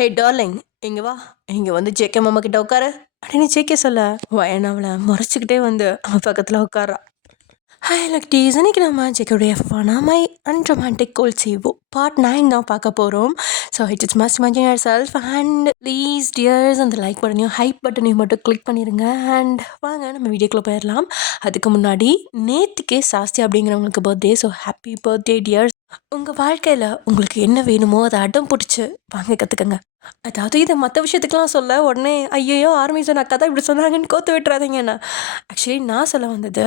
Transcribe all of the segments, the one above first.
ஹே darling, இங்கே வா. இங்கே வந்து ஜேகே மாமா கிட்ட உட்காரு அப்படின்னு ஜேகே சொல்ல வயன் அவளை முறைச்சிக்கிட்டே வந்து அவன் பக்கத்தில் உட்காரா. ஹாய் லக்டீஸ், இன்னைக்கு நம்ம ஜேகேடைய ஃபனாமை அண்ட் ரொமான்டிக் கோல் செய்வோம் பார்ட் 9 தான் பார்க்க போகிறோம். So it's must imagine yourself and please dears அந்த லைக் பட்டனையும் ஹைப் பட்டனையும் மட்டும் கிளிக் பண்ணிடுங்க. அண்ட் வாங்க நம்ம வீடியோக்குள்ளே போயிடலாம். அதுக்கு முன்னாடி நேற்றுக்கே சாஸ்தி அப்படிங்கிறவங்களுக்கு birthday. So happy birthday dears. உங்கள் வாழ்க்கையில் உங்களுக்கு என்ன வேணுமோ அதை அடம் பிடிச்சி வாங்க கற்றுக்கங்க. அதாவது இதை மற்ற விஷயத்துக்கெலாம் சொல்ல உடனே ஐயோ ஆர்மி சொன்ன அக்கா தான் இப்படி சொன்னாங்கன்னு கோத்து விட்டுறாதீங்கண்ணா. ஆக்சுவலி நான் சொல்ல வந்தது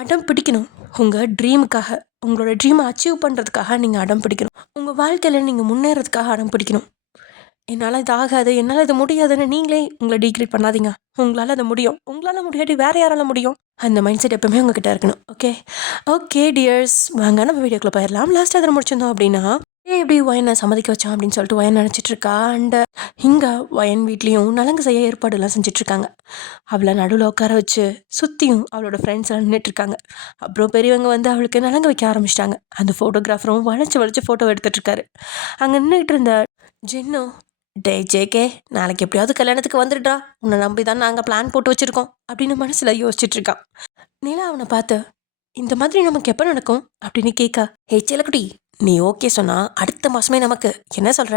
அடம் பிடிக்கணும். உங்கள் ட்ரீமுக்காக, உங்களோட ட்ரீமை அச்சீவ் பண்ணுறதுக்காக நீங்கள் அடம் பிடிக்கணும். உங்கள் வாழ்க்கையில் நீங்கள் முன்னேறதுக்காக அடம் பிடிக்கணும். என்னால் இது ஆகாது, என்னால் இது முடியாதுன்னு நீங்களே உங்களை டீக்ரேட் பண்ணாதீங்க. உங்களால் அது முடியும். உங்களால் முடியாட்டி வேறு யாரால முடியும்? அந்த மைண்ட் செட் எப்பவுமே உங்ககிட்ட இருக்கணும். ஓகே டியர்ஸ், வாங்க நம்ம வீடியோக்குள்ளே போயிடலாம். லாஸ்ட் அதில் முடிச்சிருந்தோம் அப்படின்னா எப்படி ஒயனை சம்மதிக்க வச்சான் அப்படின்னு சொல்லிட்டு ஒயன் நினச்சிட்ருக்கா. அண்ட் இங்கே ஒயன் வீட்லேயும் நலங்கு செய்ய ஏற்பாடுலாம் செஞ்சிட்ருக்காங்க. அவளை நடுவில் உட்கார வச்சு சுற்றியும் அவளோட ஃப்ரெண்ட்ஸ் எல்லாம் நின்றுட்டுருக்காங்க. அப்புறம் பெரியவங்க வந்து அவளுக்கு நலங்கு வைக்க ஆரம்பிச்சிட்டாங்க. அந்த ஃபோட்டோகிராஃபரும் வளைச்சி ஃபோட்டோ எடுத்துகிட்ருக்காரு. அங்கே நின்றுட்டு இருந்த ஜென்னோ, டே ஜேகே, நாளைக்கு எப்படியாவது கல்யாணத்துக்கு வந்துடுறா, உன்னை நம்பி தான் நாங்கள் பிளான் போட்டு வச்சுருக்கோம் அப்படின்னு மனசில் யோசிச்சுட்ருக்கான். நிலா அவனை பார்த்து இந்த மாதிரி நமக்கு எப்போ நடக்கும் அப்படின்னு கேட்கா. ஹே செல்லக்குட்டி, நீ ஓகே சொன்னா அடுத்த மாதமே நமக்கு, என்ன சொல்கிற?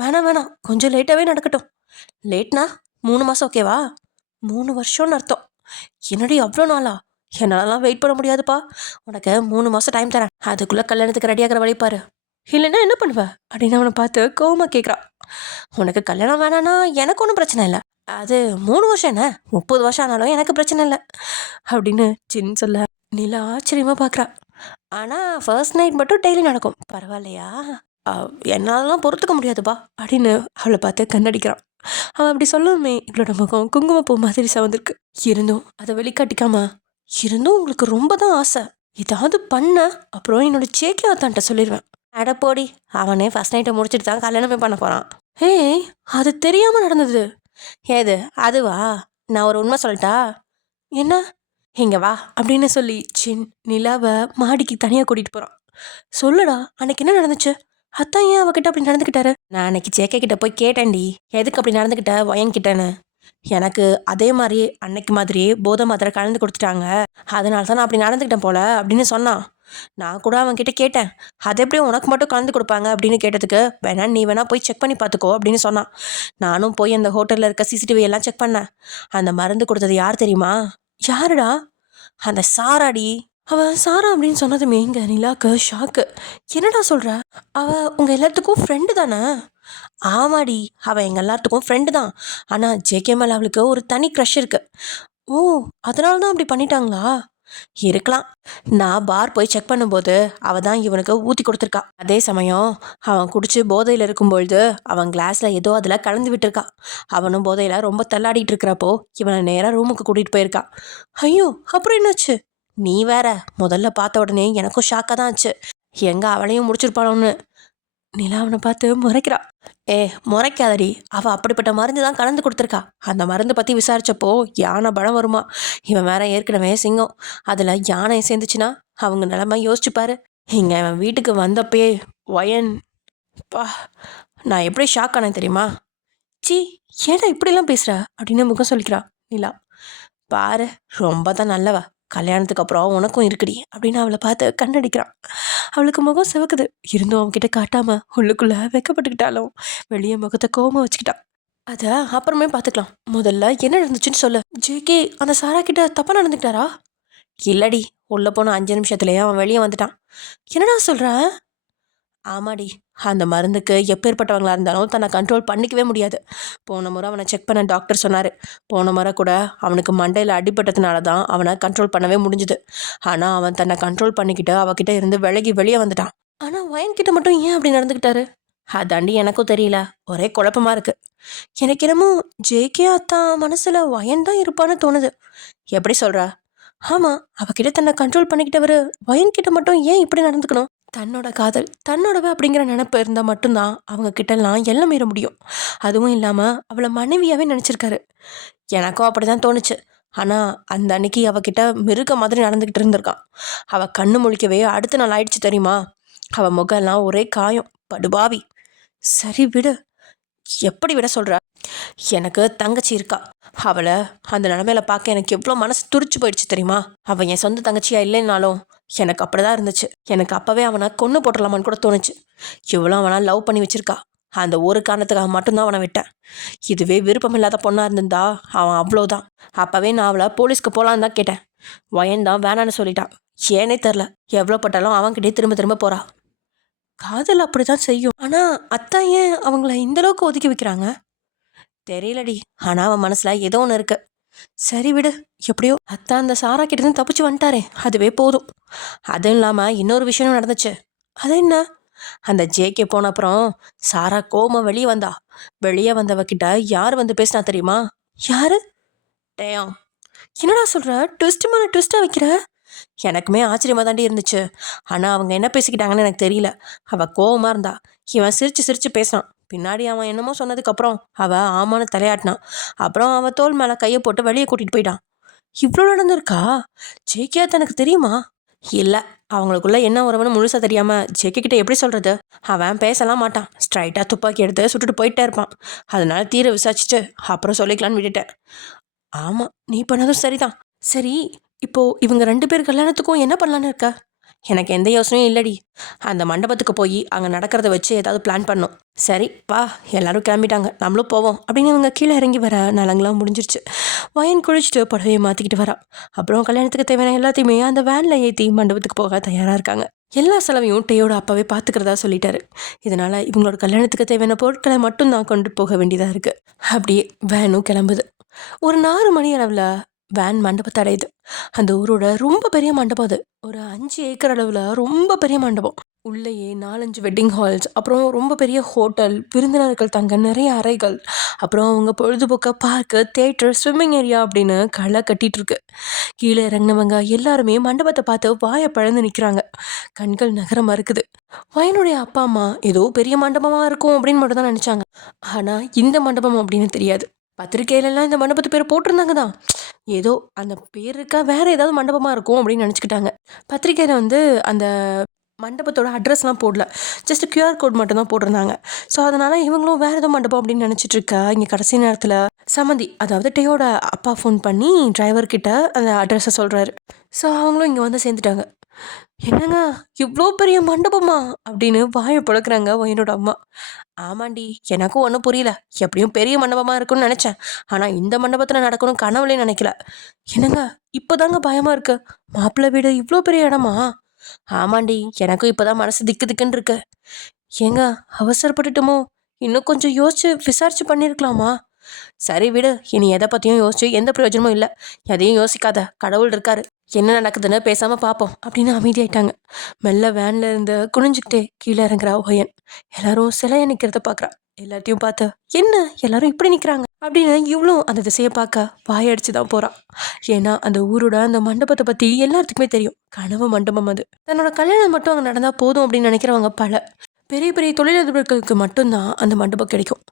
வேணாம், கொஞ்சம் லேட்டாகவே நடக்கட்டும். லேட்னா 3 மாதம் ஓகேவா? 3 வருஷம்னு அர்த்தம். என்னடி அவ்வளோ நாளா? என்னாலலாம் வெயிட் பண்ண முடியாதுப்பா. உனக்கு 3 மாதம் டைம் தரேன். அதுக்குள்ளே கல்யாணத்துக்கு ரெடியாகிற வழிப்பாரு, இல்லைன்னா என்ன பண்ணுவ அப்படின்னு அவனை பார்த்து கோவமாக கேட்குறான். உனக்கு கல்யாணம் வேணான்னா எனக்கு ஒன்றும் பிரச்சனை இல்லை. அது 3 வருஷம் என்ன 30 வருஷம் ஆனாலும் எனக்கு பிரச்சனை இல்லை அப்படின்னு சின்ன சொல்ல நிலா ஆச்சரியமாக பார்க்குறா. ஆனால் ஃபர்ஸ்ட் நைட் மட்டும் டெய்லி நடக்கும், பரவாயில்லையா? என்னாலலாம் பொறுத்துக்க முடியாதுப்பா அப்படின்னு அவளை பார்த்து கண்ணடிக்கிறான். அவன் அப்படி சொல்லணுமே இவளோட முகம் குங்குமப்பூ மாதிரி சவந்திருக்கு. இருந்தும் அதை வெளிக்காட்டிக்காம இருந்தும் உங்களுக்கு ரொம்ப தான் ஆசை. ஏதாவது பண்ண அப்புறம் என்னோட ஜேகே அத்தான்ட்ட சொல்லிடுவேன். அடப்போடி, அவனே ஃபர்ஸ்ட் நைட்டை முடிச்சுட்டு தான் கல்யாணமே பண்ண போகிறான். ஏய், அது தெரியாமல் நடந்தது. ஏது அதுவா? நான் ஒரு உண்மை சொல்லட்டா? என்ன? இங்கே வா அப்படின்னு சொல்லி சின் நிலாவை மாடிக்கு தனியாக கூட்டிகிட்டு போகிறான். சொல்லுடா, அன்னைக்கு என்ன நடந்துச்சு? அத்தான் ஏன் அவகிட்ட அப்படி நடந்துக்கிட்டாரு? நான் அன்னைக்கு ஜேகே கிட்ட போய் கேட்டேன்டி, எதுக்கு அப்படி நடந்துக்கிட்ட ஒயன்கிட்டன்னு. எனக்கு அதே மாதிரி அன்னைக்கு மாதிரியே போதை மாத்திரை கலந்து கொடுத்துட்டாங்க, அதனால தான் நான் அப்படி நடந்துக்கிட்டேன் போல அப்படின்னு சொன்னான். நான் கூட அவன்கிட்ட கேட்டேன், அது எப்படி உனக்கு மட்டும் கலந்து கொடுப்பாங்க அப்படின்னு கேட்டதுக்கு, வேணா நீ வேணா போய் செக் பண்ணி பார்த்துக்கோ அப்படின்னு சொன்னான். நானும் போய் அந்த ஹோட்டலில் இருக்க சிசிடிவி எல்லாம் செக் பண்ணேன். அந்த மருந்து கொடுத்தது யார் தெரியுமா? யாருடா? அந்த சாராடி. அவ சாரா அப்படின்னு சொன்னதுமே இங்கே நிலாக்கு ஷாக்கு. என்னடா சொல்கிற? அவ உங்கள் எல்லாத்துக்கும் ஃப்ரெண்டு தானே? ஆமாடி, அவள் எங்கள் எல்லாத்துக்கும் ஃப்ரெண்டு தான். ஆனால் ஜேகே மேலே அவளுக்கு ஒரு தனி க்ரஷ் இருக்கு. ஓ, அதனால தான் அப்படி பண்ணிட்டாங்களா? இருக்கலாம். நான் பார் போய் செக் பண்ணும்போது அவள் தான் இவனுக்கு ஊற்றி கொடுத்துருக்கா. அதே சமயம் அவன் குடிச்சு போதையில் இருக்கும்பொழுது அவன் கிளாஸில் ஏதோ அதில் கலந்து விட்டுருக்கா. அவனும் போதையில் ரொம்ப தள்ளாடிட்டு இருக்கிறப்போ இவனை நேராக ரூமுக்கு கூட்டிகிட்டு போயிருக்கா. ஐயோ, அப்புறம் என்னாச்சு? நீ வேற, முதல்ல பார்த்த உடனே எனக்கும் ஷாக்காக தான் ஆச்சு. எங்கே அவளையும் முடிச்சிருப்பாளோன்னு. நிலா அவனை பார்த்து முறைக்கிறா. முறைக்காதடி, அவள் அப்படிப்பட்ட மருந்து தான் கலந்து கொடுத்துருக்கா. அந்த மருந்து பற்றி விசாரிச்சப்போ யானை பலம் வருமா. இவன் வேற ஏற்கனவே சிங்கம், அதில் யானை சேர்ந்துச்சுன்னா அவங்க நிலைமை யோசிச்சுப்பாரு. இங்கே அவன் வீட்டுக்கு வந்தப்பே ஒயன் பா, நான் எப்படி ஷாக் ஆனேன் தெரியுமா? சி, ஏடா இப்படிலாம் பேசுகிற அப்படின்னு முகம் சொல்லிக்கிறா நிலா. பாரு, ரொம்ப தான் நல்லவ, கல்யாணத்துக்கு அப்புறம் உனக்கும் இருக்குடி அப்படின்னு அவளை பார்த்து கண்ணடிக்கிறான். அவளுக்கு முகம் சிவக்குது. இருந்தும் அவன்கிட்ட காட்டாம உள்ளுக்குள்ள வெக்கப்பட்டுக்கிட்டாலும் வெளியே முகத்தை கோவமா வச்சுக்கிட்டான். அதை அப்புறமே பார்த்துக்கலாம், முதல்ல என்ன நடந்துச்சுன்னு சொல்லு. ஜேகே அந்த சாரா கிட்ட தப்பா நடந்துக்கிட்டாரா? இல்லடி, உள்ள போன 5 நிமிஷத்துலயே அவன் வெளியே வந்துட்டான். என்னடா சொல்ற? ஆமாடி, அந்த மருந்துக்கு எப்பேற்பட்டவங்களா இருந்தாலும் தன்னை கண்ட்ரோல் பண்ணிக்கவே முடியாது. போன முறை அவனை செக் பண்ண டாக்டர் சொன்னார், போன முறை கூட அவனுக்கு மண்டையில் அடிபட்டதுனால தான் அவனை கண்ட்ரோல் பண்ணவே முடிஞ்சுது. ஆனால் அவன் தன்னை கண்ட்ரோல் பண்ணிக்கிட்டு அவகிட்ட இருந்து விலகி வெளியே வந்துட்டான். ஆனால் ஒயன்கிட்ட மட்டும் ஏன் அப்படி நடந்துக்கிட்டாரு? அதாண்டி எனக்கும் தெரியல, ஒரே குழப்பமா இருக்கு. எனக்கு என்னமோ ஜேகே அத்தான் மனசில் ஒயன் தான் இருப்பான்னு தோணுது. எப்படி சொல்கிறா? ஆமாம், அவகிட்ட தன்னை கண்ட்ரோல் பண்ணிக்கிட்டவர் ஒயன்கிட்ட மட்டும் ஏன் இப்படி நடந்துக்கணும்? தன்னோட காதல் தன்னோடவ அப்படிங்கிற நினப்பு இருந்தால் மட்டும்தான் அவங்க கிட்டலாம் எல்லாம் மீற முடியும். அதுவும் இல்லாமல் அவளை மனைவியாகவே நினச்சிருக்காரு. எனக்கும் அப்படி தான் தோணுச்சு. ஆனால் அந்த அன்னைக்கு அவகிட்ட மிருக மாதிரி நடந்துக்கிட்டு இருந்திருக்கான். அவள் கண்ணு முழிக்கவே அடுத்த நாள் ஆயிடுச்சு தெரியுமா? அவள் முகம்லாம் ஒரே காயம், படுபாவி. சரி விடு, எப்படி விட சொல்கிற? எனக்கு தங்கச்சி இருக்கா. அவளை அந்த நிலமையில பார்க்க எனக்கு எவ்வளோ மனசு துடிச்சு போயிடுச்சு தெரியுமா? அவன் என் சொந்த தங்கச்சியா இல்லைன்னாலும் எனக்கு அப்படிதான் இருந்துச்சு. எனக்கு அப்போவே அவனை கொன்று போட்டுடலாமான்னு கூட தோணுச்சு. இவ்வளோ அவனை லவ் பண்ணி வச்சிருக்கா. அந்த ஒரு காரணத்துக்காக மட்டும்தான் அவனை விட்டேன். இதுவே விருப்பம் இல்லாத பொண்ணாக இருந்திருந்தா அவன் அவ்வளோதான். அப்போவே நான் அவளை போலீஸ்க்கு போகலான்னு தான் கேட்டேன். வயன்தான் வேணான்னு சொல்லிட்டான். ஏனே தெரில, எவ்வளோ பட்டாலும் அவன்கிட்டே திரும்ப திரும்ப போகிறா. காதல் அப்படிதான் செய்யும். ஆனால் அத்தா ஏன் அவங்கள இந்தளவுக்கு ஒதுக்கி வைக்கிறாங்க தெரியலடி. ஆனால் அவன் மனசில் ஏதோ ஒன்று இருக்கு. சரி விடு, எப்படியோ அத்தா அந்த சாரா கிட்டேருந்து தப்பிச்சு வந்துட்டாரே, அதுவே போதும். அதுவும் இல்லாமல் இன்னொரு விஷயம் நடந்துச்சு. அது என்ன? அந்த ஜேகே போன அப்புறம் சாரா கோமா வெளியே வந்தா. வெளியே வந்தவகிட்ட யார் வந்து பேசினா தெரியுமா? யாரு? டேயம். என்னடா சொல்கிற? ட்விஸ்ட் மேலே ட்விஸ்ட்டாக வைக்கிற. எனக்குமே ஆச்சரியமாக தாண்டி இருந்துச்சு. ஆனால் அவங்க என்ன பேசிக்கிட்டாங்கன்னு எனக்கு தெரியல. அவள் கோவமாக இருந்தா. இவன் சிரித்து சிரித்து பேசினான். பின்னாடி அவன் என்னமோ சொன்னதுக்கப்புறம் அவள் ஆமான்னு தலையாட்டினான். அப்புறம் அவன் தோல் மேலே கையை போட்டு வெளியே கூட்டிகிட்டு போயிட்டான். இவ்வளோ நடந்திருக்கா? ஜேகே தனக்கு தெரியுமா? இல்லை, அவங்களுக்குள்ள என்ன உறவுன்னு முழுசாக தெரியாமல் ஜேகே கிட்ட எப்படி சொல்கிறது? அவன் பேசலாம் மாட்டான். ஸ்ட்ரைட்டாக துப்பாக்கி எடுத்து சுட்டுட்டு போயிட்டே இருப்பான். அதனால தீர விசாரிச்சுட்டு அப்புறம் சொல்லிக்கலான்னு விட்டுட்டேன். ஆமாம், நீ பண்ணதும் சரிதான். சரி, இப்போது இவங்க 2 பேர் கல்யாணத்துக்கும் என்ன பண்ணலான்னு இருக்க? எனக்கு எந்த யோசனையும் இல்லடி. அந்த மண்டபத்துக்கு போய் அங்கே நடக்கிறத வச்சு ஏதாவது பிளான் பண்ணோம். சரி வா, எல்லாரும் கிளம்பிட்டாங்க, நம்மளும் போவோம் அப்படின்னு இவங்க கீழே இறங்கி வர நலங்களாம் முடிஞ்சிருச்சு. வயன் குளிச்சுட்டு புடவையை மாற்றிக்கிட்டு வரா. அப்புறம் கல்யாணத்துக்கு தேவையான எல்லாத்தையுமே அந்த வேனில் ஏற்றி மண்டபத்துக்கு போக தயாராக இருக்காங்க. எல்லா செலவையும் டேயோட அப்பாவே பார்த்துக்கிறதா சொல்லிட்டாரு. இதனால் இவங்களோட கல்யாணத்துக்கு தேவையான பொருட்களை மட்டும்தான் கொண்டு போக வேண்டியதாக இருக்குது. அப்படியே வேனும் கிளம்புது. ஒரு 4 மணி அளவில் வேன் மண்டபத்தை அடையுது. அந்த ஊரோட ரொம்ப பெரிய மண்டபம் அது. ஒரு 5 ஏக்கர் அளவில் ரொம்ப பெரிய மண்டபம். உள்ளேயே 4-5 வெட்டிங் ஹால்ஸ், அப்புறம் ரொம்ப பெரிய ஹோட்டல், விருந்தினர்கள் தங்க நிறைய அறைகள், அப்புறம் அவங்க பொழுதுபோக்க பார்க்கு, தேட்டர், ஸ்விம்மிங் ஏரியா அப்படின்னு களை கட்டிட்டு இருக்கு. கீழே இறங்கினவங்க எல்லாருமே மண்டபத்தை பார்த்து வாயை பழந்து நிற்கிறாங்க. கண்கள் நகரமாக இருக்குது. வயனுடைய அப்பா அம்மா ஏதோ பெரிய மண்டபமாக இருக்கும் அப்படின்னு மட்டும் தான் நினச்சாங்க. ஆனால் இந்த மண்டபம் அப்படின்னு தெரியாது. பத்திரிக்கையிலலாம் இந்த மண்டபத்து பேர் போட்டிருந்தாங்க தான். ஏதோ அந்த பேர் இருக்கா, வேறு ஏதாவது மண்டபமாக இருக்கும் அப்படின்னு நினச்சிக்கிட்டாங்க. பத்திரிக்கையில் வந்து அந்த மண்டபத்தோட அட்ரஸ்லாம் போடல, ஜஸ்ட் QR கோட் மட்டும்தான் போட்டிருந்தாங்க. ஸோ அதனால் இவங்களும் வேறு ஏதோ மண்டபம் அப்படின்னு நினச்சிட்ருக்கா. இங்கே கடைசி நேரத்தில் சமந்தி, அதாவது டேயோட அப்பா ஃபோன் பண்ணி டிரைவர்கிட்ட அந்த அட்ரஸை சொல்கிறாரு. ஸோ அவங்களும் இங்கே வந்து சேர்ந்துட்டாங்க. என்னங்க இவ்வளோ பெரிய மண்டபமா அப்படின்னு வாயை புழக்கிறாங்க என்னோட அம்மா. ஆமாண்டி, எனக்கும் ஒன்றும் புரியல. எப்படியும் பெரிய மண்டபமாக இருக்குன்னு நினச்சேன். ஆனால் இந்த மண்டபத்தில் நடக்கணும் கனவுலேயே நினைக்கல. என்னங்க இப்போதாங்க பயமாக இருக்கு. மாப்பிள்ளை வீடு இவ்வளோ பெரிய இடமா? ஆமாண்டி, எனக்கும் இப்போதான் மனசு திக்கு திக்குன்னு இருக்கு. ஏங்க அவசரப்பட்டுட்டோமோ? இன்னும் கொஞ்சம் யோசிச்சு விசாரிச்சு பண்ணியிருக்கலாமா? சரி விடு, இனி எதை பற்றியும் யோசிச்சு எந்த பிரயோஜனமும் இல்லை. எதையும் யோசிக்காத, கடவுள் இருக்காரு, என்ன நடக்குதுன்னு பேசாமல் பார்ப்போம் அப்படின்னு அமைதியாயிட்டாங்க. மெல்ல வேனில் இருந்து குனிஞ்சுக்கிட்டே கீழே இறங்குறா ஒயன். எல்லாரும் சிலையை நிற்கிறத பார்க்குறா. எல்லாத்தையும் பார்த்து என்ன எல்லாரும் இப்படி நிற்கிறாங்க அப்படின்னு இவ்வளோ அந்த திசையை பார்க்க வாயடிச்சு தான் போகிறான். ஏன்னா அந்த ஊரோட அந்த மண்டபத்தை பற்றி எல்லாத்துக்குமே தெரியும். கனவு மண்டபம் அது. தன்னோட கல்யாணம் மட்டும் அங்கே நடந்தால் போதும் அப்படின்னு நினைக்கிறவங்க பல. பெரிய பெரிய தொழிலதிபர்களுக்கு மட்டும்தான் அந்த மண்டபம் கிடைக்கும்.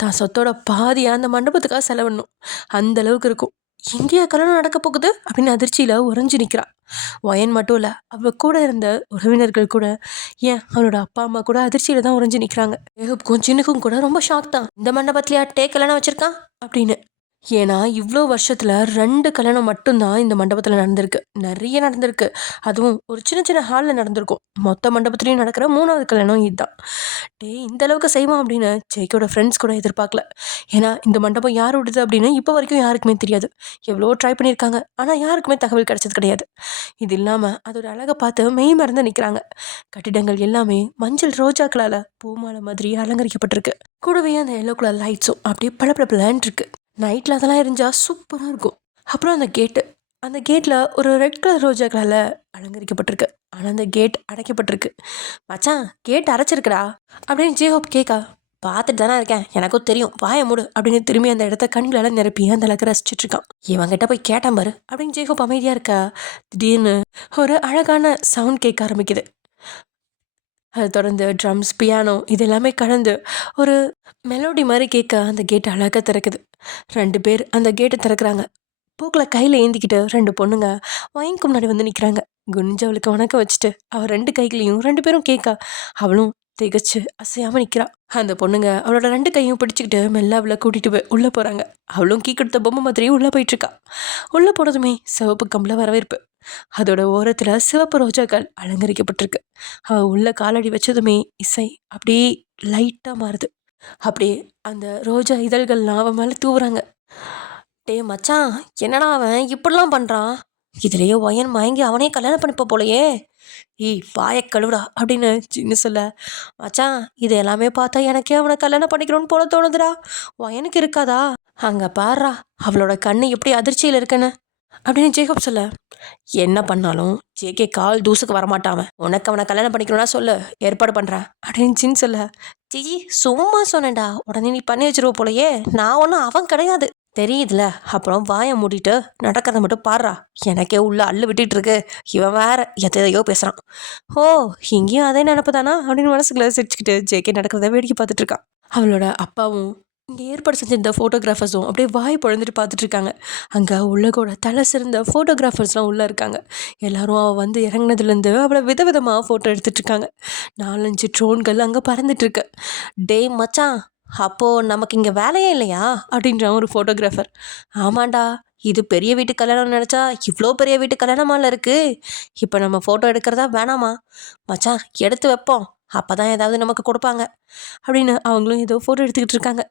தான் சொத்தோட பாதியாக அந்த மண்டபத்துக்காக செலவிடணும். அந்த அளவுக்கு இருக்கும். இங்கேயா கல்யாணம் நடக்க போகுது அப்படின்னு அதிர்ச்சியில் உறைஞ்சி நிற்கிறான். வயன் மட்டும் இல்லை, அவள் கூட இருந்த உறவினர்கள் கூட, ஏன் அவனோட அப்பா அம்மா கூட அதிர்ச்சியில் தான் உறைஞ்சி நிற்கிறாங்க. ஏகப்புக்கும் சின்னுக்கும் கூட ரொம்ப ஷாக் தான். இந்த மண்டபத்திலேயா டே கல்யாணம் வச்சுருக்கான் அப்படின்னு. ஏன்னா இவ்வளோ வருஷத்தில் 2 கல்யாணம் மட்டும்தான் இந்த மண்டபத்தில் நடந்திருக்கு. நிறைய நடந்திருக்கு. அதுவும் ஒரு சின்ன சின்ன ஹாலில் நடந்திருக்கும். மொத்த மண்டபத்துலேயும் நடக்கிற 3வது கல்யாணம் இதுதான். இந்த அளவுக்கு செய்வான் அப்படின்னு ஜேகேயோட ஃப்ரெண்ட்ஸ் கூட எதிர்பார்க்கல. ஏன்னா இந்த மண்டபம் யார் விடுது அப்படின்னு இப்போ வரைக்கும் யாருக்குமே தெரியாது. எவ்வளோ ட்ரை பண்ணியிருக்காங்க, ஆனால் யாருக்குமே தகவல் கிடைச்சது கிடையாது. இது இல்லாமல் அதோட அழகை பார்த்து மெய் மறந்து நிற்கிறாங்க. கட்டிடங்கள் எல்லாமே மஞ்சள் ரோஜாக்களால் பூமாலை மாதிரி அலங்கரிக்கப்பட்டிருக்கு. கூடவே அந்த எல்லோ கலர் லைட்ஸும் அப்படியே பளபளன்னு இருக்கு. நைட்டில் அதெல்லாம் எரிஞ்சால் சூப்பராக இருக்கும். அப்புறம் அந்த கேட்டில் ஒரு ரெட் கலர் ரோஜாக்களால் அலங்கரிக்கப்பட்டிருக்கு. ஆனால் அந்த கேட் அடைக்கப்பட்டிருக்கு. மச்சான், கேட் அடைச்சிருக்குடா அப்படின்னு ஜேஹோப் கேட்கா. பார்த்துட்டு தானே இருக்கேன், எனக்கும் தெரியும், வாய மூடு அப்படின்னு திரும்பி அந்த இடத்த கண்களால் நிரப்பி அந்த அளவுக்கு ரசிச்சுட்ருக்கான். இவங்கிட்ட போய் கேட்டான் பாரு அப்படின்னு ஜேஹோப் அமைதியாக இருக்கா. திடீர்னு ஒரு அழகான சவுண்ட் கேட்க ஆரம்பிக்குது. அதை தொடர்ந்து ட்ரம்ஸ், பியானோ இது எல்லாமே கலந்து ஒரு மெலோடி மாதிரி கேட்க அந்த கேட் அழகாக திறக்குது. 2 பேர் அந்த கேட்டை திறக்கிறாங்க. பூக்களை கையில் ஏந்திக்கிட்டு 2 பொண்ணுங்க வயனுக்கு முன்னாடி வந்து நிற்கிறாங்க. குனிஞ்சவளுக்கு வணக்கம் வச்சுட்டு அவள் 2 கைகளையும் 2 பேரும் கேட்க அவளும் திகச்சு அசையாம நிக்கிறா. அந்த பொண்ணுங்க அவளோட 2 கையும் பிடிச்சுக்கிட்டு மெல்ல அவளை கூட்டிட்டு போய் உள்ள போறாங்க. அவளும் கீ கொடுத்த பொம்மை மாதிரி உள்ள போயிட்டு இருக்கா. உள்ள போனதுமே சிவப்பு கம்பள வரவேற்பு. அதோட ஓரத்துல சிவப்பு ரோஜாக்கள் அலங்கரிக்கப்பட்டிருக்கு. அவ உள்ள காலடி வச்சதுமே இசை அப்படியே லைட்டா மாறுது. அப்படியே அந்த ரோஜா இதழ்கள்லாம் அவன் மேல தூவுறாங்க. டே மச்சான், என்னடா அவன் இப்படிலாம் பண்றான்? இதுலயே ஒயன் மயங்கி அவனே கல்யாணம் பண்ணிப்ப போலயே. ஏய் வாய கழுவுடா அப்படின்னு சின்ன சொல்ல, மச்சான் இது எல்லாமே பார்த்தா எனக்கே அவனை கல்யாணம் பண்ணிக்கணும்னு போல தோணுதுடா. ஒயனுக்கு இருக்காதா? அங்க பாருடா அவளோட கண்ணு எப்படி அதிர்ச்சியில் இருக்குன்னு அப்படின்னு ஜேக்கப் சொல்ல, என்ன பண்ணாலும் ஜேகே கால் தூசுக்கு வரமாட்டான். உனக்கு அவனை கல்யாணம் பண்ணிக்கணும்னா சொல்லு, ஏற்பாடு பண்றேன் அப்படின்னு சின் சொல்ல, ஜிஜி சும்மா சொன்னேன்டா, உடனே நீ பண்ணி வச்சிருவ போலயே. நான் ஒன்றும் அவன் கிடையாது தெரியுதுல. அப்புறம் வாயை மூடிட்டு நடக்கிறத மட்டும் பாடுறா. எனக்கே உள்ள அள்ளு விட்டுட்டு இருக்கு. இவன் வேற எதையோ பேசுறான். ஓ இங்கேயும் அதே நினப்புதானா அப்படின்னு மனசுக்குள்ள சிரிச்சுக்கிட்டு ஜேகே நடக்கிறத வேடிக்கை பார்த்துட்டு இருக்கான். அவளோட அப்பாவும் இங்கே ஏற்பாடு செஞ்சிருந்த ஃபோட்டோகிராஃபர்ஸும் அப்படியே வாய் பொழந்துட்டு பார்த்துட்டு இருக்காங்க. அங்கே உலகோட தலை சிறந்த ஃபோட்டோகிராஃபர்ஸ்லாம் உள்ளே இருக்காங்க. எல்லாரும் அவள் வந்து இறங்கினதுலேருந்து அவளை விதவிதமாக ஃபோட்டோ எடுத்துட்டு இருக்காங்க. 4-5 ட்ரோன்கள் அங்கே பறந்துட்டு இருக்கு. டேய் மச்சான், அப்போது நமக்கு இங்கே வேலையே இல்லையா அப்படின்ற ஒரு ஃபோட்டோகிராஃபர். ஆமாண்டா, இது பெரிய வீட்டு கல்யாணம்னு நினச்சா இவ்வளோ பெரிய வீட்டு கல்யாணமால இருக்குது. இப்போ நம்ம ஃபோட்டோ எடுக்கிறதா வேணாமா? மச்சான் எடுத்து வைப்போம், அப்போ தான் ஏதாவது நமக்கு கொடுப்பாங்க அப்படின்னு அவங்களும் ஏதோ ஃபோட்டோ எடுத்துக்கிட்டு இருக்காங்க.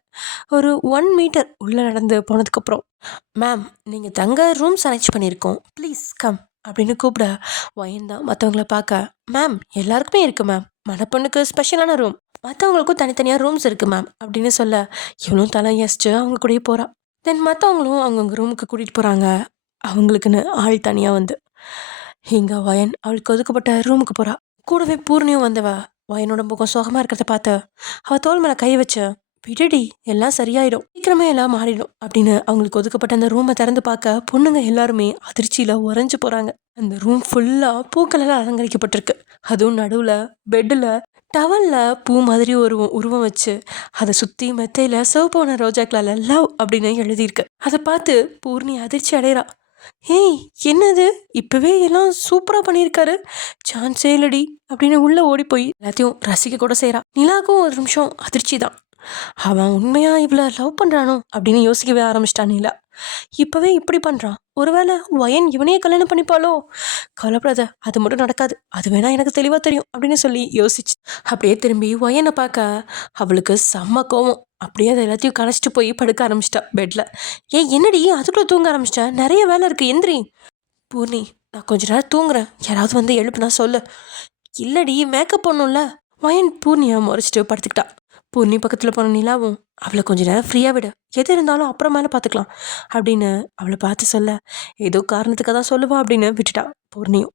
ஒரு 1 மீட்டர் உள்ளே நடந்து போனதுக்கப்புறம், மேம் நீங்கள் தங்க ரூம்ஸ் அரேஞ்ச் பண்ணியிருக்கோம், ப்ளீஸ் கம் அப்படின்னு கூப்பிட ஒயன் தான் மற்றவங்கள பார்க்க, மேம் எல்லாருக்குமே இருக்குது மேம், மணப்பொண்ணுக்கு ஸ்பெஷலான ரூம், மற்றவங்களுக்கும் தனித்தனியாக ரூம்ஸ் இருக்குது மேம் அப்படின்னு சொல்ல, இவனும் தலை யோசிச்சு அவங்க கூடயே போகிறான். தென் மற்றவங்களும் அவங்கவுங்க ரூமுக்கு கூட்டிகிட்டு போகிறாங்க. அவங்களுக்குன்னு ஆள் தனியாக வந்து இங்கே ஒயன் அவளுக்கு ஒதுக்கப்பட்ட ரூமுக்கு போகிறா. கூடவே பூர்ணியும் வந்தவ ஒயனோட முகம் சோகமாக இருக்கிறத பார்த்து அவள் தோல் மேலே கை வச்சு, விடுடி எல்லாம் சரியாயிடும், சீக்கிரமே எல்லாம் மாறிடும் அப்படின்னு அவங்களுக்கு ஒதுக்கப்பட்ட அந்த ரூமை திறந்து பார்க்க பொண்ணுங்க எல்லாருமே அதிர்ச்சியில் உறைஞ்சு போகிறாங்க. அந்த ரூம் ஃபுல்லாக பூக்களால் அலங்கரிக்கப்பட்டிருக்கு. அதுவும் நடுவில் பெட்டில் டவலில் பூ மாதிரி ஒரு உருவம் வச்சு அதை சுற்றி மெத்தையில் சிவப்பான ரோஜாக்களால் லவ் அப்படின்னு எழுதியிருக்கு. அதை பார்த்து பூர்ணி அதிர்ச்சி அடைகிறா. ஏய் என்னது, இப்போவே எல்லாம் சூப்பராக பண்ணியிருக்காரு, சான்ஸே இல்லடி அப்படின்னு உள்ளே ஓடி போய் எல்லாத்தையும் ரசிக்க கூட செய்கிறா. நிலாவுக்கும் ஒரு நிமிஷம் அதிர்ச்சி தான். அவன் உண்மையா இவ்வளோ லவ் பண்ணுறானோ அப்படின்னு யோசிக்கவே ஆரம்பிச்சிட்டான் நிலா. இப்போவே இப்படி பண்ணுறான், ஒருவேளை ஒயன் இவனையே கல்யாணம் பண்ணிப்பாளோ? கவலைப்படாத, அது மட்டும் நடக்காது, அது வேணா எனக்கு தெளிவாக தெரியும் அப்படின்னு சொல்லி யோசிச்சு அப்படியே திரும்பி ஒயனை பார்க்க அவளுக்கு செம்ம கோவம். அப்படியே அதை எல்லாத்தையும் கலைச்சிட்டு போய் படுக்க ஆரம்பிச்சிட்டா பெட்டில். ஏன் என்னடி அதுக்குள்ளே தூங்க ஆரம்பிச்சிட்டேன், நிறைய வேலை இருக்குது எந்திரி. பூர்ணி நான் கொஞ்ச நேரம் தூங்குறேன், யாராவது வந்து எழுப்புனா சொல்லு. இல்லடி மேக்கப் பண்ணும்ல. ஒயன் பூர்ணியை முறைச்சிட்டு படுத்துக்கிட்டா. பூர்ணி பக்கத்தில் போன நிலாவும் அவளை கொஞ்ச நேரம் ஃப்ரீயாக விடு, எது இருந்தாலும் அப்புறமேல பார்த்துக்கலாம் அப்படின்னு அவளை பார்த்து சொல்ல, ஏதோ காரணத்துக்காக தான் சொல்லுவா அப்படின்னு விட்டுட்டா பூர்ணியும்.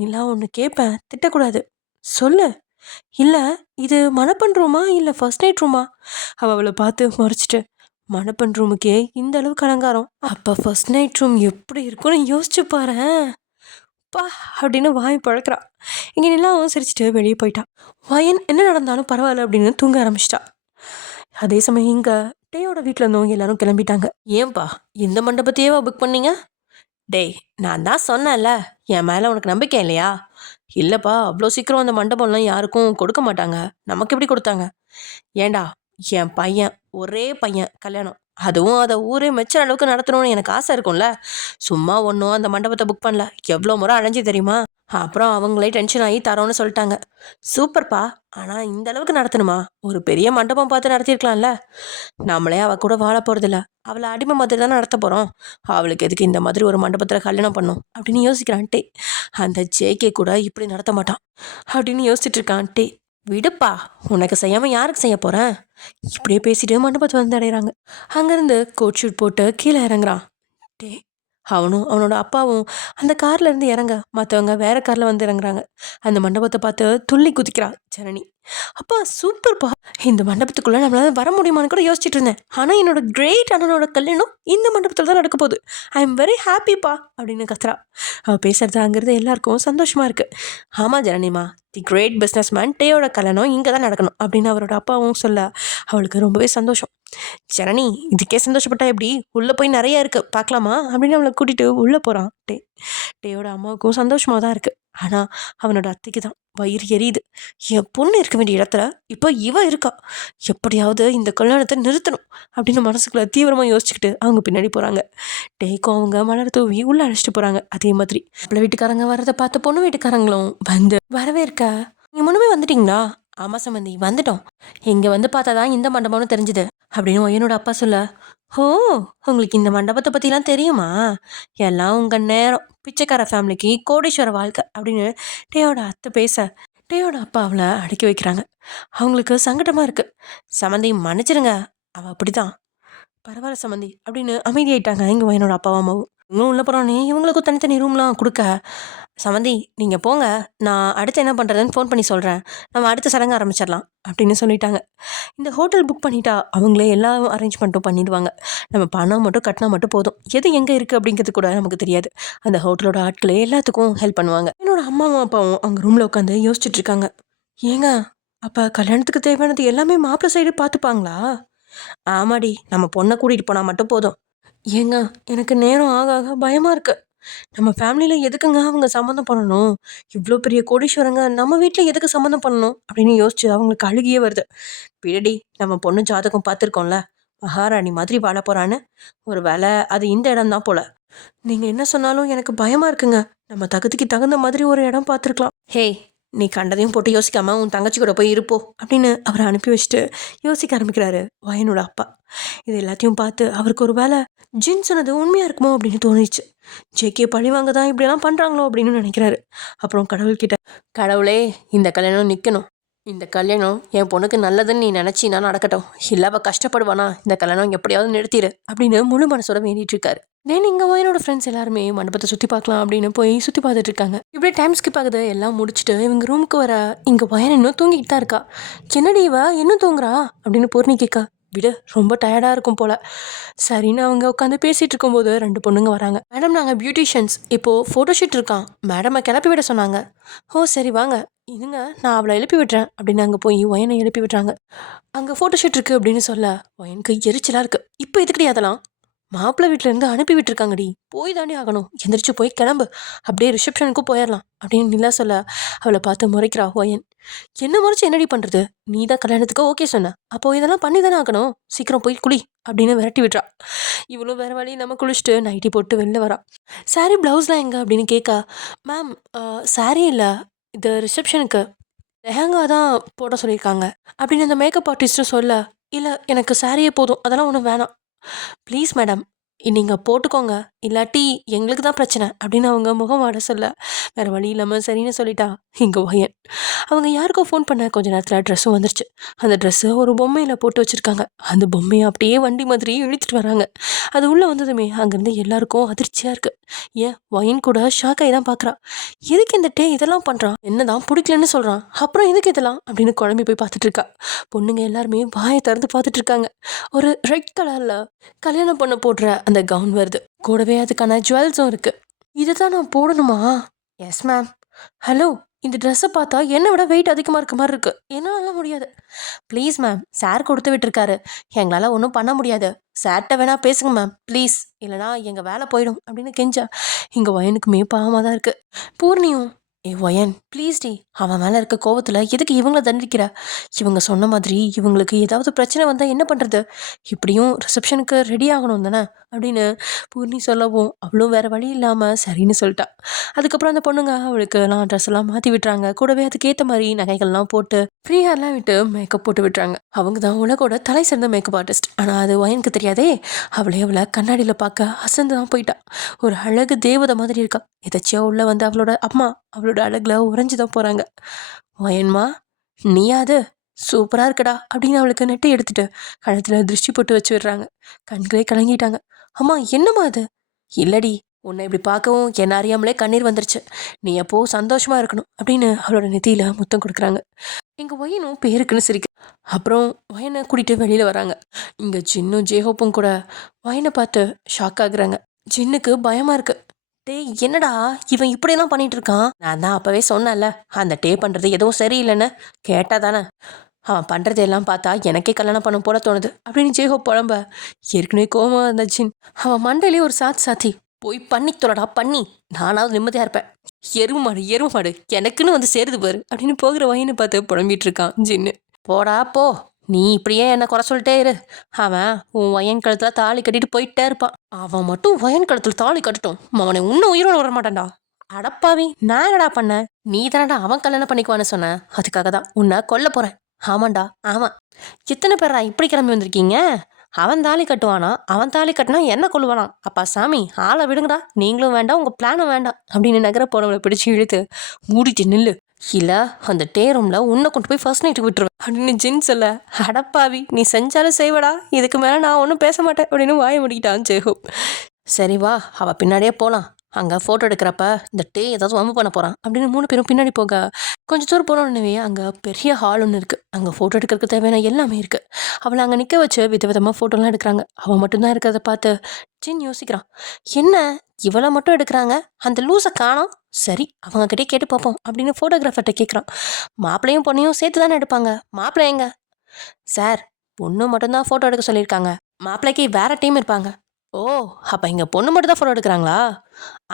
நிலா ஒன்று கேட்பேன், திட்டக்கூடாது, சொல்லு. இல்லை இது மணப்பெண் ரூமா இல்லை ஃபர்ஸ்ட் நைட் ரூமா? அவளை பார்த்து முறைச்சிட்டு, மணப்பெண் ரூமுக்கே இந்த அளவுக்கு அலங்காரம், அப்போ ஃபர்ஸ்ட் நைட் ரூம் எப்படி இருக்கும்னு யோசிச்சு பாரு பா அப்படின்னு வாய் பழக்கிறா. இங்கே நிலாவும் சிரிச்சுட்டு வெளியே போயிட்டா. வயன் என்ன நடந்தாலும் பரவாயில்ல அப்படின்னு தூங்க ஆரம்பிச்சிட்டா. அதே சமயம் இங்கே டேயோட வீட்டில் இருந்தவங்க எல்லாரும் கிளம்பிட்டாங்க. ஏன்பா இந்த மண்டபத்தையேவா புக் பண்ணீங்க? டேய் நான் தான் சொன்னேன்ல, என் மேலே உனக்கு நம்பிக்கை இல்லையா? இல்லைப்பா, அவ்வளோ சீக்கிரம் அந்த மண்டபம்லாம் யாருக்கும் கொடுக்க மாட்டாங்க, நமக்கு எப்படி கொடுத்தாங்க? ஏண்டா என் பையன் ஒரே பையன் கல்யாணம், அதுவும் அதை ஊரே மெச்சுற அளவுக்கு நடத்தணும்னு எனக்கு ஆசை இருக்கும்ல. சும்மா ஒன்றும் அந்த மண்டபத்தை புக் பண்ணல, எவ்வளோ முறை அலைஞ்சி தெரியுமா? அப்புறம் அவங்களே டென்ஷன் ஆகி தரோன்னு சொல்லிட்டாங்க. சூப்பர்ப்பா, ஆனால் இந்த அளவுக்கு நடத்தணுமா? ஒரு பெரிய மண்டபம் பார்த்து நடத்தியிருக்கலாம்ல. நம்மளே அவள் கூட வாழ போகிறதில்ல, அவளை அடிமை மாதிரி தானே நடத்த போகிறோம், அவளுக்கு எதுக்கு இந்த மாதிரி ஒரு மண்டபத்தில் கல்யாணம் பண்ணும் அப்படின்னு யோசிக்கிறான்ட்டே. அந்த ஜேகே கூட இப்படி நடத்த மாட்டான் அப்படின்னு யோசிச்சுட்டு இருக்கான்ட்டே. விடுப்பா, உனக்கு செய்யாமல் யாருக்கு செய்ய போகிறேன்? இப்படியே பேசிட்டு மண்டபத்தை வந்து அடைகிறாங்க. அங்கேருந்து கோட் ஷூட் போட்டு கீழே இறங்குறான் டே. அவனும் அவனோட அப்பாவும் அந்த கார்ல இருந்து இறங்க, மற்றவங்க வேற கார்ல வந்து இறங்குறாங்க. அந்த மண்டபத்தை பார்த்து துள்ளி குதிக்கிறா ஜனனி. அப்பா சூப்பர்ப்பா, இந்த மண்டபத்துக்குள்ள நம்மளால வர முடியுமான்னு கூட யோசிச்சுட்டு இருந்தேன், ஆனால் என்னோட கிரேட் அண்ணனோட கல்யாணம் இந்த மண்டபத்தில் தான் நடக்க போகுது, ஐ எம் வெரி ஹாப்பிப்பா அப்படின்னு கத்துறா. அவள் பேசுறது அங்கிறது எல்லாருக்கும் சந்தோஷமா இருக்கு. ஆமா ஜனனிமா, தி கிரேட் பிஸ்னஸ் மேன் டேயோட கல்யாணம் இங்கே தான் நடக்கணும் அப்படின்னு அவரோட அப்பாவும் சொல்ல அவளுக்கு ரொம்பவே சந்தோஷம். ஜனனி இதுக்கே சந்தோஷப்பட்டா எப்படி, உள்ளே போய் நிறைய இருக்கு பார்க்கலாமா அப்படின்னு அவளை கூட்டிட்டு உள்ளே போகிறான் டே. டேயோட அம்மாவுக்கும் சந்தோஷமாக தான் இருக்குது. ஆனால் அவனோட அத்தைக்கு தான் வயிறு எரியுது. என் பொண்ணு இருக்க வேண்டிய இடத்துல இப்போ இவ இருக்கா, எப்படியாவது இந்த கல்யாணத்தை நிறுத்தணும் அப்படின்னு மனசுக்குள்ள தீவிரமாக யோசிச்சுக்கிட்டு அவங்க பின்னாடி போகிறாங்க. டேக்கும் அவங்க மலர் தூவி உள்ளே அழைச்சிட்டு போகிறாங்க. அதே மாதிரி அப்பள வீட்டுக்காரங்க வர்றதை பார்த்த பொண்ணு வீட்டுக்காரங்களும் வந்து வரவே இருக்கா. நீங்கள் முன்னுமே வந்துட்டீங்களா? ஆமாம் சம்பந்தி வந்துட்டோம். இங்கே வந்து பார்த்தா தான் இந்த மண்டபம்னு தெரிஞ்சுது அப்படின்னு என்னோட அப்பா சொல்ல, ஓ உங்களுக்கு இந்த மண்டபத்தை பற்றிலாம் தெரியுமா? எல்லாம் உங்கள் நேரம், பிச்சைக்கார ஃபேமிலிக்கு கோடீஸ்வர வாழ்க்கை அப்படின்னு டேயோட அத்தை பேச டேயோட அப்பா அவளை அடக்கி வைக்கிறாங்க. அவங்களுக்கு சங்கடமாக இருக்குது. சம்மந்தி மன்னிச்சிருங்க, அவள் அப்படி தான். பரவாயில்ல சம்மந்தி அப்படின்னு அமைதியாயிட்டாங்க இங்கே என்னோட அப்பாவும் அம்மாவும். இன்னும் உள்ள போகிறோன்னே இவங்களுக்கும் தனித்தனி ரூம்லாம் கொடுக்க, சம்மந்தி நீங்கள் போங்க, நான் அடுத்து என்ன பண்ணுறதுன்னு ஃபோன் பண்ணி சொல்கிறேன், நம்ம அடுத்த சடங்கு ஆரம்பிச்சிடலாம் அப்படின்னு சொல்லிட்டாங்க. இந்த ஹோட்டல் புக் பண்ணிட்டா அவங்களே எல்லா அரேஞ்ச்மெண்ட்டும் பண்ணிடுவாங்க. நம்ம பணம் மட்டும் கட்டினா மட்டும் போதும். எது எங்கே இருக்குது அப்படிங்கிறது கூட நமக்கு தெரியாது. அந்த ஹோட்டலோட ஆட்களே எல்லாத்துக்கும் ஹெல்ப் பண்ணுவாங்க. என்னோட அம்மாவும் அப்பாவும் அவங்க ரூமில் உட்காந்து யோசிச்சுட்டு இருக்காங்க. ஏங்க அப்போ கல்யாணத்துக்கு தேவையானது எல்லாமே மாப்பிள்ளை சைடு பார்த்துப்பாங்களா? ஆமாடி, நம்ம பொண்ணை கூட்டிகிட்டு போனால் மட்டும் போதும். ஏங்க எனக்கு நேரம் ஆக ஆக பயமாக இருக்கு. நம்ம ஃபேமிலியில் எதுக்குங்க அவங்க சம்மந்தம் பண்ணணும்? இவ்வளோ பெரிய கோடீஸ்வரங்க நம்ம வீட்டில் எதுக்கு சம்மந்தம் பண்ணணும் அப்படின்னு யோசிச்சு அவங்களுக்கு அழுகியே வருது. பிடி நம்ம பொண்ணு ஜாதகம் பார்த்துருக்கோம்ல, மகாராணி மாதிரி வாழ போகிறான்னு. ஒரு வேளை அது இந்த இடம் தான் போல. நீங்கள் என்ன சொன்னாலும் எனக்கு பயமாக இருக்குங்க. நம்ம தகுதிக்கு தகுந்த மாதிரி ஒரு இடம் பார்த்துருக்கலாம். ஹே நீ கண்டதையும் போட்டு யோசிக்காம உன் தங்கச்சி கூட போய் இருப்போ அப்படின்னு அவரை அனுப்பி வச்சுட்டு யோசிக்க ஆரம்பிக்கிறாரு வயனோட அப்பா. இது எல்லாத்தையும் பார்த்து அவருக்கு ஒரு வேளை ஜின் சொன்னது உண்மையாக இருக்குமோ அப்படின்னு தோணிச்சு. ஜேகே பழிவாங்க தான் இப்படியெல்லாம் பண்ணுறாங்களோ அப்படின்னு நினைக்கிறாரு. அப்புறம் கடவுள்கிட்ட, கடவுளே இந்த கல்யாணம் நிற்கணும், இந்த கல்யாணம் என் பொண்ணுக்கு நல்லதுன்னு நீ நினச்சினா நடக்கட்டும், இல்லை அவள் கஷ்டப்படுவானா, இந்த கல்யாணம் எப்படியாவது நிறுத்திடு அப்படின்னு முழு மனசோட வேண்டிட்டு இருக்காரு. தென் இங்கே என்னோட ஃப்ரெண்ட்ஸ் எல்லாருமே மண்டபத்தை சுற்றி பார்க்கலாம் அப்படின்னு போய் சுற்றி பார்த்துட்டு இருக்காங்க. இப்படியே டைம் ஸ்கிப் ஆகுது. எல்லாம் முடிச்சுட்டு இவங்க ரூமுக்கு வர இங்கே வயன் இன்னும் தூங்கிட்டு தான் இருக்கா. என்னடி இவ இன்னும் தூங்குறா அப்படின்னு பூர்ணி கேட்கா. விடு, ரொம்ப டயர்டாக இருக்கும் போல். சரின்னு அவங்க உட்காந்து பேசிகிட்டு இருக்கும்போது 2 பொண்ணுங்க வராங்க. மேடம் நாங்கள் பியூட்டிஷியன்ஸ், இப்போது ஃபோட்டோஷூட் இருக்கான், மேடமை கிளப்பி விட சொன்னாங்க. ஓ சரி வாங்க, இதுங்க நான் அவளை எழுப்பி விட்டுறேன் அப்படின்னு அங்கே போய் ஒயனை எழுப்பி விட்டுறாங்க. அங்கே ஃபோட்டோஷூட் இருக்குது அப்படின்னு சொல்ல ஒயனுக்கு எரிச்சலாக இருக்குது. இப்போ எதுக்கடி அதெல்லாம்? மாப்பிள்ளை வீட்டிலேருந்து அனுப்பி விட்டுருக்காங்கடி, போய் தாண்டி ஆகணும், எந்திரிச்சு போய் கிளம்பு, அப்படியே ரிசப்ஷனுக்கும் போயிடலாம் அப்படின்னு நிலா சொல்ல அவளை பார்த்து முறைக்கிறா ஒயன். என்ன முறைச்சு என்னடி பண்ணுறது, நீ தான் கல்யாணத்துக்கு ஓகே சொன்ன, அப்போ இதெல்லாம் பண்ணி தானே ஆகணும், சீக்கிரம் போய் குளி அப்படின்னு விரட்டி விட்றா. இவளும் வேறு வழி நம்ம குளிச்சுட்டு நைட்டி போட்டு வெளில வரா. சாரீ ப்ளவுஸ்லாம் எங்கே அப்படின்னு கேட்கா. மேம் சாரீ இல்லை, இது ரிசப்ஷனுக்கு லெஹங்கா தான் போட சொல்லியிருக்காங்க அப்படின்னு அந்த மேக்கப் ஆர்டிஸ்ட்டும் சொல்ல, இல்லை எனக்கு சாரியே போதும், அதெல்லாம் ஒன்றும் வேணாம், ப்ளீஸ் மேடம் நீங்கள் போட்டுக்கோங்க, இல்லாட்டி எங்களுக்கு தான் பிரச்சனை அப்படின்னு அவங்க முகம் வாட சொல்ல வேறு வழி இல்லாமல் சரின்னு சொல்லிட்டா இங்கே ஒயன். அவங்க யாருக்கோ ஃபோன் பண்ண கொஞ்சம் நேரத்தில் ட்ரெஸ்ஸும் வந்துருச்சு. அந்த ட்ரெஸ்ஸை ஒரு பொம்மையில் போட்டு வச்சுருக்காங்க. அந்த பொம்மையை அப்படியே வண்டி மாதிரி இழுத்துட்டு வராங்க. அது உள்ளே வந்ததுமே அங்கேருந்து எல்லாருக்கும் அதிர்ச்சியாக இருக்குது. ஏன் ஒயன் கூட ஷாக் ஆகி தான் பார்க்குறா. எதுக்கு இந்த டே இதெல்லாம் பண்ணுறான், என்ன தான் பிடிக்கலன்னு சொல்கிறான், அப்புறம் எதுக்கு இதெல்லாம் அப்படின்னு குழம்பி போய் பார்த்துட்டு இருக்கா. பொண்ணுங்க எல்லாருமே வாயை திறந்து பார்த்துட்டு இருக்காங்க. ஒரு ரெட் கலரில் கல்யாணம் பண்ண போடுற அந்த கவுன் வருது, கூடவே அதுக்கான ஜுவல்ஸும் இருக்குது. இதை தான் நான் போடணுமா? Yes ma'am. ஹலோ, இந்த ட்ரெஸ்ஸை பார்த்தா என்னை விட வெயிட் அதிகமாக இருக்க மாதிரி இருக்குது, என்னாலாம் முடியாது. ப்ளீஸ் மேம், சார் கொடுத்து விட்டுருக்காரு, எங்களால் ஒன்றும் பண்ண முடியாது, சார்கிட்ட வேணா பேசுங்க மேம் ப்ளீஸ், இல்லைனா எங்கள் வேலை போயிடும் அப்படின்னு கெஞ்சா. இங்கே ஒயனுக்குமே பாவமாக தான் இருக்குது. பூர்ணியும், ஏ ஒயன் ப்ளீஸ் டி, அவன் மேலே இருக்க கோவத்தில் எதுக்கு இவங்கள தண்டிக்கிற, இவங்க சொன்ன மாதிரி இவங்களுக்கு ஏதாவது பிரச்சனை வந்தால் என்ன பண்ணுறது, இப்படியும் ரிசப்ஷனுக்கு ரெடி ஆகணும் தானே அப்படின்னு பூர்ணி சொல்லவும் அவளும் வேறு வழி இல்லாமல் சரின்னு சொல்லிட்டா. அதுக்கப்புறம் அந்த பொண்ணுங்க அவளுக்கு எல்லாம் ட்ரெஸ் எல்லாம் மாற்றி விட்டுறாங்க. கூடவே அதுக்கேற்ற மாதிரி நகைகள்லாம் போட்டு ஃப்ரீ ஹேர்லாம் விட்டு மேக்கப் போட்டு விட்டுறாங்க. அவங்க தான் உலகோட தலை சிறந்த மேக்கப் ஆர்டிஸ்ட். ஆனால் அது ஒயனுக்கு தெரியாதே. அவளை கண்ணாடியில் பார்க்க அசந்து தான் போயிட்டா. ஒரு அழகு தேவதை மாதிரி இருக்கா. எதாச்சியா உள்ள வந்து அவளோட அம்மா அவளோட அழகில் உறைஞ்சி தான் போகிறாங்க. ஒயன்மா நீயா அது, சூப்பராக இருக்கடா அப்படின்னு அவளுக்கு நெட்டை எடுத்துட்டு கழுத்தில் திருஷ்டி போட்டு வச்சு விடுறாங்க. கண்களே கலங்கிட்டாங்க. அம்மா என்னம்மா அது? இல்லடி, உன்னை இப்படி பார்க்கவும் என்ன அறியாமலே கண்ணீர் வந்துருச்சு, நீ எப்போ சந்தோஷமாக இருக்கணும் அப்படின்னு அவளோட நெத்தியில் முத்தம் கொடுக்குறாங்க. எங்கள் ஒயனும் பேருக்குன்னு சிரிக்க. அப்புறம் ஒயனை கூட்டிகிட்டு வெளியில் வராங்க. இங்கே ஜின்னும் ஜேஹோப்பும் கூட ஒயனை பார்த்து ஷாக் ஆகுறாங்க. ஜின்னுக்கு பயமாக இருக்குது. டேய் என்னடா இவன் இப்படியெல்லாம் பண்ணிட்டு இருக்கான், நான் தான் அப்போவே சொன்னேன்ல அந்த டே பண்ணுறது எதுவும் சரியில்லைன்னு, கேட்டா தானே? அவன் பண்ணுறதெல்லாம் பார்த்தா எனக்கே கல்யாணம் பண்ண போல தோணுது அப்படின்னு ஜெய்ஹோ புலம்ப. ஏற்கனவே கோவமா இருந்த ஜின் அவன் மண்டையிலே ஒரு சாத்தி போய் பண்ணி தொலைடா பண்ணி, நானாவது நிம்மதியாக இருப்பேன். எருவு மாடு எனக்குன்னு வந்து சேருது பாரு அப்படின்னு போகிற வயனை பார்த்து புலம்பிட்டு இருக்கான் ஜின்னு. போடா போ, நீ இப்படியே என்னை குறை சொல்லிட்டே இரு. அவன் உன் வயன் கழுத்தில் தாலி கட்டிட்டு போயிட்டே இருப்பான். அவன் மட்டும் வயன் கழுத்தில் தாலி கட்டட்டும், அவனை இன்னும் உயிரோட வர மாட்டான்டா. அடப்பாவி, நான் என்னடா பண்ண? நீ தானடா அவன் கல்யாணம் பண்ணிக்குவான்னு சொன்ன, அதுக்காக தான் உன்னை கொல்ல போறேன். ஆமாண்டா ஆமாம். எத்தனை பேரா இப்படி கிளம்பி வந்திருக்கீங்க? அவன் தாலி கட்டுவானா, அவன் தாலி கட்டினா என்ன கொள்ளுவானா? அப்பா சாமி, ஆளை விடுங்கடா, நீங்களும் வேண்டாம் உங்கள் பிளானும் வேண்டாம் அப்படின்னு நகர போனவளை பிடிச்சி இழுத்து மூடிட்டு நில்லு, இல்லை அந்த டே ரூமில் உன்னை கொண்டு போய் ஃபர்ஸ்ட் நைட்டுக்கு விட்டுருவேன் அப்படின்னு ஜின் சொல்ல. அடப்பாவி, நீ செஞ்சாலும் செய்வடா, இதுக்கு மேலே நான் ஒன்றும் பேச மாட்டேன் அப்படின்னு வாய முடிக்கிட்டான் ஜெய்ஹோப். சரி வா, அவள் பின்னாடியே போகலாம். அங்கே ஃபோட்டோ எடுக்கிறப்ப இந்த டே ஏதாவது வம்பு பண்ண போகிறான் அப்படின்னு 3 பேரும் பின்னாடி போக கொஞ்சம் தூரம் போனோடனே அங்கே பெரிய ஹால் ஒன்று இருக்குது. அங்கே ஃபோட்டோ எடுக்கிறதுக்கு தேவையான எல்லாமே இருக்குது. அவளை அங்கே நிற்க வச்சு விதவிதமாக ஃபோட்டோலாம் எடுக்கிறாங்க. அவள் மட்டும்தான் இருக்கிறத பார்த்து ஜின் யோசிக்கிறான். என்ன இவளை மட்டும் எடுக்கிறாங்க, அந்த லூஸை காணோம். சரி அவங்கக்கிட்டே கேட்டு பார்ப்போம் அப்படின்னு ஃபோட்டோகிராஃபர்கிட்ட கேட்குறான். மாப்பிள்ளையும் பொண்ணையும் சேர்த்து தானே எடுப்பாங்க, மாப்பிள்ளை எங்க? சார், பொண்ணு மட்டும்தான் ஃபோட்டோ எடுக்க சொல்லியிருக்காங்க, மாப்பிள்ளைக்கு வேற டீம் இருப்பாங்க. ஓ, அப்போ இங்கே பொண்ணு மட்டும் தான் ஃபோட்டோ எடுக்கிறாங்களா?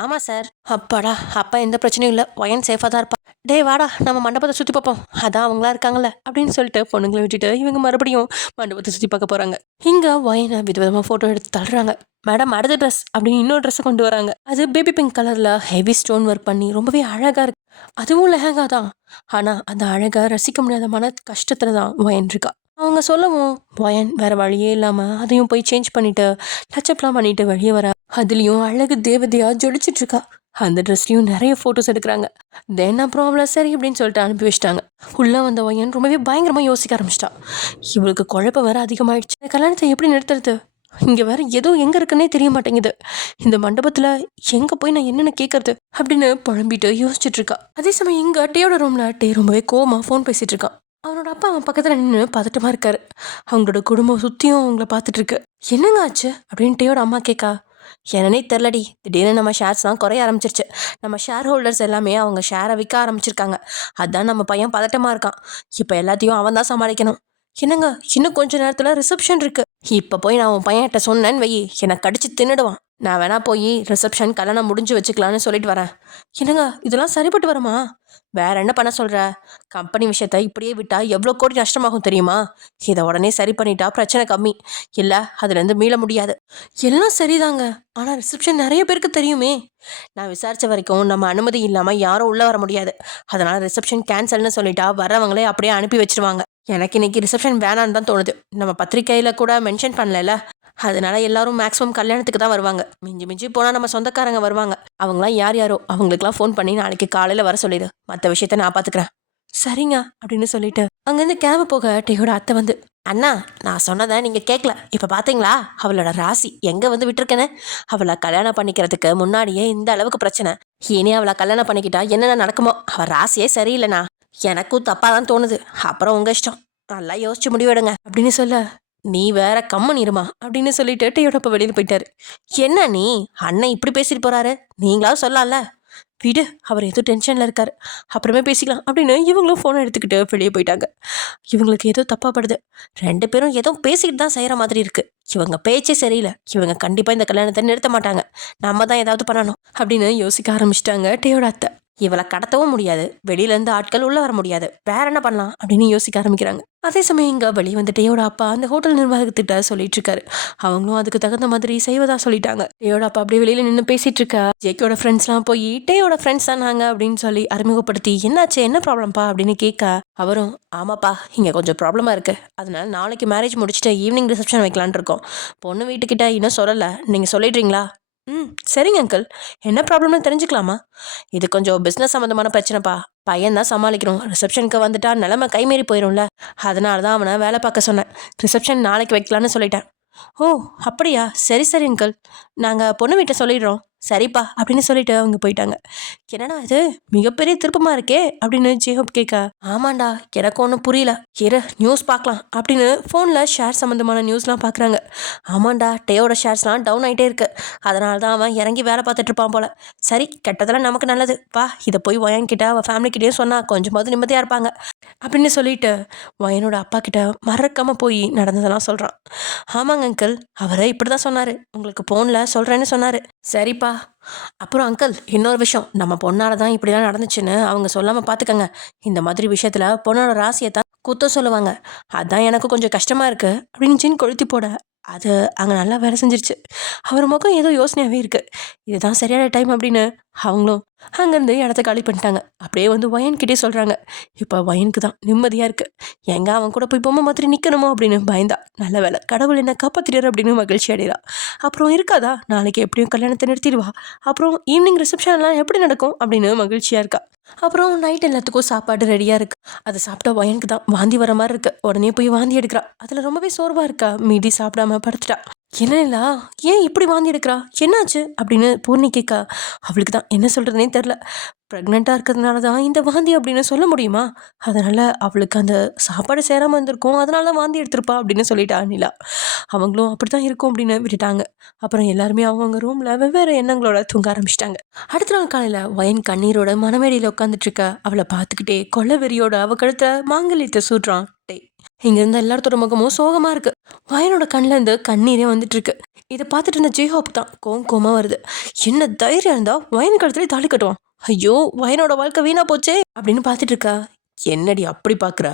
ஆமாம் சார். அப்பாடா, அப்போ எந்த பிரச்சனையும் இல்லை, ஒயன் சேஃபாக தான் இருப்பா. டே வாடா, நம்ம மண்டபத்தை சுற்றி பார்ப்போம், அதான் அவங்களா இருக்காங்கல்ல அப்படின்னு சொல்லிட்டு பொண்ணுங்களை விட்டுட்டு இவங்க மறுபடியும் மண்டபத்தை சுற்றி பார்க்க போகிறாங்க. இங்கே ஒயனை விதவிதமாக ஃபோட்டோ எடுத்து தள்ளுறாங்க. மேடம் அடுத்த ட்ரெஸ் அப்படின்னு இன்னொரு ட்ரெஸ்ஸை கொண்டு வராங்க. அது பேபி பிங்க் கலரில் ஹெவி ஸ்டோன் ஒர்க் பண்ணி ரொம்பவே அழகாக இருக்கு. அதுவும் லெஹங்கா தான். ஆனால் அந்த அழகாக ரசிக்க முடியாத மன கஷ்டத்தில் தான் ஒயன் இருக்கா. அவங்க சொல்லவும் ஒயன் வேறு வழியே இல்லாமல் அதையும் போய் சேஞ்ச் பண்ணிவிட்டு டச்சப்லாம் பண்ணிவிட்டு வெளியே வர அதுலேயும் அழகு தேவதையாக ஜொலிச்சிட்ருக்கா. அந்த ட்ரெஸ்லையும் நிறைய ஃபோட்டோஸ் எடுக்கிறாங்க. தென் அப்புறம் அவளை சரி அப்படின்னு சொல்லிட்டு அனுப்பி வச்சிட்டாங்க. உள்ளே வந்த ஒயன் ரொம்பவே பயங்கரமாக யோசிக்க ஆரம்பிச்சிட்டா. இவளுக்கு குழப்பம் வேறு அதிகமாகிடுச்சு. இந்த கல்யாணத்தை எப்படி நிறுத்துறது? இங்கே வேறு எதுவும் எங்கே இருக்குன்னே தெரிய மாட்டேங்குது. இந்த மண்டபத்தில் எங்கே போய் நான் என்னென்ன கேட்கறது அப்படின்னு புழம்பிட்டு யோசிச்சுட்ருக்கா. அதே சமயம் இங்கே டேயோட ரூமில் டே ரொம்பவே கோவமாக ஃபோன் பேசிகிட்டு இருக்கான். அவனோட அப்பா அவன் பக்கத்தில் நின்று பதட்டமாக இருக்காரு. அவங்களோட குடும்பம் சுற்றியும் அவங்கள பார்த்துட்ருக்கு. என்னங்க ஆச்சு அப்படின்னு டேயோட அம்மா கேட்கா. என்னன்னே தெரிலடி, திடீர்னு நம்ம ஷேர்ஸ்லாம் குறைய ஆரம்பிச்சிருச்சு. நம்ம ஷேர் ஹோல்டர்ஸ் எல்லாமே அவங்க ஷேரை விற்க ஆரம்பிச்சிருக்காங்க. அதுதான் நம்ம பையன் பதட்டமாக இருக்கான். இப்போ எல்லாத்தையும் அவன் தான் சமாளிக்கணும். என்னங்க, இன்னும் கொஞ்ச நேரத்தில் ரிசப்ஷன் இருக்குது. இப்போ போய் நான் உன் பையன்கிட்ட சொன்னேன்னு வை, என்னை கடிச்சு தின்னுடுவான். நான் வேணா போய் ரிசப்ஷன் கல்யாணம் முடிஞ்சு வச்சுக்கலான்னு சொல்லிட்டு வரேன். என்னங்க, இதெல்லாம் சரிப்பட்டு வருமா? வேற என்ன பண்ண சொல்கிற? கம்பெனி விஷயத்த இப்படியே விட்டால் எவ்வளோ கோடி நஷ்டமாகும் தெரியுமா? இதை உடனே சரி பண்ணிட்டா பிரச்சனை கம்மி, இல்லை அதுலேருந்து மீள முடியாது. எல்லாம் சரிதாங்க, ஆனால் ரிசப்ஷன் நிறைய பேருக்கு தெரியுமே. நான் விசாரித்த வரைக்கும் நம்ம அனுமதி இல்லாமல் யாரும் உள்ளே வர முடியாது. அதனால் ரிசப்ஷன் கேன்சல்னு சொல்லிட்டா வரவங்களே அப்படியே அனுப்பி வச்சிருவாங்க. எனக்கு இன்னைக்கு ரிசப்ஷன் வேணான்னு தான் தோணுது. நம்ம பத்திரிக்கையில் கூட மென்ஷன் பண்ணல, அதனால எல்லாரும் மேக்ஸிமம் கல்யாணத்துக்கு தான் வருவாங்க. மிஞ்சி மிஞ்சி போனால் நம்ம சொந்தக்காரங்க வருவாங்க. அவங்களாம் யார் யாரோ அவங்களுக்குலாம் ஃபோன் பண்ணி நாளைக்கு காலையில் வர சொல்லிடு, மற்ற விஷயத்த நான் பார்த்துக்கிறேன். சரிங்க அப்படின்னு சொல்லிட்டு அங்கேருந்து கிளம்ப போக டேயோட அத்தை வந்து, அண்ணா நான் சொன்னதை நீங்கள் கேட்கல, இப்போ பார்த்தீங்களா அவளோட ராசி எங்கே வந்து விட்டுருக்கேன்னு. அவளை கல்யாணம் பண்ணிக்கிறதுக்கு முன்னாடியே இந்த அளவுக்கு பிரச்சனை. இனி அவளை கல்யாணம் பண்ணிக்கிட்டா என்னென்ன நடக்குமோ. அவள் ராசியே சரியில்லைண்ணா, எனக்கும் தப்பாக தான் தோணுது. அப்புறம் உங்கள் இஷ்டம், நல்லா யோசிச்சு முடிவெடுங்க அப்படின்னு சொல்ல, நீ வேற கம்மன் இருமா அப்படின்னு சொல்லிட்டு டேயோடப்ப வெளியில் போயிட்டாரு. என்ன நீ அண்ணன் இப்படி பேசிட்டு போறாரு, நீங்களாவது சொல்லலாம்ல. விடு, அவர் ஏதோ டென்ஷனில் இருக்காரு, அப்புறமே பேசிக்கலாம் அப்படின்னு இவங்களும் ஃபோனை எடுத்துக்கிட்டு வெளியே போயிட்டாங்க. இவங்களுக்கு ஏதோ தப்பாப்படுது. 2 பேரும் ஏதோ பேசிக்கிட்டு தான் செய்கிற மாதிரி இருக்குது. இவங்க பேச்சே சரியில்லை. இவங்க கண்டிப்பாக இந்த கல்யாணத்தை நிறுத்த மாட்டாங்க. நம்ம தான் ஏதாவது பண்ணணும் அப்படின்னு யோசிக்க ஆரம்பிச்சிட்டாங்க டேயோட அத்தை. இவளை கடத்தவும் முடியாது, வெளியிலேருந்து ஆட்கள் உள்ளே வர முடியாது, வேற என்ன பண்ணலாம் அப்படின்னு யோசிக்க ஆரம்பிக்கிறாங்க. அதே சமயம் இங்கே வெளியே வந்து டேயோட அப்பா அந்த ஹோட்டல் நிர்வாகத்திட்ட சொல்லிட்டு இருக்காரு. அவங்களும் அதுக்கு தகுந்த மாதிரி செய்வதா சொல்லிட்டாங்க. டேயோட அப்பா அப்படியே வெளியில் நின்று பேசிட்டு இருக்கா. ஜேக்கோட ஃப்ரெண்ட்ஸ்லாம் போய் டேயோட ஃப்ரெண்ட்ஸ் தான் நாங்கள் அப்படின்னு சொல்லி அறிமுகப்படுத்தி, என்னாச்சு என்ன ப்ராப்ளம்ப்பா அப்படின்னு கேட்க, அவரும் ஆமாப்பா இங்கே கொஞ்சம் ப்ராப்ளமாக இருக்குது, அதனால நாளைக்கு மேரேஜ் முடிச்சுட்டு ஈவினிங் ரிசப்ஷன் வைக்கலான் இருக்கோம். பொண்ணு வீட்டுக்கிட்ட இன்னும் சொல்லலை, நீங்கள் சொல்லிடுறீங்களா? சரிங்க அங்கிள், என்ன ப்ராப்ளம்னு தெரிஞ்சுக்கலாமா? இது கொஞ்சம் பிஸ்னஸ் சம்மந்தமான பிரச்சனைப்பா, பையன் தான் சமாளிக்கணும். ரிசப்ஷனுக்கு வந்துட்டா நிலமை கைமீறி போயிடும்ல, அதனால தான் அவனை வேலை பார்க்க சொன்னேன். ரிசப்ஷன் நாளைக்கு வைக்கலான்னு சொல்லிட்டேன். ஓ அப்படியா, சரி சரி அங்கிள், நாங்கள் பொண்ணு வீட்டை சொல்லிடுறோம். சரிப்பா அப்படின்னு சொல்லிட்டு அவங்க போயிட்டாங்க. என்னடா இது மிகப்பெரிய திருப்பமா இருக்கே அப்படின்னு ஜேஹப் கேட்க, ஆமாண்டா எனக்கு ஒன்றும் புரியல, இரு நியூஸ் பார்க்கலாம் அப்படின்னு ஃபோனில் ஷேர் சம்மந்தமான நியூஸ்லாம் பார்க்குறாங்க. ஆமாண்டா டேயோட ஷேர்ஸ்லாம் டவுன் ஆகிட்டே இருக்கு, அதனால தான் அவன் இறங்கி வேலை பார்த்துட்டு இருப்பான் போல. சரி கெட்டதெல்லாம் நமக்கு நல்லது வா, இதை போய் ஒயன்கிட்ட அவள் ஃபேமிலிக்கிட்டே சொன்னால் கொஞ்சமாவது நிம்மதியாக இருப்பாங்க அப்படின்னு சொல்லிட்டு ஒயனோட அப்பா கிட்ட மறக்காமல் போய் நடந்ததெல்லாம் சொல்கிறான். ஆமாங்க அங்கிள், அவரை இப்படி தான் சொன்னார், உங்களுக்கு ஃபோனில் சொல்கிறேன்னு சொன்னார். சரிப்பா, அப்புறம் அங்கிள் இன்னொரு விஷயம், நம்ம பொண்ணால தான் இப்படிலாம் நடந்துச்சுன்னு அவங்க சொல்லாமல் பார்த்துக்கங்க. இந்த மாதிரி விஷயத்தில் பொண்ணோட ராசியை தான் குத்தம் சொல்லுவாங்க, அதுதான் எனக்கு கொஞ்சம் கஷ்டமாக இருக்குது அப்படின்னு ஜின் கொளுத்தி போட அது அங்கே நல்லா வேலை செஞ்சிருச்சு. அவர் முகம் ஏதோ யோசனையாகவே இருக்குது, இதுதான் சரியான டைம் அப்படின்னு அவங்களும் அங்கேருந்து இடத்த காலி பண்ணிட்டாங்க. அப்படியே வந்து ஒயன்கிட்டே சொல்கிறாங்க. இப்போ ஒயனுக்கு தான் நிம்மதியாக இருக்குது, எங்க அவன் கூட போய் பொம்மை மாதிரி நிற்கணுமோ அப்படின்னு பயந்தா. நல்ல வேலை கடவுள் என்ன காப்பாற்றிடுறார் அப்படின்னு மகிழ்ச்சி அடைகிறா. அப்புறம் இருக்காதா, நாளைக்கு எப்படியும் கல்யாணத்தை நிறுத்திடுவா, அப்புறம் ஈவினிங் ரிசப்ஷன்லாம் எப்படி நடக்கும் அப்படின்னு மகிழ்ச்சியாக இருக்கா. அப்புறம் நைட் எல்லாத்துக்கும் சாப்பாடு ரெடியாக இருக்குது. அதை சாப்பிட்டா ஒயனுக்கு தான் வாந்தி வர மாதிரி இருக்குது. உடனே போய் வாந்தி எடுக்கிறா. அதில் ரொம்பவே சோர்வாக இருக்கா. மீதி சாப்பிடாம படுத்துட்டா. என்னங்களா ஏன் இப்படி வாந்தி எடுக்கிறா, என்னாச்சு அப்படின்னு பூர்ணி கேட்கா. அவளுக்கு தான் என்ன சொல்கிறதுனே தெரில. ப்ரெக்னெண்ட்டாக இருக்கிறதுனால தான் இந்த வாந்தி அப்படின்னு சொல்ல முடியுமா, அதனால் அவளுக்கு அந்த சாப்பாடு சேராமல் இருந்திருக்கும், அதனால தான் வாந்தி எடுத்திருப்பா அப்படின்னு சொல்லிட்டா நிலா. அவங்களும் அப்படி தான் இருக்கும் அப்படின்னு விட்டுட்டாங்க. அப்புறம் எல்லாருமே அவங்கவுங்க ரூமில் வெவ்வேறு எண்ணங்களோட தூங்க ஆரம்பிச்சிட்டாங்க. அடுத்த நாள் காலையில் ஒயன் கண்ணீரோட மனமேடியில் உட்காந்துட்டு இருக்க. அவளை பார்த்துக்கிட்டே கொள்ள வெறியோட அவ கழுத்த மாங்கல்யத்தை சூடுறான் டே. இங்க இருந்த எல்லாத்தோட முகமும் சோகமா இருக்கு. வயனோட கண்ணில் இருந்து கண்ணீரே வந்துட்டு இருக்கு. இதை பார்த்துட்டு இருந்த ஜேஹோப் தான் கோமா வருது. என்ன தைரியம் இருந்தா வயன் கழுத்துல தாலி கட்டுவான், ஐயோ வயனோட வாழ்க்கை வீணா போச்சே அப்படின்னு பார்த்துட்டு இருக்கா. என்னடி அப்படி பார்க்குற,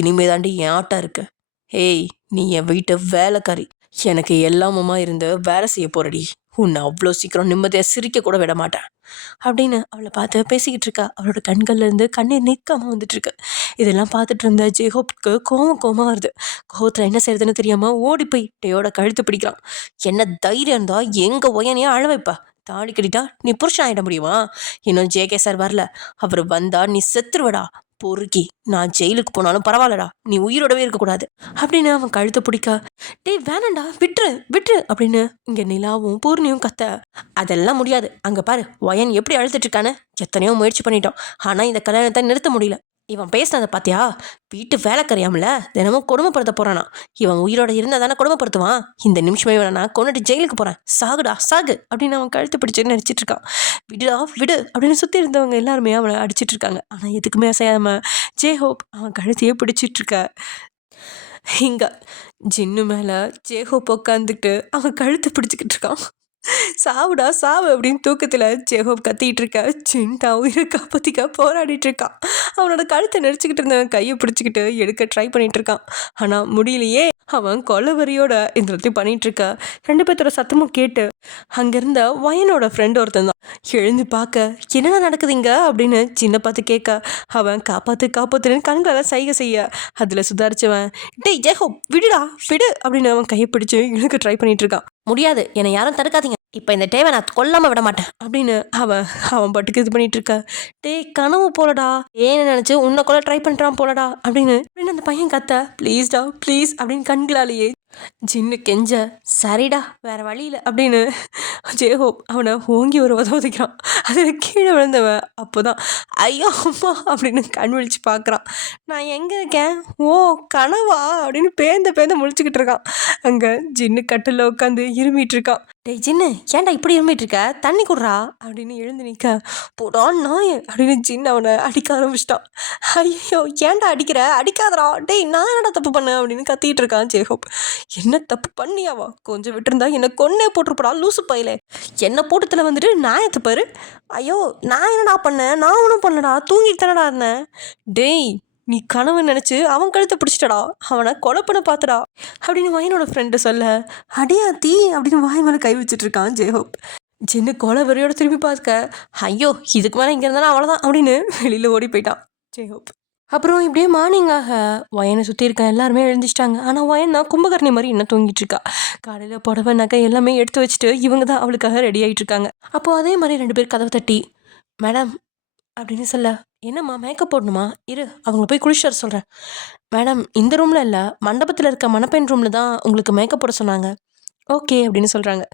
இனிமே தாண்டி என் ஆட்டா இருக்கு. ஏய் நீ என் வீட்டு வேலைக்காரி, எனக்கு எல்லாமுமா இருந்து வேலை செய்ய போறடி, உன்னை அவ்வளோ சீக்கிரம் நிம்மதியாக சிரிக்க கூட விட மாட்டேன் அப்படின்னு அவளை பார்த்து பேசிக்கிட்டு இருக்கா. அவளோட கண்கள்ல இருந்து கண்ணீர் நிற்காம வந்துட்டு இருக்கு. இதெல்லாம் பார்த்துட்டு இருந்த ஜேஹோப்க்கு கோவமா வருது. கோவத்தில் என்ன செய்யறதுன்னு தெரியாம ஓடி போய் டேயோட கழுத்து பிடிக்கிறான். என்ன தைரியம் இருந்தா எங்க ஒயனையா அழ வைப்பா, தாலி கட்டிட்டா நீ புருஷன் ஆகிட முடியுமா, இன்னும் ஜேகே சார் வரல, அவர் வந்தா நீ செத்துருவடா பொறுக்கி, நான் ஜெயிலுக்கு போனாலும் பரவாயில்லடா, நீ உயிரோடவே இருக்கக்கூடாது அப்படின்னு அவன் கழுத்தை பிடிக்க. டேய் வேணாண்டா விட்டுரு விட்டுரு அப்படின்னு இங்க நிலாவும் பூர்ணியும் கத்த. அதெல்லாம் முடியாது, அங்க பாரு ஒயன் எப்படி அழுத்துட்டு இருக்கான்னு, எத்தனையோ முயற்சி பண்ணிட்டோம், ஆனா இந்த கல்யாணத்தை நிறுத்த முடியல. இவன் பேசினதை பார்த்தியா, வீட்டு வேலை கரையாமல தினமும் கொடுமைப்படுத்த போறானா, இவன் உயிரோட இருந்தா தானே கொடுமைப்படுத்துவான், இந்த நிமிஷமே வேணா கொண்டுட்டு ஜெயிலுக்கு போறேன், சாகுடா சாகு அப்படின்னு அவன் கழுத்து பிடிச்சு நடிச்சிட்டு இருக்கான். விடுடா விடு அப்படின்னு சுற்றி இருந்தவங்க எல்லாருமே அவனை அடிச்சிட்டு இருக்காங்க. ஆனால் எதுக்குமே அசையாம ஜேஹோப் அவன் கழுத்தையே பிடிச்சிட்டு இருக்க. இங்க ஜின்னு மேலே ஜேஹோப் உட்காந்துக்கிட்டு அவன் கழுத்தை பிடிச்சிக்கிட்டு இருக்கான். சாவுடா சாவு அப்படின்னு தூக்கத்தில் ஜேஹோப் கத்திக்கிட்டு இருக்க. ஜின்டா உயிரை காப்பாற்றிக்க போராடிட்டு இருக்கான். அவனோட கழுத்தை நெரிச்சிக்கிட்டு இருந்தவன் கையை பிடிச்சிக்கிட்டு எடுக்க ட்ரை பண்ணிட்டு இருக்கான். ஆனால் முடியலையே. அவன் கொலவரியோட இந்த பண்ணிட்டு இருக்க. 2 பேர்த்தோட சத்தமும் கேட்டு அங்கிருந்த வயனோட ஃப்ரெண்ட் ஒருத்தன் தான் எழுந்து பார்க்க, என்னென்ன நடக்குதுங்க அப்படின்னு சின்ன பார்த்து கேட்க. அவன் காப்பாத்துன்னு கண்களை சைகை செய்ய, அதில் சுதாரிச்சவன் டேய் ஜேஹோப் விடுடா விடு அப்படின்னு அவன் கையை பிடிச்சு இழுக்க ட்ரை பண்ணிட்டு இருக்கான். முடியாது, என்னை யாரும் தடுக்காதீங்க, இப்போ இந்த டேவை நான் கொல்லாமல் விட மாட்டேன் அப்படின்னு அவன் பட்டுக்கு இது பண்ணிட்டு இருக்க. டேய் கனவு போலடா, ஏன்னு நினச்சி உன்னை கொள்ள ட்ரை பண்ணுறான் போலடா அப்படின்னு அந்த பையன் கத்த. ப்ளீஸ்டா ப்ளீஸ் அப்படின்னு கண்களாலேயே ஜின்னு கெஞ்ச. சரிடா வேற வழி இல்லை அப்படின்னு ஜேஹோப் அவனை ஓங்கி ஒரு உதவுதிக்கிறான். அதில் கீழே விழுந்தவன் அப்போதான் ஐயோ அம்மா அப்படின்னு கண் விழிச்சு பார்க்குறான். நான் எங்கே இருக்கேன், ஓ கனவா அப்படின்னு பேந்த முழிச்சுக்கிட்டு இருக்கான். அங்கே ஜின்னு கட்டில் உட்காந்து இருமிட்டு இருக்கான். டேய் ஜின்னு ஏன்டா இப்படி இருமிட்டு இருக்க, தண்ணி குடுறா அப்படின்னு எழுந்து நிற்க. போடா நாய் அப்படின்னு ஜின்னு அவனை அடிக்க ஆரம்பிச்சிட்டான். ஐயோ ஏன்டா அடிக்கிற, அடிக்காதடா, டேய் நான் என்னடா தப்பு பண்ணேன் அப்படின்னு கத்திட்டு இருக்கான் ஜேஹோப். என்ன தப்பு பண்ணியாவா, கொஞ்சம் விட்டுருந்தா என்னை கொன்னே போட்டிருப்படா லூசு பையிலே, என்ன போட்டத்தில் வந்துட்டு நான் எத்து பாரு. ஐயோ நான் என்னடா பண்ணேன், நான் ஒன்றும் பண்ணடா, தூங்கிட்டு தானடா இருந்தேன். டேய் நீ கனவு நினச்சி அவன் கழுத்தை பிடிச்சிட்டடா, அவனை கொலை பண்ண பார்த்துடா அப்படின்னு வயனோட ஃப்ரெண்டு சொல்ல. அடியா தீ அப்படின்னு வாய் மேலே கை வச்சுட்டு இருக்கான் ஜேஹோப். சின்ன கொலை வெறியோட திரும்பி பார்க்க, ஐயோ இதுக்கு மேலே இங்கே இருந்தாலும் அவ்வளோதான் அப்படின்னு வெளியில் ஓடி போயிட்டான் ஜேஹோப். அப்புறம் இப்படியே மார்னிங்காக வயனை சுற்றி இருக்க எல்லாருமே எழுந்திச்சிட்டாங்க. ஆனால் வயன் தான் கும்பகர்ணி மாதிரி இன்னும் தூங்கிட்டு இருக்கா. காலையில் புடவை நகை எல்லாமே எடுத்து வச்சுட்டு இவங்க தான் அவளுக்காக ரெடி ஆகிட்டு இருக்காங்க. அப்போது அதே மாதிரி 2 பேர் கதவை தட்டி மேடம் அப்படின்னு சொல்ல, என்னம்மா மேக்கப் போடணுமா, இரு அவங்கள போய் குளிச்சுட்டு சொல்கிறேன். மேடம் இந்த ரூமில் இல்லை, மண்டபத்தில் இருக்க மணப்பெண் ரூமில் தான் உங்களுக்கு மேக்கப் போட சொன்னாங்க. ஓகே அப்படின்னு சொல்கிறாங்க.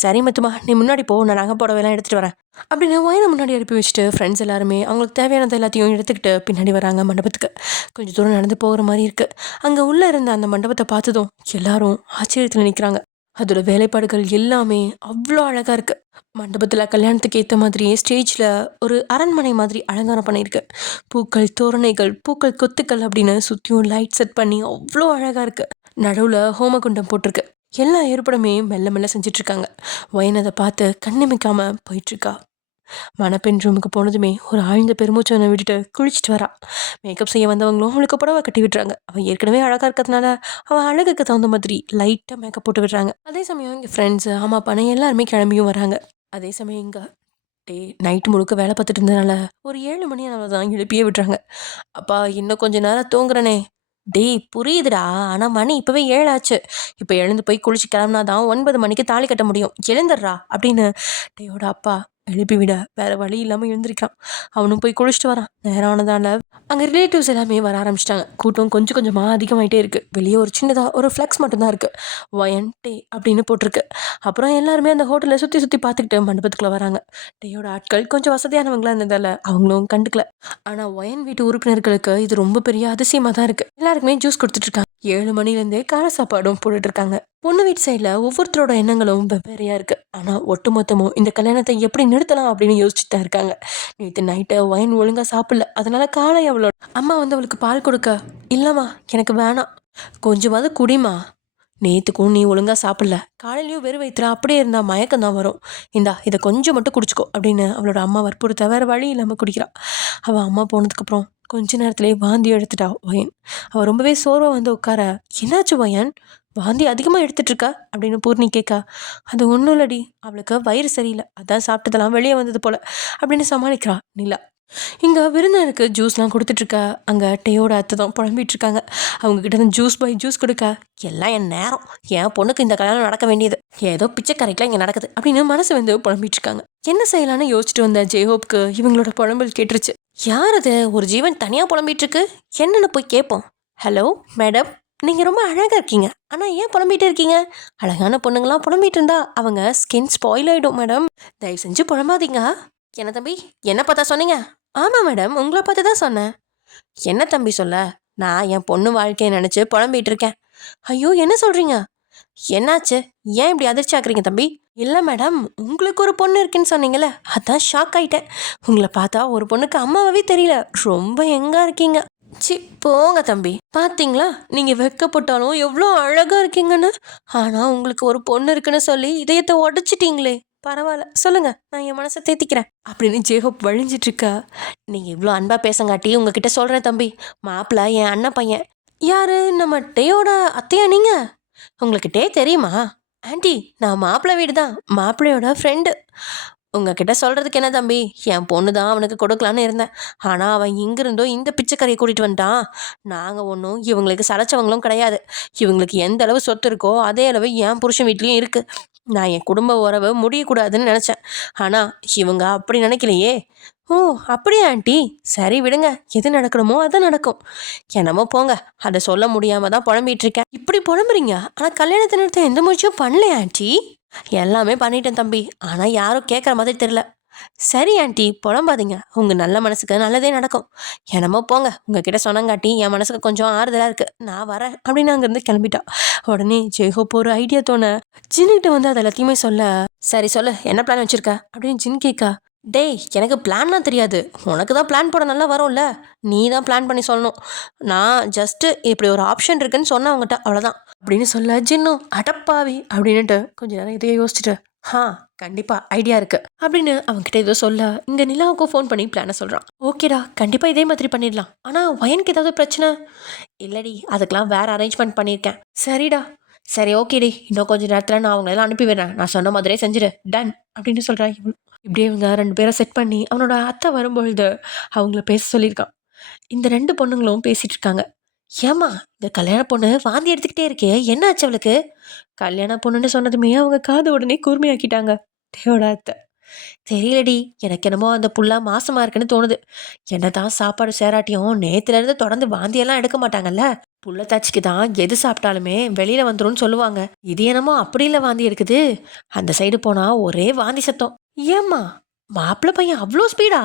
சரி மத்துமா, நீ முன்னாடி போ, நான் நகை புடவைலாம் எடுத்துகிட்டு வரேன் அப்படின்னு வயனை முன்னாடி அனுப்பி வச்சுட்டு ஃப்ரெண்ட்ஸ் எல்லாருமே அவங்களுக்கு தேவையானது எல்லாத்தையும் எடுத்துக்கிட்டு பின்னாடி வராங்க மண்டபத்துக்கு. கொஞ்சம் தூரம் நடந்து போகிற மாதிரி இருக்குது. அங்கே உள்ளே இருந்த அந்த மண்டபத்தை பார்த்ததும் எல்லாரும் ஆச்சரியத்தில் நிற்கிறாங்க. அதோட வேலைப்பாடுகள் எல்லாமே அவ்வளோ அழகாக இருக்குது. மண்டபத்தில் கல்யாணத்துக்கு ஏற்ற மாதிரியே ஸ்டேஜில் ஒரு அரண்மனை மாதிரி அலங்காரம் பண்ணியிருக்கு. பூக்கள், தோரணைகள், பூக்கள் கொத்துக்கள் அப்படின்னு சுற்றியும் லைட் செட் பண்ணி அவ்வளோ அழகாக இருக்குது. நடுவில் ஹோமகுண்டம் போட்டிருக்கு. எல்லா ஏற்பாடுமே மெல்ல மெல்ல செஞ்சிட்ருக்காங்க. வயன் அதை பார்த்து கண்ணிமைக்காமல் போயிட்டுருக்கா. மணப்பெண் ரூமுக்கு போனதுமே ஒரு ஆழ்ந்த பெருமூச்சனை விட்டுட்டு குளிச்சுட்டு வரா. மேக்கப் செய்ய வந்தவங்களும் அவளுக்கு புடவை கட்டி விட்டுறாங்க. அவள் ஏற்கனவே அழகாக இருக்கிறதுனால அவள் அழகுக்கு தகுந்த மாதிரி லைட்டாக மேக்கப் போட்டு விடுறாங்க. அதே சமயம் இங்கே ஃப்ரெண்ட்ஸு, ஆமா பானை எல்லாருமே கிளம்பியும் வராங்க. அதே சமயம் இங்கே நைட்டு முழுக்க வேலை பார்த்துட்டு இருந்ததுனால ஒரு 7 மணி அளவு தான் எழுப்பியே விடுறாங்க. அப்பா இன்னும் கொஞ்ச நேரம் தூங்குறனே. புரியுதுடா, ஆனால் மணி இப்போவே 7 ஆச்சு. இப்போ எழுந்து போய் குளிச்சு கிளம்புனா தான் 9 மணிக்கு தாலி கட்ட முடியும். எழுந்துடுறா அப்படின்னு டேயோட அப்பா எழுப்பி விட வேற வழி இல்லாமல் எழுந்திருக்கான். அவனும் போய் குளிச்சுட்டு வரான். நேரம் ஆனதால அங்கே ரிலேட்டிவ்ஸ் எல்லாமே வர ஆரம்பிச்சிட்டாங்க. கூட்டம் கொஞ்சம் கொஞ்சமாக அதிகமாகிட்டே இருக்குது. வெளியே ஒரு சின்னதாக ஒரு ஃப்ளெக்ஸ் மட்டும்தான் இருக்குது. ஒயன் டே அப்படின்னு போட்டிருக்கு. அப்புறம் எல்லாருமே அந்த ஹோட்டலை சுற்றி சுற்றி பார்த்துக்கிட்டு மண்டபத்துக்குள்ளே வராங்க. டேயோட ஆட்கள் கொஞ்சம் வசதியானவங்களா இருந்ததால் அவங்களும் கண்டுக்கல. ஆனால் ஒயன் வீட்டு உறுப்பினர்களுக்கு இது ரொம்ப பெரிய அதிசயமாக தான் இருக்குது. எல்லாருக்குமே ஜூஸ் கொடுத்துட்ருக்காங்க. 7 மணிலேருந்தே கார சாப்பாடும் போட்டுட்ருக்காங்க. பொண்ணு வீட்டு சைடில் ஒவ்வொருத்தரோட எண்ணங்களும் வெவ்வேறையாக இருக்குது. ஆனால் ஒட்டு மொத்தமும் இந்த கல்யாணத்தை எப்படி நிறுத்தலாம் அப்படின்னு யோசிச்சுட்டு தான் இருக்காங்க. நேற்று நைட்டு ஒயின் ஒழுங்காக சாப்பிடல. அதனால காலை அவளோட அம்மா அவளுக்கு பால் கொடுக்க, இல்லைம்மா எனக்கு வேணாம், கொஞ்சமாவது குடிமா, நேற்றுக்கும் நீ ஒழுங்காக சாப்பிடல, காலையிலையும் வெறும் வயிற்றுல அப்படியே இருந்தால் மயக்கம் தான் வரும், இந்தா இதை கொஞ்சம் மட்டும் குடிச்சிக்கோ அப்படின்னு அவளோட அம்மா வற்புறுத்த வேறு வழி இல்லாமல் குடிக்கிறாள். அவள் அம்மா போனதுக்கப்புறம் கொஞ்ச நேரத்துலேயே வாந்தி எடுத்துட்டா ஒயன். அவள் ரொம்பவே சோர்வாக வந்து உட்கார, என்னாச்சு ஒயன், வாந்தி அதிகமாக எடுத்துட்ருக்கா அப்படின்னு பூர்ணி கேட்கா. அது ஒன்றும் இல்லடி, அவளுக்கு வயிறு சரியில்லை, அதான் சாப்பிட்டதெல்லாம் வெளியே வந்தது போல் அப்படின்னு சமாளிக்கிறா நிலா. இங்கே விருந்தினருக்கு ஜூஸ்லாம் கொடுத்துட்ருக்கா. அங்கே டேயோட அத்தை தான் புலம்பிகிட்ருக்காங்க. அவங்கக்கிட்ட தான் ஜூஸ் பாய் ஜூஸ் கொடுக்க, எல்லாம் என் நேரம், என் பொண்ணுக்கு இந்த கல்யாணம் நடக்க வேண்டியது, ஏதோ பிச்சைக்கரைக்கெலாம் இங்கே நடக்குது அப்படின்னு மனசு வந்து புலம்பிகிட்ருக்காங்க. என்ன செய்யலான்னு யோசிச்சுட்டு வந்த ஜெய்ஹோப்க்கு இவங்களோட புலம்பல் கேட்டுருச்சு. யார் அது, ஒரு ஜீவன் தனியாக புலம்பிகிட்ருக்கு, என்னென்னு போய் கேட்போம். ஹலோ மேடம், நீங்கள் ரொம்ப அழகாக இருக்கீங்க, ஆனால் ஏன் புலம்பிகிட்டு இருக்கீங்க? அழகான பொண்ணுங்களாம் புலம்பிகிட்டு இருந்தா அவங்க ஸ்கின் ஸ்பாயில் ஆகிடும் மேடம், தயவு செஞ்சு புலம்பாதீங்க. என்ன தம்பி, என்ன பார்த்தா சொன்னீங்க? ஆமாம் மேடம், உங்களை பார்த்து தான் சொன்னேன். என்ன தம்பி சொல்ல, நான் என் பொண்ணு வாழ்க்கையை நினச்சி புலம்பிகிட்டு இருக்கேன். ஐயோ என்ன சொல்கிறீங்க, என்னாச்சு, ஏன் இப்படி அதிர்ச்சி ஆக்குறீங்க தம்பி? இல்லை மேடம், உங்களுக்கு ஒரு பொண்ணு இருக்குன்னு சொன்னீங்களே, அதான் ஷாக் ஆகிட்டேன். உங்களை பார்த்தா ஒரு பொண்ணுக்கு அம்மாவே தெரியல, ரொம்ப எங்கே இருக்கீங்க. சி போங்க தம்பி, பார்த்தீங்களா நீங்கள் வெக்கப்பட்டாலும் எவ்வளோ அழகாக இருக்கீங்கன்னு, ஆனால் உங்களுக்கு ஒரு பொண்ணு இருக்குன்னு சொல்லி இதயத்தை உடச்சிட்டிங்களே. பரவாயில்ல, சொல்லுங்கள், நான் என் மனசை தேத்திக்கிறேன் அப்படின்னு ஜேஹோப் வழிஞ்சிட்ருக்கா. நீங்கள் இவ்வளோ அன்பாக பேசங்காட்டி உங்ககிட்ட சொல்கிறேன் தம்பி, மாப்பிள்ளை என் அண்ணன் பையன். யார், நம்ம டேயோட அத்தையா நீங்கள்? உங்களுக்கு டே தெரியுமா? ஆண்டி, நான் மாப்பிள்ளை வீடு தான், மாப்பிள்ளையோட ஃப்ரெண்டு. உங்ககிட்ட சொல்கிறதுக்கு என்ன தம்பி, என் பொண்ணு தான் அவனுக்கு கொடுக்கலான்னு இருந்தேன், ஆனால் அவன் இங்கிருந்தோ இந்த பிச்சைக்கரையை கூட்டிகிட்டு வந்துட்டான். நாங்கள் ஒன்றும் இவங்களுக்கு சளைச்சவங்களும் கிடையாது. இவங்களுக்கு எந்த அளவு சொத்து இருக்கோ அதே அளவு என் புருஷன் வீட்லேயும் இருக்குது. நான் என் குடும்ப உறவு முடியக்கூடாதுன்னு நினச்சேன், ஆனால் இவங்க அப்படி நினைக்கலையே. ஓ அப்படியா ஆண்டி, சரி விடுங்க, எது நடக்கணுமோ அது நடக்கும். என்னமோ போங்க, அதை சொல்ல முடியாமல் தான் புலம்பிகிட்ருக்கேன். இப்படி புலம்புறீங்க, ஆனால் கல்யாணத்தை நிறுத்த எந்த முயற்சியும் பண்ணலையா ஆண்டி? எல்லாமே பண்ணிட்டேன் தம்பி, ஆனால் யாரும் கேட்குற மாதிரி தெரில. சரி ஆண்டி, புலம்பாதீங்க, உங்கள் நல்ல மனசுக்கு நல்லதே நடக்கும். என்னமோ போங்க, உங்ககிட்ட சொன்னங்காட்டி என் மனசுக்கு கொஞ்சம் ஆறுதலாக இருக்குது, நான் வரேன் அப்படின்னு அங்கேருந்து கிளம்பிட்டா. உடனே ஜெய்ஹோப் ஒரு ஐடியா தோண ஜின்கிட்ட வந்து அதை எல்லாத்தையுமே சொல்ல, சரி சொல்லு, என்ன பிளான் வச்சுருக்க அப்படின்னு ஜின் கேட்கா. டேய், எனக்கு பிளான்லாம் தெரியாது, உனக்கு தான் பிளான் போட நல்லா வரும்ல, நீ தான் பிளான் பண்ணி சொல்லணும். நான் ஜஸ்ட்டு இப்படி ஒரு ஆப்ஷன் இருக்குன்னு சொன்னேன் அவங்ககிட்ட, அவ்வளோதான் அப்படின்னு சொல்ல ஜின்னும் அடப்பாவி அப்படின்னுட்டு கொஞ்ச நேரம் இதையே யோசிச்சுட்டு, கண்டிப்பாக ஐடியா இருக்குது அப்படின்னு அவங்ககிட்ட ஏதோ சொல்ல இங்கே நிலாவுக்கும் ஃபோன் பண்ணி பிளானை சொல்கிறான். ஓகேடா, கண்டிப்பாக இதே மாதிரி பண்ணிடலாம், ஆனால் வயனுக்கு ஏதாவது பிரச்சனை? இல்லடி, அதுக்கெலாம் வேறு அரேஞ்ச்மெண்ட் பண்ணியிருக்கேன். சரிடா, சரி ஓகேடி, இன்னும் கொஞ்சம் நேரத்தில் நான் அவங்களெல்லாம் அனுப்பி விடுறேன், நான் சொன்ன மாதிரியே செஞ்சிடு, டன் அப்படின்னு சொல்கிறேன். இப்படியே இவங்க 2 பேரை செட் பண்ணி அவனோட அத்தை வரும்பொழுது அவங்கள பேச சொல்லியிருக்கான். இந்த 2 பொண்ணுங்களும் பேசிகிட்டு இருக்காங்க. ஏம்மா, இந்த கல்யாண பொண்ணு வாந்தி எடுத்துக்கிட்டே இருக்கே, என்ன ஆச்சு அவளுக்கு? கல்யாண பொண்ணுன்னு சொன்னதுமே அவங்க காது உடனே கூர்மையாக்கிட்டாங்க டேயோட அத்தை. தெரியலடி, எனக்கு என்னமோ அந்த புள்ள மாசமா இருக்குன்னு தோணுது. என்னதான் சாப்பாடு சேராட்டியும் நேத்துல இருந்து தொடர்ந்து வாந்தியெல்லாம் எடுக்க மாட்டாங்கல்ல. புள்ளத்தாச்சிக்கு தான் எது சாப்பிட்டாலுமே வெளியில வந்துரும்னு சொல்லுவாங்க. இது என்னமோ அப்படி இல்ல வாந்தி எடுக்குது. அந்த சைடு போனா ஒரே வாந்தி சத்தம். ஏம்மா, மாப்பிள்ளை பையன் அவ்வளோ ஸ்பீடா?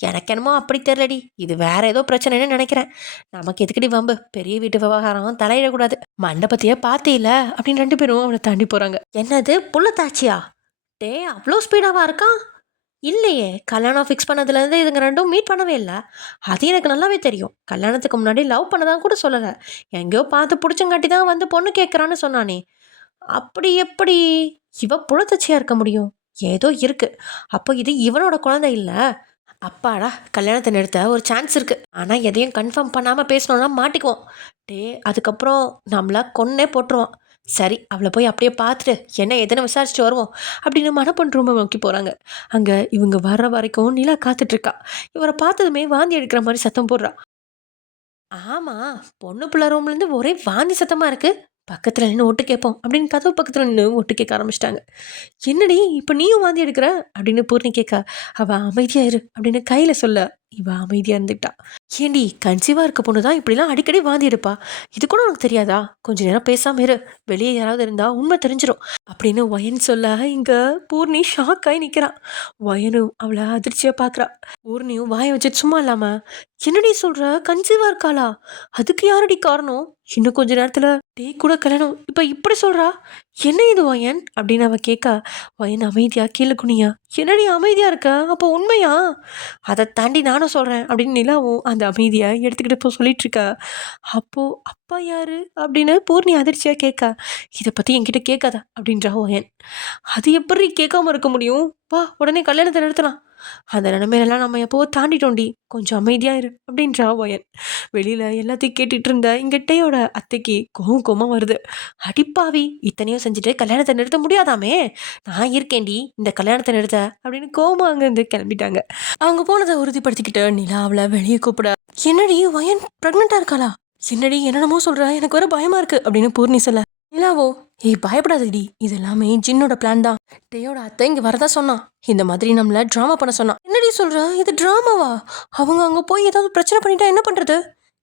எனக்கு என்னமோ அப்படி தெரியலடி, இது வேற ஏதோ பிரச்சனைன்னு நினைக்கிறேன். நமக்கு எதுக்கடி வம்பு, பெரிய வீட்டு விவகாரம் தலையிடக்கூடாது. மண்டபத்தையே பார்த்தீல அப்படின்னு 2 பேரும் அவனை தாண்டி போறாங்க. என்னது புள்ளத்தாச்சியா? டே, அவ்வளோ ஸ்பீடாவா இருக்கான்? இல்லையே, கல்யாணம் ஃபிக்ஸ் பண்ணதுலேருந்து இதுங்க 2ம் மீட் பண்ணவே இல்ல. அது எனக்கு நல்லாவே தெரியும். கல்யாணத்துக்கு முன்னாடி லவ் பண்ணதான் கூட சொல்லல. எங்கேயோ பார்த்து புடிச்சங்காட்டி தான் வந்து பொண்ணு கேட்குறான்னு சொன்னானே. அப்படி எப்படி இவ புலத்தச்சியா இருக்க முடியும்? ஏதோ இருக்கு. அப்போ இது இவனோட குழந்தை இல்ல. அப்பாடா, கல்யாணத்தை நிறுத்த ஒரு சான்ஸ் இருக்கு. ஆனா எதையும் கன்ஃபார்ம் பண்ணாம பேசணும்னா மாட்டிக்குவோம். டே, அதுக்கப்புறம் நம்மள கொன்னே போட்டுருவான். சரி, அவளை போய் அப்படியே பார்த்துட்டு என்ன ஏதுன்னு விசாரிச்சுட்டு வருவோம் அப்படின்னு மனப்பொன் ரூமை நோக்கி போறாங்க. அங்க இவங்க வர்ற வரைக்கும் நிலா காத்துட்டு இருக்கா. இவரை பார்த்ததுமே வாந்தி எடுக்கிற மாதிரி சத்தம் போடுறா. ஆமா, பொண்ணு பிள்ளை ரூம்ல இருந்து ஒரே வாந்தி சத்தமா இருக்கு. பக்கத்துல நின்று ஒட்டு கேட்போம் அப்படின்னு கதவு பக்கத்துல நின்று ஒட்டு கேட்க ஆரம்பிச்சிட்டாங்க. என்னடி இப்ப நீயும் வாந்தி எடுக்கிற அப்படின்னு பூர்ணி கேட்க, அவ அமைதியா இரு அப்படின்னு கையில சொல்ல இவ அமைதியா இருந்துட்டா. ஏண்டி, கன்சீவா இருக்க பொண்ணுதான் இப்படிலாம் அடிக்கடி வாந்தி எடுப்பா? இது கூட உனக்கு தெரியாதா? கொஞ்ச நேரம் பேசாம இரு, வெளியே யாராவது இருந்தா உண்மை தெரிஞ்சிடும் அப்படின்னு வயன் சொல்ல இங்க பூர்ணி ஷாக் ஆகி நிக்கிறான். வயனும் அவளை அதிர்ச்சியா பாக்குறா. பூர்ணியும் வாயை வச்சுட்டு சும்மா இல்லாம, என்னடி சொல்ற, கன்சீவா இருக்காளா? அதுக்கு யாரடி காரணம்? இன்னும் கொஞ்ச நேரத்துல டே கூட கல்யாணம், இப்ப இப்படி சொல்றா? என்ன இது வயன் அப்படின்னு அவ கேட்க, வயன் அமைதியா கீழே குனியா. என்னடி அமைதியா இருக்க, அப்போ உண்மையா? அதை தாண்டி நானும் சொல்றேன் அப்படின்னு நிலாவும் அந்த அமைதியை எடுத்துக்கிட்டு இப்போ சொல்லிட்டு இருக்கா. அப்போ அப்பா யாரு அப்படின்னு பூர்ணி அதிர்ச்சியா கேட்க, இதை பத்தி என்கிட்ட கேட்காத அப்படின்றா வயன். அது எப்படி கேட்காம இருக்க முடியும்? வா, உடனே கல்யாணத்தை நிறுத்தலாம். அந்த நிலைமையெல்லாம் நம்ம எப்போ தாண்டிட்டோண்டி, கொஞ்சம் அமைதியா இரு அப்படின்றா வயன். வெளியில எல்லாத்தையும் கேட்டுட்டு இருந்த இங்க டேயோட அத்தைக்கு கோவம் கோவமா வருது. அடிப்பாவி, இத்தனையும் செஞ்சுட்டு கல்யாணத்தை நிறுத்த முடியாதாமே? நான் இருக்கேன்டி இந்த கல்யாணத்தை நிறுத்த அப்படின்னு கோவமா அங்கிருந்து கிளம்பிட்டாங்க. அவங்க போனதை உறுதிப்படுத்திக்கிட்டு நிலா அவளை வெளியே கூப்பிட, என்னடி வயன் பிரெக்னெண்டா இருக்காளா? என்னடி என்னென்னமோ சொல்ற, எனக்கு வர பயமா இருக்கு அப்படின்னு பூர்ணி சொல்ல, நிலாவோ, ஏய் பயப்படாதடி, இது எல்லாமே ஜின்னோட பிளான் தான். டேயோட அத்தை இங்க வரதா சொன்னான். இந்த மாதிரி நம்மள டிராமா பண்ண சொன்னான். என்னடி சொல்ற, இது டிராமாவா? அவங்க அங்க போய் ஏதாவது பிரச்சனை பண்ணிட்டா என்ன பண்றது?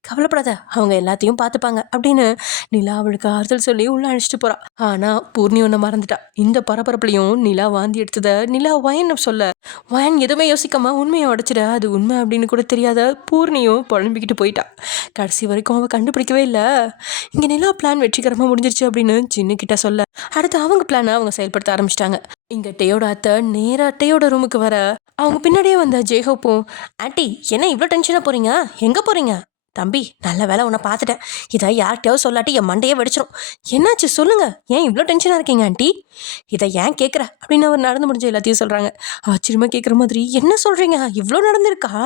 கவலைப்படாத, அவங்க எல்லாத்தையும் பார்த்துப்பாங்க அப்படின்னு நிலா அவளுக்கு ஆறுதல் சொல்லி உள்ள அழைச்சிட்டு போறா. ஆனா பூர்ணி ஒண்ணு மறந்துட்டா. இந்த பரபரப்புலையும் நிலா வாந்தி எடுத்தத நிலா வயன் சொல்ல, வயன் எதுவுமே யோசிக்காம உண்மையை உடைச்சிட, அது உண்மை அப்படின்னு கூட தெரியாத பூர்ணியும் புலம்பிக்கிட்டு போயிட்டா. கடைசி வரைக்கும் அவ கண்டுபிடிக்கவே இல்லை. இங்க நிலா பிளான் வெற்றிகரமா முடிஞ்சிருச்சு அப்படின்னு சின்ன கிட்ட சொல்ல, அடுத்து அவங்க பிளானை அவங்க செயல்படுத்த ஆரம்பிச்சிட்டாங்க. இங்க டேயோட அத்தை நேரா டேயோட ரூமுக்கு வர, அவங்க பின்னாடியே வந்த ஜேஹோப்பும், ஆண்டி என்ன இவ்வளோ டென்ஷனாக போறீங்க, எங்க போறீங்க? தம்பி, நல்ல வேலை உன்னை பார்த்துட்டேன். இதை யார்கிட்டயாவது சொல்லாட்டி என் மண்டையே வெடிச்சிடும். என்னாச்சு சொல்லுங்க, ஏன் இவ்வளோ டென்ஷனாக இருக்கீங்க ஆண்டி? இதை ஏன் கேட்குற அப்படின்னு அவர் நடந்து முடிஞ்ச எல்லாத்தையும் சொல்கிறாங்க. ஆச்சரியமா கேட்குற மாதிரி, என்ன சொல்கிறீங்க, இவ்வளோ நடந்திருக்கா?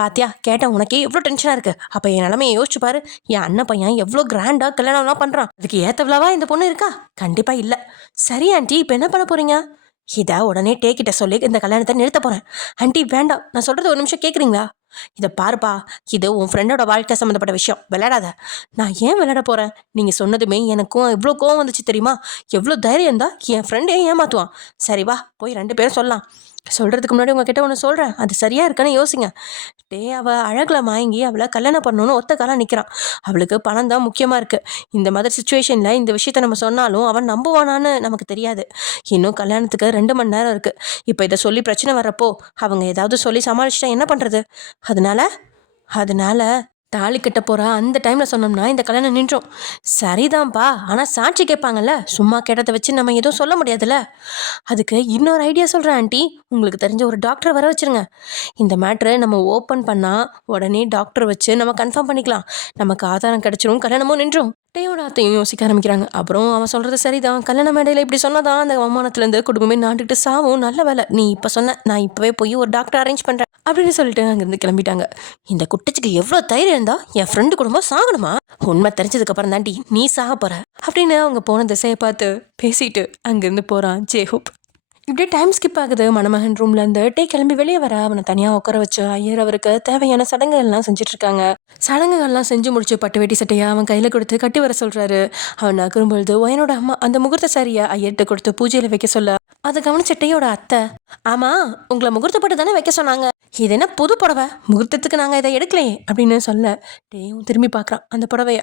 பாத்தியா, கேட்டேன் உனக்கே எவ்வளோ டென்ஷனாக இருக்குது. அப்போ என் நிலமையை யோசிச்சு பாரு. என் அண்ணன் பையன் எவ்வளோ கிராண்டாக கல்யாணம்லாம் பண்ணுறான். அதுக்கு ஏற்றவளாவா இந்த பொண்ணு இருக்கா? கண்டிப்பாக இல்லை. சரி ஆண்டி, இப்போ என்ன பண்ண போகிறீங்க? இதை உடனே டேக்கிட்ட சொல்லி இந்த கல்யாணத்தை நிறுத்த போகிறேன். ஆண்டி வேண்டாம், நான் சொல்கிறது ஒரு நிமிஷம் கேட்குறீங்களா? இதை பாருப்பா, இது உன் ஃப்ரெண்டோட வாழ்க்கை சம்மந்தப்பட்ட விஷயம், விளையாடாத. நான் ஏன் விளையாட போகிறேன்? நீங்கள் சொன்னதுமே எனக்கும் எவ்வளோ கோவம் வந்துச்சு தெரியுமா? எவ்வளோ தைரியம் தான் என் ஃப்ரெண்டே ஏமாற்றுவான். சரி வா, போய் 2 பேரும் சொல்லலாம். சொல்கிறதுக்கு முன்னாடி உங்ககிட்ட ஒன்று சொல்கிறேன், அது சரியாக இருக்கான்னு யோசிங்க. டே, அவள் அழகில் மயங்கி அவளை கல்யாணம் பண்ணணும்னு ஒத்த காலம் நிற்கிறான். அவளுக்கு பணம் தான் முக்கியமாக இருக்குது. இந்த மாதிரி சுச்சுவேஷனில் இந்த விஷயத்த நம்ம சொன்னாலும் அவன் நம்புவானான்னு நமக்கு தெரியாது. இன்னும் கல்யாணத்துக்கு 2 மணி நேரம் இருக்குது. இப்போ இதை சொல்லி பிரச்சனை வர்றப்போ அவங்க ஏதாவது சொல்லி சமாளிச்சிட்டா என்ன பண்ணுறது? அதனால தாலி கட்ட போகிறா அந்த டைமில் சொன்னோம்னா இந்த கல்யாணம் நின்றோம். சரிதான்ப்பா, ஆனால் சாட்சி கேட்பாங்கல்ல, சும்மா கேட்டதை வச்சு நம்ம எதுவும் சொல்ல முடியாதுல்ல. அதுக்கு இன்னொரு ஐடியா சொல்கிறேன் ஆண்டி. உங்களுக்கு தெரிஞ்ச ஒரு டாக்டரை வர வச்சுருங்க. இந்த மேட்ரை நம்ம ஓப்பன் பண்ணால் உடனே டாக்டர் வச்சு நம்ம கன்ஃபார்ம் பண்ணிக்கலாம். நமக்கு ஆதாரம் கிடச்சிரும், கல்யாணமும் நின்றோம். டேயோட அத்தையும் யோசிக்க ஆரம்பிக்கிறாங்க. அப்புறம் அவன் சொல்கிறது சரிதான், கல்யாண மேடையில் இப்படி சொன்னதான் அந்த அவமானத்துலேருந்து குடும்பமே நாட்டுக்கிட்டு சாவும். நல்ல வேலை நீ இப்போ சொன்ன, நான் இப்போவே போய் ஒரு டாக்டர் அரேஞ்ச் பண்ணுறேன் அப்படின்னு சொல்லிட்டு அங்கேருந்து கிளம்பிட்டாங்க. இந்த குட்டச்சிக்கு எவ்வளோ தைரியம் இருந்தா என் ஃப்ரெண்டு குடும்பம் சாகணுமா? உண்மை தெரிஞ்சதுக்கு அப்புறம் தாண்டி நீ சாக போற அப்படின்னு அவங்க போன திசையை பார்த்து பேசிட்டு அங்கேருந்து போகிறான் ஜேஹோப். இப்படியே டைம் ஸ்கிப் ஆகுது. மணமகன் ரூம்ல இருந்து டே கிளம்பி வெளியே வர அவனை தனியாக உட்கார வச்சு ஐயர் அவருக்கு தேவையான சடங்குகள்லாம் செஞ்சுட்டு இருக்காங்க. சடங்குகள்லாம் செஞ்சு முடிச்சு பட்டு வேட்டி சட்டையை அவன் கையில் கொடுத்து கட்டி வர சொல்றாரு. அவன் நகரும்பொழுது வயனோட அம்மா அந்த முகூர்த்த சாரியை ஐயர்கிட்ட கொடுத்து பூஜையில் வைக்க சொல்ல, அதை கவனிச்ச டேயோட அத்தை, ஆமாம், உங்களை முகூர்த்தப்பட்டு தானே வைக்க சொன்னாங்க. இது என்ன புது புடவை? முகூர்த்தத்துக்கு நாங்கள் இதை எடுக்கலையே அப்படின்னு சொல்ல டேயும் திரும்பி பார்க்குறான் அந்த புடவைய.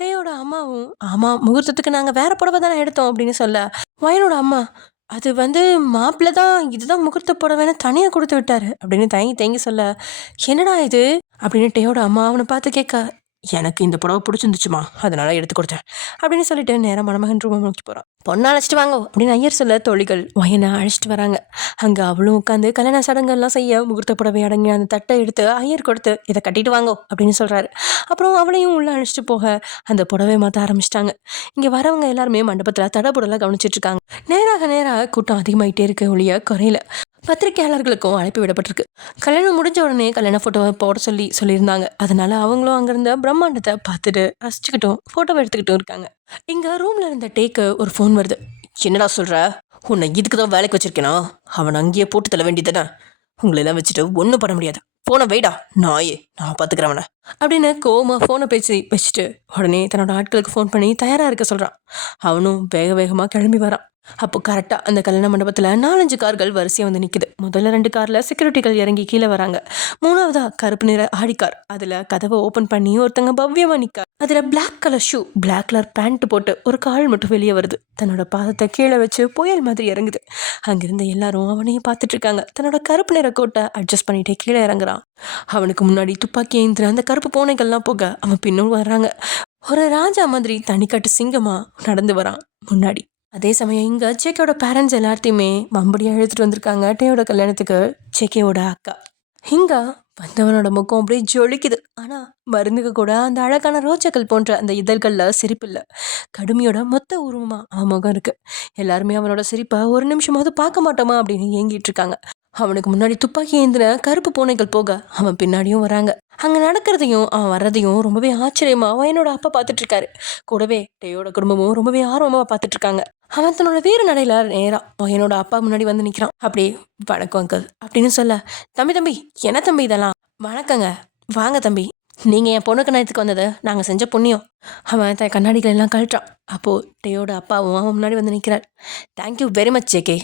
டேயோட அம்மாவும் ஆமாம், முகூர்த்தத்துக்கு நாங்கள் வேற புடவை தானே எடுத்தோம் அப்படின்னு சொல்ல வயனோட அம்மா அது மாப்பிள்ளை தான் இதுதான் முகூர்த்த புடவைன்னு தனியாக கொடுத்து விட்டாரு அப்படின்னு தயங்கி தயங்கி சொல்ல என்னடா இது அப்படின்னு டேயோட அம்மா அவனை பார்த்து கேட்க எனக்கு இந்த புடவை பிடிச்சிருந்துச்சுமா அதனால எடுத்து கொடுத்தேன் அப்படின்னு சொல்லிட்டு நேரம் மணமகன் ரூம் நோக்கி போகிறான். பொண்ணை அழைச்சிட்டு வாங்க அப்படின்னு ஐயர் சொல்ல தோழிகள் வயனை அழைச்சிட்டு வராங்க. அங்கே அவளும் உட்காந்து கல்யாண சடங்கெல்லாம் செய்ய முகூர்த்த புடவை அடங்கிய அந்த தட்டை எடுத்து ஐயர் கொடுத்து இதை கட்டிட்டு வாங்கோ அப்படின்னு சொல்கிறாரு. அப்புறம் அவளையும் உள்ளே அழைச்சிட்டு போக அந்த புடவை மாற்ற ஆரம்பிச்சிட்டாங்க. இங்கே வரவங்க எல்லாருமே மண்டபத்தில் தடபுடலாம் கவனிச்சிட்டு இருக்காங்க. நேராக கூட்டம் அதிகமாகிட்டே இருக்கு ஒழிய குறையில. பத்திரிகையாளர்களுக்கும் அழைப்பு விடப்பட்டிருக்கு. கல்யாணம் முடிஞ்ச உடனே கல்யாண ஃபோட்டோவை போட சொல்லியிருந்தாங்க. அதனால அவங்களும் அங்கிருந்த பிரம்மாண்டத்தை பார்த்துட்டு ரசிச்சுக்கிட்டும் ஃபோட்டோவை எடுத்துக்கிட்டும் இருக்காங்க. இங்கே ரூமில் இருந்த டேக்கு ஒரு ஃபோன் வருது. என்னடா சொல்கிற? உன்னை இதுக்கு தான் வேலைக்கு வச்சிருக்கேனா? அவன் அங்கேயே போட்டு தள்ள வேண்டியதானே? உங்களெல்லாம் வச்சுட்டு ஒன்றும் பண்ண முடியாது. ஃபோனை வைடா நாயே, நான் பார்த்துக்கிறவன அப்படின்னு கோமா ஃபோனை பேசி வச்சுட்டு உடனே தன்னோட ஆட்களுக்கு ஃபோன் பண்ணி தயாராக இருக்க சொல்கிறான். அவனும் வேகமாக கிளம்பி வரான். அப்போ கரெக்டாக அந்த கல்யாண மண்டபத்தில் 4-5 கார்கள் வரிசையாக வந்து நிற்குது. முதல்ல 2 காரில் செக்யூரிட்டிகள் இறங்கி கீழே வராங்க. 3வதா கருப்பு நிற ஆடி கார். அதில் கதவை ஓப்பன் பண்ணி ஒருத்தங்க பவ்யமாக நிற்கா. அதில் black colour shoe, black colour pant போட்டு ஒரு கால் மட்டும் வெளியே வருது. தன்னோட பாதத்தை கீழே வச்சு புயல் மாதிரி இறங்குது. அங்கிருந்த எல்லாரும் அவனையும் பார்த்துட்டு இருக்காங்க. தன்னோட கருப்பு நிற கோட்டை அட்ஜஸ்ட் பண்ணிட்டே கீழே இறங்குறான். அவனுக்கு முன்னாடி துப்பாக்கி ஏந்திர அந்த கருப்பு பூனைகள்லாம் போக அவன் பின்னும் வர்றாங்க. ஒரு ராஜா மாதிரி தனிக்காட்டு சிங்கமா நடந்து வரான் முன்னாடி. அதே சமயம் இங்கே ஜேகேவோட பேரண்ட்ஸ் எல்லாத்தையுமே மம்படியாக எழுத்துட்டு வந்திருக்காங்க டேயோட கல்யாணத்துக்கு. ஜேகேவோட அக்கா இங்கே வந்தவனோட முகம் அப்படியே ஜொலிக்குது. ஆனால் மருந்துக்கு கூட அந்த அழகான ரோஜாக்கள் போன்ற அந்த இதழ்களில் சிரிப்பு இல்லை. கடுமையோட மொத்த உருவமாக அவன் முகம் இருக்குது. எல்லாருமே அவனோட சிரிப்பை ஒரு நிமிஷமாவது பார்க்க மாட்டோமா அப்படின்னு ஏங்கிட்டு இருக்காங்க. அவனுக்கு முன்னாடி துப்பாக்கி ஏந்திர கருப்பு பூனைகள் போக அவன் பின்னாடியும் வராங்க. அங்கே நடக்கிறதையும் அவன் வர்றதையும் ரொம்பவே ஆச்சரியமாக வயனோட அப்பா பார்த்துட்டு இருக்காரு. கூடவே டேயோட குடும்பமும் ரொம்பவே ஆர்வமாக பார்த்துட்டு இருக்காங்க. அவன் தன்னோட வீர நடையில நேராக வயனோட அப்பா முன்னாடி வந்து நிற்கிறான். அப்படியே வணக்கம் அங்கிள் அப்படின்னு சொல்ல தம்பி என்ன தம்பி இதெல்லாம்? வணக்கங்க, வாங்க தம்பி, நீங்கள் என் பொண்ணு கல்யாணத்துக்கு வந்தது நாங்கள் செஞ்ச புண்ணியம். அவன் தன் கண்ணாடிகள் எல்லாம் கழட்டான். அப்போது டேயோட அப்பாவும் அவன் முன்னாடி வந்து நிற்கிறார். Thank you very much JK.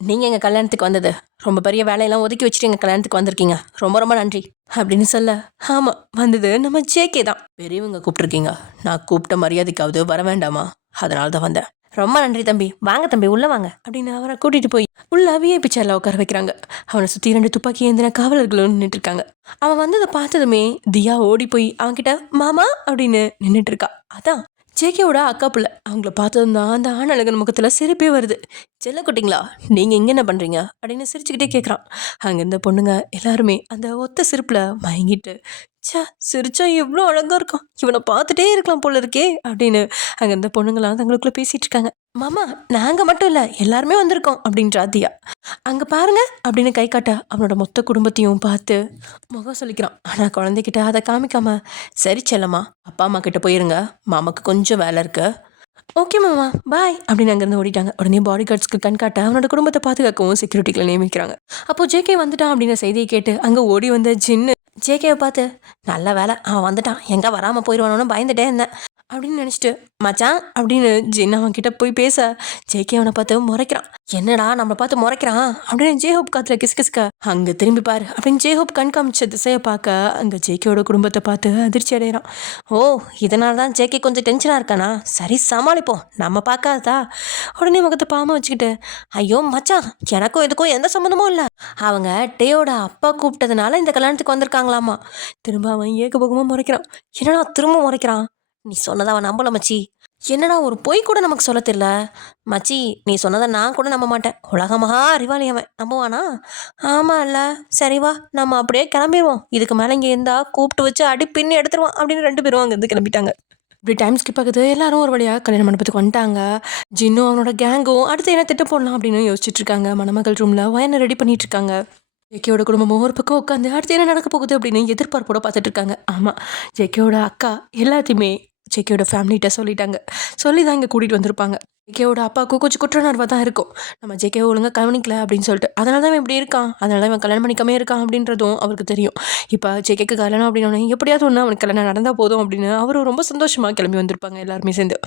நீங்கள் எங்கள் கல்யாணத்துக்கு வந்தது ரொம்ப பெரிய வேலையெல்லாம் ஒதுக்கி வச்சுட்டு எங்கள் கல்யாணத்துக்கு வந்திருக்கீங்க. ரொம்ப ரொம்ப நன்றி அப்படின்னு சொல்ல ஆமாம், வந்தது நம்ம ஜேகே தான். பெரியவங்க கூப்பிட்ருக்கீங்க, நான் கூப்பிட்ட மரியாதைக்காவது வர வேண்டாமா? அதனால தான் வந்தேன். ரொம்ப நன்றி தம்பி, வாங்க தம்பி உள்ளே வாங்க அப்படின்னு அவரை கூட்டிகிட்டு போய் உள்ள விஐபி சேரில் உட்கார வைக்கிறாங்க. அவனை சுற்றி 2 துப்பாக்கி ஏந்தின காவலர்களும் நின்றுட்டு இருக்காங்க. அவன் வந்ததை பார்த்ததுமே தியா ஓடி போய் அவன்கிட்ட மாமா அப்படின்னு நின்றுட்டு இருக்கா. அதான் ஜேகேவோட அக்கா பிள்ளை. அவங்கள பார்த்ததும் தான் அந்த ஆணழகன் முகத்தில் சிரிப்பே வருது. செல்ல குட்டிங்களா, நீங்கள் இங்கே என்ன பண்ணுறீங்க அப்படின்னு சிரிச்சுக்கிட்டே கேட்குறான். அங்கே இருந்த பொண்ணுங்க எல்லாருமே அந்த ஒத்த சிரிப்பில் மயங்கிட்டு சிரிச்சா எவ்வளோ அழகாக இருக்கும், இவனை பார்த்துட்டே இருக்கலாம் போல இருக்கே அப்படின்னு அங்கே இருந்த பொண்ணுங்களாம் தங்களுக்குள்ளே பேசிகிட்டு இருக்காங்க. மாமா, நாங்கள் மட்டும் இல்லை எல்லாருமே வந்திருக்கோம் அப்படின்றா தியா. அங்கே பாருங்க அப்படின்னு கை காட்ட அவனோட மொத்த குடும்பத்தையும் பார்த்து முகம் சொல்லிக்கிறான். ஆனால் குழந்தைகிட்ட அதை காமிக்காம சரி செல்லம்மா, அப்பா அம்மா கிட்ட போயிருங்க, மாமாக்கு கொஞ்சம் வேலை இருக்கு. ஓகே மாமா பாய் அப்படின்னு அங்கேருந்து ஓடிட்டாங்க. உடனே பாடி கார்ட்ஸ்க்கு கண் காட்ட அவனோட குடும்பத்தை பாதுகாக்கவும் செக்யூரிட்டிகளை நியமிக்கிறாங்க. அப்போது ஜேகே வந்துட்டான் அப்படின்ற செய்தியை கேட்டு அங்கே ஓடி வந்த ஜின்னு ஜேகேவை பார்த்து நல்ல வேலை அவன் வந்துட்டான், எங்கே வராமல் போயிடுவானோன்னு பயந்துட்டே இருந்தேன் அப்படின்னு நினச்சிட்டு மச்சான் அப்படின்னு ஜின் அவன் கிட்ட போய் பேச ஜேகே அவனை பார்த்து முறைக்கிறான். என்னடா நம்மளை பார்த்து முறைக்கிறான் அப்படின்னு ஜேஹோப் காத்துல கிசுகிசுக்க அங்கே திரும்பி பாரு அப்படின்னு ஜேஹோப் கண் காமிச்ச திசையை பார்க்க அங்கே ஜேகேவோட குடும்பத்தை பார்த்து அதிர்ச்சி அடைகிறான். ஓ, இதனால தான் ஜேகே கொஞ்சம் டென்ஷனாக இருக்கானா? சரி சமாளிப்போம், நம்ம பார்க்காதா? உடனே முகத்தை பாம வச்சுக்கிட்டு ஐயோ மச்சான், எனக்கும் இதுக்கும் எந்த சம்மந்தமும் இல்லை, அவங்க டேயோட அப்பா கூப்பிட்டதுனால இந்த கல்யாணத்துக்கு வந்திருக்காங்களாமா. திரும்ப அவன் ஏகபோகமாக முறைக்கிறான். என்னடா திரும்ப முறைக்கிறான்? நீ சொன்னதை அவன் நம்பல மச்சி. என்னடா ஒரு பொய் கூட நமக்கு சொல்ல தெரியல மச்சி, நீ சொன்னதை நான் கூட நம்ப மாட்டேன், உலகமகா அறிவாளி அவன், நம்புவானா? ஆமாம் இல்லை, சரி வா நம்ம அப்படியே கிளம்பிடுவோம், இதுக்கு மேலே இங்கே இருந்தால் கூப்பிட்டு வச்சு அடி பின்னி எடுத்துருவான் அப்படின்னு 2 பேரும் அங்கேருந்து கிளம்பிட்டாங்க. இப்படி டைம் ஸ்கிப் ஆகுது. எல்லாரும் ஒரு வழியாக கல்யாண மண்டபத்துக்கு வந்துட்டாங்க. ஜின்னும் அவனோட கேங்கும் அடுத்து என்ன திட்டம் போடலாம் அப்படின்னு யோசிச்சுட்டு இருக்காங்க. மணமகள் ரூமில் வயனை ரெடி பண்ணிட்டு இருக்காங்க. ஜேகேவோட குடும்பமும் ஒரு பக்கம் உட்காந்து அடுத்து என்ன நடக்க போகுது அப்படின்னு எதிர்பார்ப்போட பார்த்துட்டு இருக்காங்க. ஆமாம், ஜேகேவோட அக்கா எல்லாத்தையுமே ஜேகேவோட ஃபேமிலிகிட்ட சொல்லிட்டாங்க. சொல்லி தான் இங்கே கூட்டிகிட்டு வந்திருப்பாங்க. ஜேகேவோட அப்பாவுக்கும் கொஞ்சம் குற்றணர்வாக தான் இருக்கும். நம்ம ஜேகே ஒழுங்காக கவனிக்கல அப்படின்னு சொல்லிட்டு. அதனால தான் இவன் இப்படி இருக்கான். அதனால தான் இவன் கல்யாணம் பண்ணிக்காமே இருக்கான் அப்படின்றதும் அவருக்கு தெரியும். இப்போ ஜேகேக்கு கல்யாணம் அப்படின்னோடனே எப்படியாவது ஒன்று அவனுக்கு கல்யாணம் நடந்தால் போதும் அப்படின்னு அவரும் ரொம்ப சந்தோஷமாக கிளம்பி வந்திருப்பாங்க எல்லாருமே சேர்ந்து.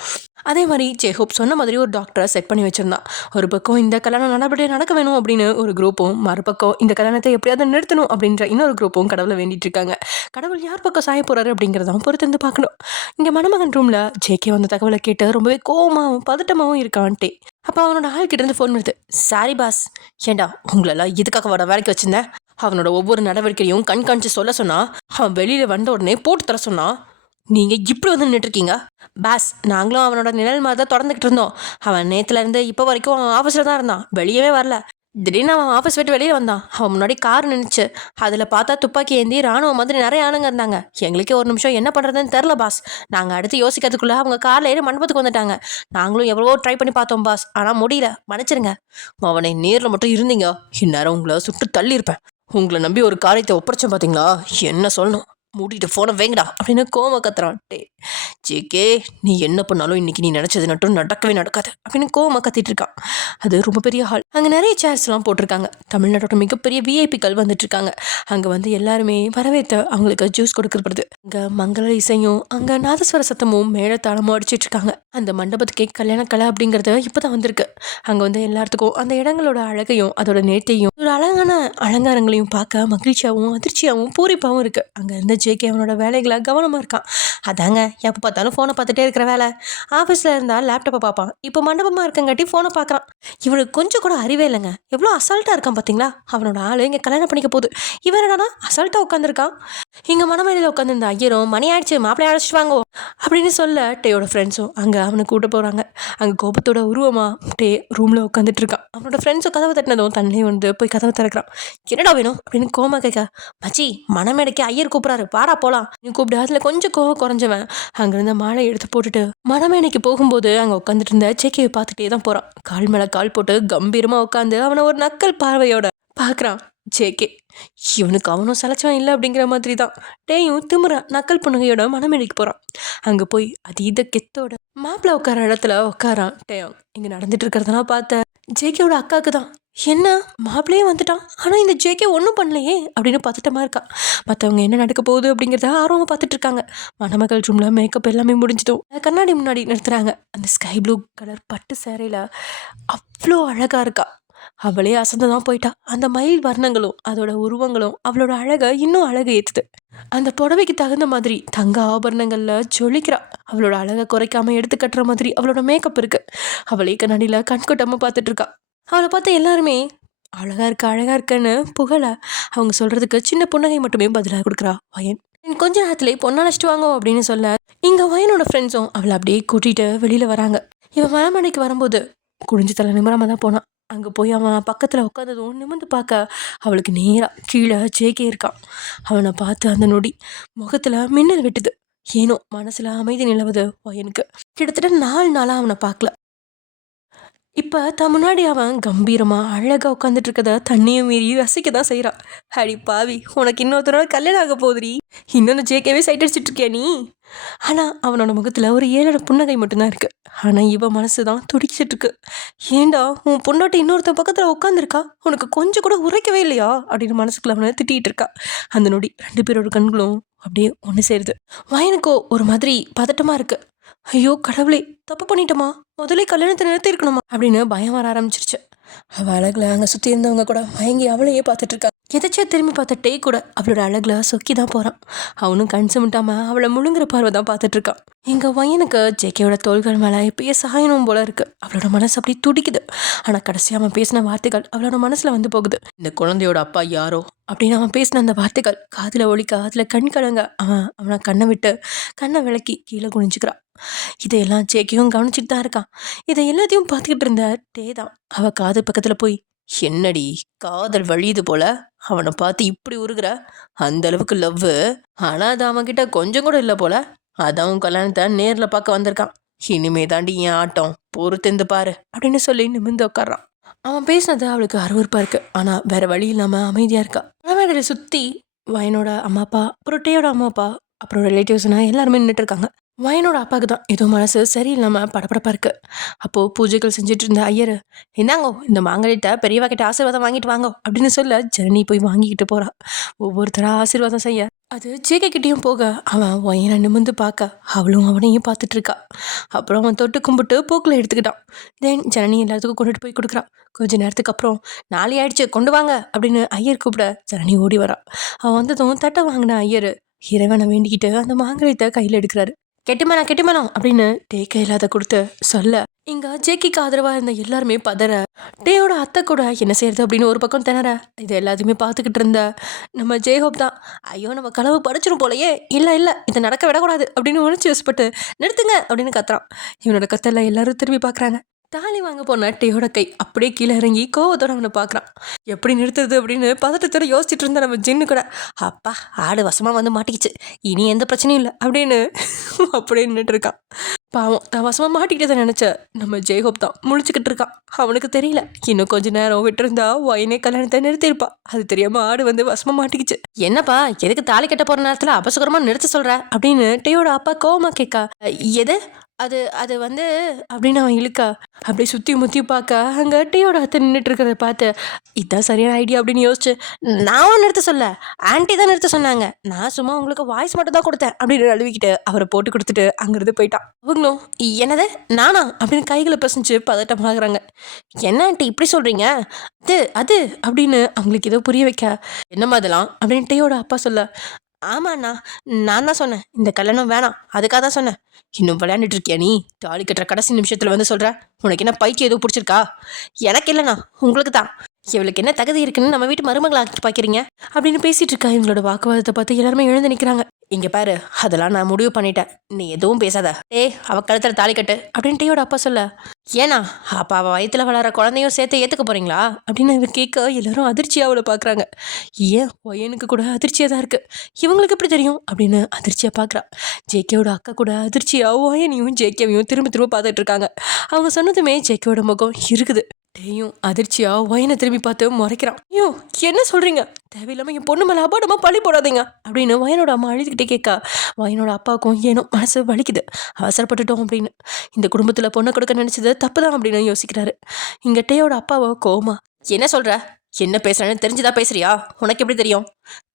அதே மாதிரி ஜேஹோப் சொன்ன மாதிரி ஒரு டாக்டரை செட் பண்ணி வச்சிருந்தான். ஒரு பக்கம் இந்த கல்யாணம் நல்லபடியாக நடக்க வேணும் அப்படின்னு ஒரு குரூப்பும், மறுபக்கம் இந்த கல்யாணத்தை எப்படியாவது நிறுத்தணும் அப்படின்ற இன்னொரு குரூப்பும் கடவுளை வேண்டிட்டு இருக்காங்க. கடவுள் யார் பக்கம் சாய போறாரு அப்படிங்கிறதான் பொறுத்திருந்து பார்க்கணும். இங்கே மணமகன் ரூம்ல ஜேகே வந்த தகவலை கேட்டு ரொம்பவே கோவமாகவும் பதட்டமாகவும் இருக்கான்ட்டே. அப்போ அவனோட ஆள்கிட்ட இருந்து ஃபோன் வருது. சாரி பாஸ், ஏண்டா உங்களெல்லாம் இதுக்காக வர வேலைக்கு வச்சிருந்தேன். அவனோட ஒவ்வொரு நடவடிக்கையும் கண்காணிச்சு சொல்ல சொன்னா, அவன் வெளியில வந்த உடனே போட்டு தர சொன்னா, நீங்க இப்படி வந்து நின்றுருக்கீங்க. பாஸ், நாங்களும் அவனோட நிழல் மாதிரி தான் தொடர்ந்துக்கிட்டு இருந்தோம். அவன் நேத்துல இருந்து இப்போ வரைக்கும் அவன் ஆஃபீஸில் தான் இருந்தான், வெளியவே வரல. திடீர்னு அவன் ஆஃபீஸ் விட்டு வெளியே வந்தான். அவன் முன்னாடி கார் நின்றுச்சு. அதில் பார்த்தா துப்பாக்கி ஏந்தி ராணுவ மாதிரி நிறைய ஆளுங்க இருந்தாங்க. எங்களுக்கே ஒரு நிமிஷம் என்ன பண்ணுறதுன்னு தெரில பாஸ். நாங்கள் அடுத்து யோசிக்கிறதுக்குள்ளே அவங்க காரில் ஏறி மண்டபத்துக்கு வந்துட்டாங்க. நாங்களும் எவ்வளவோ ட்ரை பண்ணி பார்த்தோம் பாஸ், ஆனால் முடியல. மன்னிச்சிருங்க. அவனை நேரில் மட்டும் இருந்தீங்க, இந்நேரம் உங்களை சுட்டு தள்ளி இருப்பேன். உங்களை நம்பி ஒரு காரியத்தை ஒப்படைச்சேன் பார்த்தீங்களா, என்ன சொல்லணும். மூடிட்டு ஃபோனை வேங்கடா அப்படின்னு கோவ கத்துறான். ஜேகே, நீ என்ன பண்ணாலும் இன்னைக்கு நீ நினச்சது நட்டும் நடக்கவே நடக்காது அப்படின்னு கோவமாக கத்திட்டு இருக்கான். அது ரொம்ப பெரிய ஹால். அங்கே நிறைய சேர்ஸ்லாம் போட்டிருக்காங்க. தமிழ்நாட்டோட மிகப்பெரிய விஐபிக்கள் வந்துட்டு இருக்காங்க. அங்கே வந்து எல்லாருமே வரவேற்று அவங்களுக்கு ஜூஸ் கொடுக்கப்படுது. அங்கே மங்கள இசையும் அங்கே நாதஸ்வர சத்தமும் மேளத்தாளமும் அடிச்சிட்டு இருக்காங்க. அந்த மண்டபத்துக்கே கல்யாண கலை அப்படிங்கிறது இப்போதான் வந்திருக்கு. அங்கே வந்து எல்லாத்துக்கும் அந்த இடங்களோட அழகையும் அதோட நேர்த்தையும் ஒரு அழகான அலங்காரங்களையும் பார்க்க மகிழ்ச்சியாகவும் அதிர்ச்சியாகவும் பூரிப்பாகவும் இருக்கு. அங்கே இருந்த ஜேகே அவனோட வேலைகளை கவனமாக இருக்கான். அதாங்க எப்போ பார்த்தாலும் ஃபோனை பார்த்துட்டே இருக்கிற வேலை. ஆஃபீஸில் இருந்தால் லேப்டாப்பை பார்ப்பான், இப்போ மண்டபமாக இருக்கங்காட்டி ஃபோனை பார்க்குறான். இவனுக்கு கொஞ்சம் கூட அறிவே இல்லைங்க. எவ்வளோ அசால்ட்டாக இருக்கான் பார்த்தீங்களா. அவனோட ஆள் இங்கே கல்யாணம் பண்ணிக்க போகுது. இவன் என்னன்னா அசால்ட்டாக உட்காந்துருக்கான். இங்கே மனமேலையில் உட்காந்துருந்த ஐயரும் மணி ஆயிடுச்சு மாப்பிள்ளை அழைச்சிட்டு வாங்கோ அப்படின்னு சொல்ல டேயோட ஃப்ரெண்ட்ஸும் அங்கே அவனை கூட்ட போகிறாங்க. அங்கே கோபத்தோட உருவமாக டே ரூமில் உட்காந்துட்டு இருக்கான். அவனோட ஃப்ரெண்ட்ஸும் கதவை தட்டினதும் தண்ணி வந்து போய் கதவை திறக்கிறான். என்னடா வேணும் அப்படின்னு கோமா கேட்க, மச்சி மனமேடைக்கு ஐயர் கூப்பிட்றாரு, பாடா போகலாம் நீ கூப்பிடு. அதில் கொஞ்சம் கோவம் குறைஞ்சவன் அங்கேருந்து மாலை எடுத்து போட்டுட்டு மனமேடைக்கு போகும்போது அங்கே உட்காந்துட்டு இருந்த ஜேகேவை பார்த்துட்டே தான் போகிறான். கால் மேலே கால் போட்டு கம்பீரமாக உட்காந்து அவனை ஒரு நக்கல் பார்வையோட பார்க்குறான் ஜேகே. இவனுக்கு அவனும் சலைச்சவன் இல்லை அப்படிங்கிற மாதிரி தான். டேயும் திமுற நக்கல் புன்னகையோட மனமேடைக்கு போகிறான். அங்கே போய் அதீத கெத்தோட மாப்பிள்ளை உட்கார இடத்துல உட்காரான் டேயோங். இங்கே நடந்துட்டு இருக்கிறதெல்லாம் பார்த்த ஜேகேவோட அக்காவுக்கு தான், என்ன மாப்பிள்ளையே வந்துட்டான், ஆனால் இந்த ஜேகே ஒன்றும் பண்ணலையே அப்படின்னு பதட்டமாக இருக்கா. மற்றவங்க என்ன நடக்க போகுது அப்படிங்கிறத ஆர்வமாக பார்த்துட்டு இருக்காங்க. மணமகள் ரூமில் மேக்கப் எல்லாமே முடிஞ்சிடும். கண்ணாடி முன்னாடி நிறுத்துறாங்க. அந்த ஸ்கை ப்ளூ கலர் பட்டு சேரையில் அவ்வளோ அழகாக இருக்கா. அவளே அசந்து தான் போயிட்டா. அந்த மயில் வர்ணங்களும் அதோட உருவங்களும் அவளோட அழகை இன்னும் அழகு ஏற்றுது. அந்த புடவைக்கு தகுந்த மாதிரி தங்க ஆபரணங்களில் ஜொலிக்கிறா. அவளோட அழகை குறைக்காம எடுத்து கட்டுற மாதிரி அவளோட மேக்கப் இருக்கு. அவளே கண்ணாடியில் கண்கொட்டாமல் பார்த்துட்டு இருக்கா. அவளை பார்த்து எல்லாருமே அழகா இருக்க அழகா இருக்கன்னு புகழ அவங்க சொல்றதுக்கு சின்ன புன்னகை மட்டுமே பதிலாக கொடுக்குறா வயன். கொஞ்ச நேரத்துல பொண்ணு அழைச்சிட்டு வாங்க அப்படின்னு சொல்ல இங்க வயனோட ஃப்ரெண்ட்ஸும் அவளை அப்படியே கூட்டிட்டு வெளியில வராங்க. இவன் மலைமணிக்கு வரும்போது குடிஞ்சு தலை நிமிராம தான் போனான். அங்கே போய் அவன் பக்கத்தில் உட்காந்ததும் நிமிர்ந்து பார்க்க அவளுக்கு நேராக கீழே ஜேகே இருக்கான். அவனை பார்த்து அந்த நொடி முகத்தில் மின்னல் வெட்டுது. ஏனோ மனசில் அமைதி நிலவுது வயனுக்கு. கிட்டத்தட்ட 4 நாளாக அவனை பார்க்கல. இப்போ தான் முன்னாடி அவன் கம்பீரமாக அழகாக உட்காந்துட்டு இருக்கத தண்ணியை மீறி ரசிக்க தான் செய்கிறான். அடி பாவி, உனக்கு இன்னொருத்தரோட கல்யாணம் ஆக போகுதுடி, இன்னொன்று ஜேகேவே சைட் அடிச்சிட்டு இருக்கியா நீ. ஆனால் அவனோட முகத்தில் ஒரு 7 புன்னகை மட்டும்தான் இருக்குது. ஆனால் இவன் மனசு தான் துடிச்சிட்டு இருக்கு. ஏண்டா உன் பொண்டாட்டி இன்னொருத்தன் பக்கத்தில் உட்காந்துருக்கா, உனக்கு கொஞ்சம் கூட உரைக்கவே இல்லையா அப்படின்னு மனசுக்குள்ள அவனை திட்டிகிட்டு இருக்கா. அந்த நொடி 2 பேரோட கண்களும் அப்படியே ஒன்று சேருது. வயனுக்கோ ஒரு மாதிரி பதட்டமாக இருக்குது. ஐயோ கடவுளே, தப்பு பண்ணிட்டோமா, முதலே கல்யாணத்தை நிறுத்தி இருக்கணுமா அப்படின்னு பயம் வர ஆரம்பிச்சிருச்சு. அவள் அழகுல அங்கே சுற்றி இருந்தவங்க கூட மயங்கி அவளையே பார்த்துட்டு இருக்கா. எதாச்சும் திரும்பி பார்த்த டே கூட அவளோட அழகுல சொக்கி தான் போகிறான். அவனும் கண் சுமிட்டாம அவளை முழுங்குற பார்வை தான் பார்த்துட்டு இருக்கான். எங்கள் பையனுக்கு ஜேகேயோட தோள்கள் மேலே இப்பயே சாயணும் போல இருக்கு. அவளோட மனசு அப்படி துடிக்குது. ஆனால் கடைசியாக அவன் பேசின வார்த்தைகள் அவளோட மனசில் வந்து போகுது. இந்த குழந்தையோட அப்பா யாரோ அப்படின்னு அவன் பேசின அந்த வார்த்தைகள் காதில் ஒலிக்க அதில் கண் கலங்க அவனை கண்ணை விட்டு கண்ணை விளக்கி கீழே குனிஞ்சுக்கிறான். இதையெல்லாம் ஜேகேயும் கவனிச்சுட்டு தான் இருக்கான். இதை எல்லாத்தையும் பார்த்துக்கிட்டு இருந்த டே தான் அவள் காது பக்கத்தில் போய், என்னடி காதல் வழியுது போல, அவனை பார்த்து இப்படி உருகுற, அந்த அளவுக்கு லவ்வு, ஆனால் அது அவன்கிட்ட கொஞ்சம் கூட இல்லை போல, அதான் கல்யாணத்தை நேரில் பார்க்க வந்திருக்கான், இனிமே தாண்டி என் ஆட்டம், பொறுத்திருந்து பாரு அப்படின்னு சொல்லி நிமிர்ந்து உட்காரான். அவன் பேசினது அவளுக்கு அருவருப்பாக இருக்கு. ஆனால் வேற வழி இல்லாமல் அமைதியாக இருக்கா. அவன் சுற்றி வயனோட அம்மா அப்பா, அப்புறம் டேயோட அம்மா அப்பா, அப்புறம் ரிலேட்டிவ்ஸ்னா எல்லாருமே நின்றுட்டு இருக்காங்க. வயனோட அப்பாவுக்கு தான் ஏதோ மனசு சரியில்லாமல் படபடப்பாக இருக்கு. அப்போது பூஜைகள் செஞ்சுட்டு இருந்த ஐயர், இந்தாங்கோ இந்த மாங்கல்யத்தை பெரியவா கிட்ட ஆசீர்வாதம் வாங்கிட்டு வாங்கோ அப்படின்னு சொல்ல ஜனனி போய் வாங்கிக்கிட்டு போறா. ஒவ்வொருத்தரா ஆசீர்வாதம் செய்ய அது ஜேகே கிட்டேயும் போக அவன் வயனை நிமிர்ந்து பார்க்க அவளும் அவனையும் பார்த்துட்டு இருக்கா. அப்புறம் அவன் தொட்டு கும்பிட்டு பூக்களை எடுத்துக்கிட்டான். தென் ஜனனி எல்லாத்துக்கும் கொண்டுட்டு போய் கொடுக்குறான். கொஞ்ச நேரத்துக்கு அப்புறம் 4 ஆயிடுச்சு கொண்டு வாங்க அப்படின்னு ஐயர் கூப்பிட ஜனனி ஓடி வரா. அவன் வந்ததும் தட்டை வாங்கின ஐயர் இறைவனை வேண்டிக்கிட்டு அந்த மாங்கல்யத்தை கையில் எடுக்கிறாரு. கெட்டிமனம் அப்படின்னு டே கையில் அதை கொடுத்து சொல்ல இங்க ஜேக்கிக்கு ஆதரவா இருந்த எல்லாருமே பதற, டேயோட அத்தை கூட என்ன செய்யறது அப்படின்னு ஒரு பக்கம் திணற, இது எல்லாத்தையுமே பார்த்துக்கிட்டு இருந்த நம்ம ஜெயஹோப் தான், ஐயோ நம்ம கனவு படிச்சிரும் போலயே, இல்லை இதை நடக்க விடக்கூடாது அப்படின்னு உணர்ச்சி வசப்பட்டு நிறுத்துங்க அப்படின்னு கத்துறான். இவனோட கத்தல எல்லாரும் திரும்பி பார்க்குறாங்க. தாலி வாங்க போன டேயோட கை அப்படியே கீழே இறங்கி கோவத்தோட அவனை பார்க்குறான். எப்படி நிறுத்துறது அப்படின்னு பதட்டத்தோட யோசிச்சுட்டு இருந்த நம்ம ஜின்னு கூட, அப்பா ஆடு வசமாக வந்து மாட்டிக்கிச்சு, இனி எந்த பிரச்சனையும் இல்லை அப்படின்னு அப்படியே நின்றுட்டு இருக்கான். பாவம் தான் வசமாக மாட்டிக்கிட்டதை நினச்ச நம்ம ஜெயஹோப் தான் முழிச்சுக்கிட்டு இருக்கான். அவனுக்கு தெரியல, இன்னும் கொஞ்ச நேரம் விட்டுருந்தா வயனே கல்யாணத்தை நிறுத்தியிருப்பா. அது தெரியாமல் ஆடு வந்து வசமாக மாட்டிக்கிச்சு. என்னப்பா எதுக்கு தாலி கட்ட போகிற நேரத்தில் அபசகரமாக நிறுத்த சொல்கிற அப்படின்னு டேயோட அப்பா கோவமாக கேட்கா. எது அது அது வந்து அப்படின்னு அவன் இழுக்கா. அப்படியே சுற்றி முற்றி பார்க்க அங்கே டீயோட அத்தை நின்றுட்டு இருக்கிறத பார்த்து, இதுதான் சரியான ஐடியா அப்படின்னு யோசிச்சு, நான் நிறுத்த சொல்ல, ஆன்ட்டி தான் நிறுத்த சொன்னாங்க, நான் சும்மா உங்களுக்கு வாய்ஸ் மட்டும் தான் கொடுத்தேன் அப்படின்னு அழுவிக்கிட்டு அவரை போட்டு கொடுத்துட்டு அங்கிருந்து போயிட்டான். அவங்களும் என்னது நானா அப்படின்னு கைகளை பசஞ்சு பதட்டமாகறாங்க. என்ன ஆன்ட்டி இப்படி சொல்கிறீங்க, அது அப்படின்னு அவங்களுக்கு ஏதோ புரிய வைக்க, என்னம்மா அதெல்லாம் அப்படின்னு டீயோட அப்பா சொல்ல, ஆமாண்ணா நான் தான் சொன்னேன் இந்த கல்யாணம் வேணாம், அதுக்காக தான் சொன்னேன். இன்னும் விளையாண்டுட்டு இருக்கியா நீ, தாலி கட்டுற கடைசி நிமிஷத்துல வந்து சொல்ற, உனக்கு என்ன பைத்தியம் எதுவும் பிடிச்சிருக்கா? எனக்கு இல்லைண்ணா உங்களுக்கு தான், இவளுக்கு என்ன தகுதி இருக்குன்னு நம்ம வீட்டு மருமகளாக்கி பார்க்குறீங்க அப்படின்னு பேசிட்டு இருக்கா. இவங்களோட வாக்குவாதத்தை பார்த்து எல்லாருமே எழுந்து நிற்கிறாங்க. இங்கே பாரு அதெல்லாம் நான் முடிவு பண்ணிட்டேன், நீ எதுவும் பேசாத, அவ கழுத்துல தாலி கட்டு அப்படின்னு டீயோட அப்பா சொல்ல, ஏன்னா அப்பா அவள் வயிற்றுல வளர குழந்தையும் சேர்த்து ஏற்றுக்க போறீங்களா அப்படின்னு இவர் கேட்க எல்லாரும் அதிர்ச்சியாக அவளை பார்க்குறாங்க. ஏன் ஒயனுக்கு கூட அதிர்ச்சியாக தான் இருக்குது, இவங்களுக்கு எப்படி தெரியும் அப்படின்னு அதிர்ச்சியாக பார்க்குறா. ஜேகேவோட அக்கா கூட அதிர்ச்சியாக ஒயனையும் ஜேகேவையும் திரும்ப திரும்ப பார்த்துட்டு இருக்காங்க. அவங்க சொன்னதுமே ஜேகேவோட முகம் இருக்குது. டேயும் அதிர்ச்சியா ஒயனை திரும்பி பார்த்து முறைக்கிறான். ஐயோ என்ன சொல்றீங்க, தேவையில்லாம என் பொண்ணு மேலே அபாடமா பழி போடாதீங்க அப்படின்னு வயனோட அம்மா அழுதுகிட்டே கேட்கா. வயனோட அப்பாவுக்கும் ஏனோ மனசு வலிக்குது, அவசரப்பட்டுட்டோம் அப்படின்னு, இந்த குடும்பத்தில் பொண்ணை கொடுக்க நினைச்சது தப்பு தான் அப்படின்னு யோசிக்கிறாரு. இங்க டேயோட அப்பாவோ கோமா, என்ன சொல்ற, என்ன பேசுறேன்னு தெரிஞ்சுதான் பேசுறியா, உனக்கு எப்படி தெரியும்,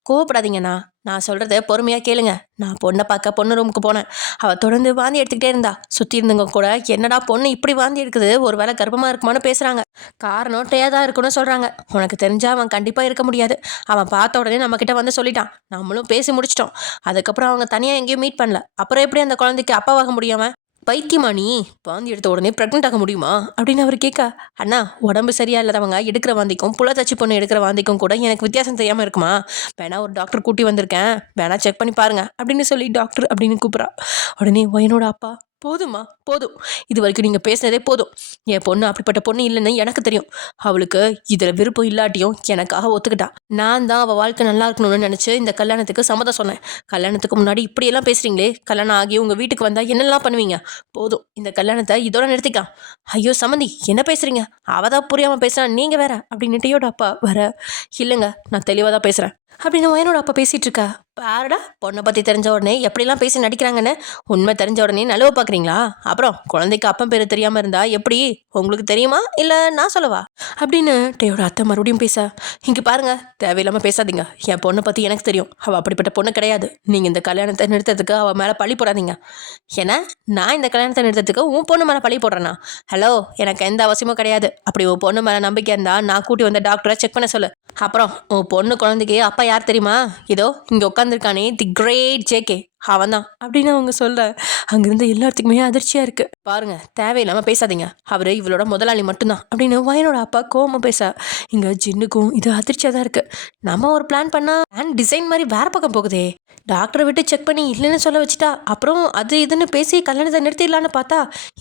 கோவப்படாதீங்கண்ணா, நான் சொல்கிறத பொறுமையாக கேளுங்க. நான் பொண்ணை பார்க்க பொண்ணு ரூமுக்கு போனேன், அவள் தொடர்ந்து வாந்தி எடுத்துக்கிட்டே இருந்தா. சுற்றி இருந்தவங்க கூட என்னடா பொண்ணு இப்படி வாந்தி எடுக்குது, ஒரு வேளை கர்ப்பமாக இருக்குமான்னு பேசுகிறாங்க. காரணம் டேயா தான் இருக்குன்னு சொல்கிறாங்க. உனக்கு தெரிஞ்சா அவன் கண்டிப்பாக இருக்க முடியாது, அவன் பார்த்த உடனே நம்மக்கிட்ட வந்து சொல்லிட்டான், நம்மளும் பேசி முடிச்சிட்டோம். அதுக்கப்புறம் அவங்க தனியாக எங்கேயும் மீட் பண்ணல, அப்புறம் எப்படி அந்த குழந்தைக்கு அப்பாவாக முடியாமல், பைத்தியமா நீ, வாந்தி எடுத்த உடனே ப்ரெக்னென்ட் ஆக முடியுமா அப்படின்னு அவர் கேட்க, அண்ணா உடம்பு சரியா இல்லாதவங்க எடுக்கிற வாந்திக்கும் புள்ளத்தாச்சி பொண்ணு எடுக்கிற வாந்திக்கும் கூட எனக்கு வித்தியாசம் தெரியாமல் இருக்குமா, வேணா ஒரு டாக்டர் கூட்டி வந்திருக்கேன், வேணா செக் பண்ணி பாருங்க அப்படின்னு சொல்லி டாக்டர் அப்படின்னு கூப்பிட்றா. உடனே ஒயனோட அப்பா, போதுமா போதும், இது வரைக்கும் நீங்கள் பேசுனதே போதும், என் பொண்ணு அப்படிப்பட்ட பொண்ணு இல்லைன்னு எனக்கு தெரியும், அவளுக்கு இதில் விருப்பம் இல்லாட்டியும் எனக்காக ஒத்துக்கிட்டா, நான் தான் அவள் வாழ்க்கை நல்லா இருக்கணும்னு நினச்சி இந்த கல்யாணத்துக்கு சம்மதம் சொன்னேன். கல்யாணத்துக்கு முன்னாடி இப்படியெல்லாம் பேசுகிறீங்களே, கல்யாணம் ஆகி உங்கள் வீட்டுக்கு வந்தால் என்னெல்லாம் பண்ணுவீங்க, போதும் இந்த கல்யாணத்தை இதோட நிறுத்திக்கலாம். ஐயோ சம்மந்தி என்ன பேசுகிறீங்க, அவள் தான் புரியாமல் பேசுகிறா, நீங்கள் வேற அப்படின்னு டீயோட அப்பா வர, இல்லைங்க நான் தெளிவாக தான் பேசுகிறேன் அப்படின்னு வயனோட அப்பா பேசிகிட்டு இருக்கா. பாருடா பொண்ணை பற்றி தெரிஞ்ச உடனே எப்படிலாம் பேசி நடிக்கிறாங்கன்னு, உண்மை தெரிஞ்ச உடனே நழுவ பார்க்குறீங்களா, அப்புறம் குழந்தைக்கு அப்பன் பேர் தெரியாமல் இருந்தா எப்படி, உங்களுக்கு தெரியுமா இல்லை நான் சொல்லவா அப்படின்னு டேயோட அத்தை மறுபடியும் பேச, இங்கே பாருங்க தேவையில்லாமல் பேசாதீங்க, என் பொண்ணை பற்றி எனக்கு தெரியும், அவள் அப்படிப்பட்ட பொண்ணு கிடையாது, நீங்கள் இந்த கல்யாணத்தை நிறுத்தத்துக்கு அவள் மேலே பழி போடாதீங்க. ஏன்னா நான் இந்த கல்யாணத்தை நிறுத்தத்துக்கு உன் பொண்ணு மேலே பழி போடுறேன்னா, ஹலோ எனக்கு எந்த அவசியமும் கிடையாது, அப்படி உன் பொண்ணு மேலே நம்பிக்கை இருந்தால் நான் கூட்டி வந்த டாக்டரை செக் பண்ண சொல்லு. அப்புறம் உன் பொண்ணு குழந்தைக்கு அப்பா யார் தெரியுமா, இதோ இங்கே உட்காந்துருக்கானே தி கிரேட் ஜேகே, அவன் தான் அப்படின்னு அவங்க சொல்ல, அங்கிருந்து எல்லாத்துக்குமே அதிர்ச்சியாக இருக்குது. பாருங்க தேவையில்லாமல் பேசாதீங்க, அவர் இவளோட முதலாளி மட்டும்தான் அப்படின்னு வயனோட அப்பா கோவமாக பேச, இங்கே ஜின்னுக்கும் இது அதிர்ச்சியாக தான் இருக்குது. நம்ம ஒரு பிளான் பண்ணால் பிளான் டிசைன் மாதிரி வேற பக்கம் போகுதே, டாக்டரை விட்டு செக் பண்ணி இல்லைன்னு சொல்ல வச்சுட்டா, அப்புறம் அது இதுன்னு பேசி கல்யாணத்தை நிறுத்திடலான்னு பார்த்தா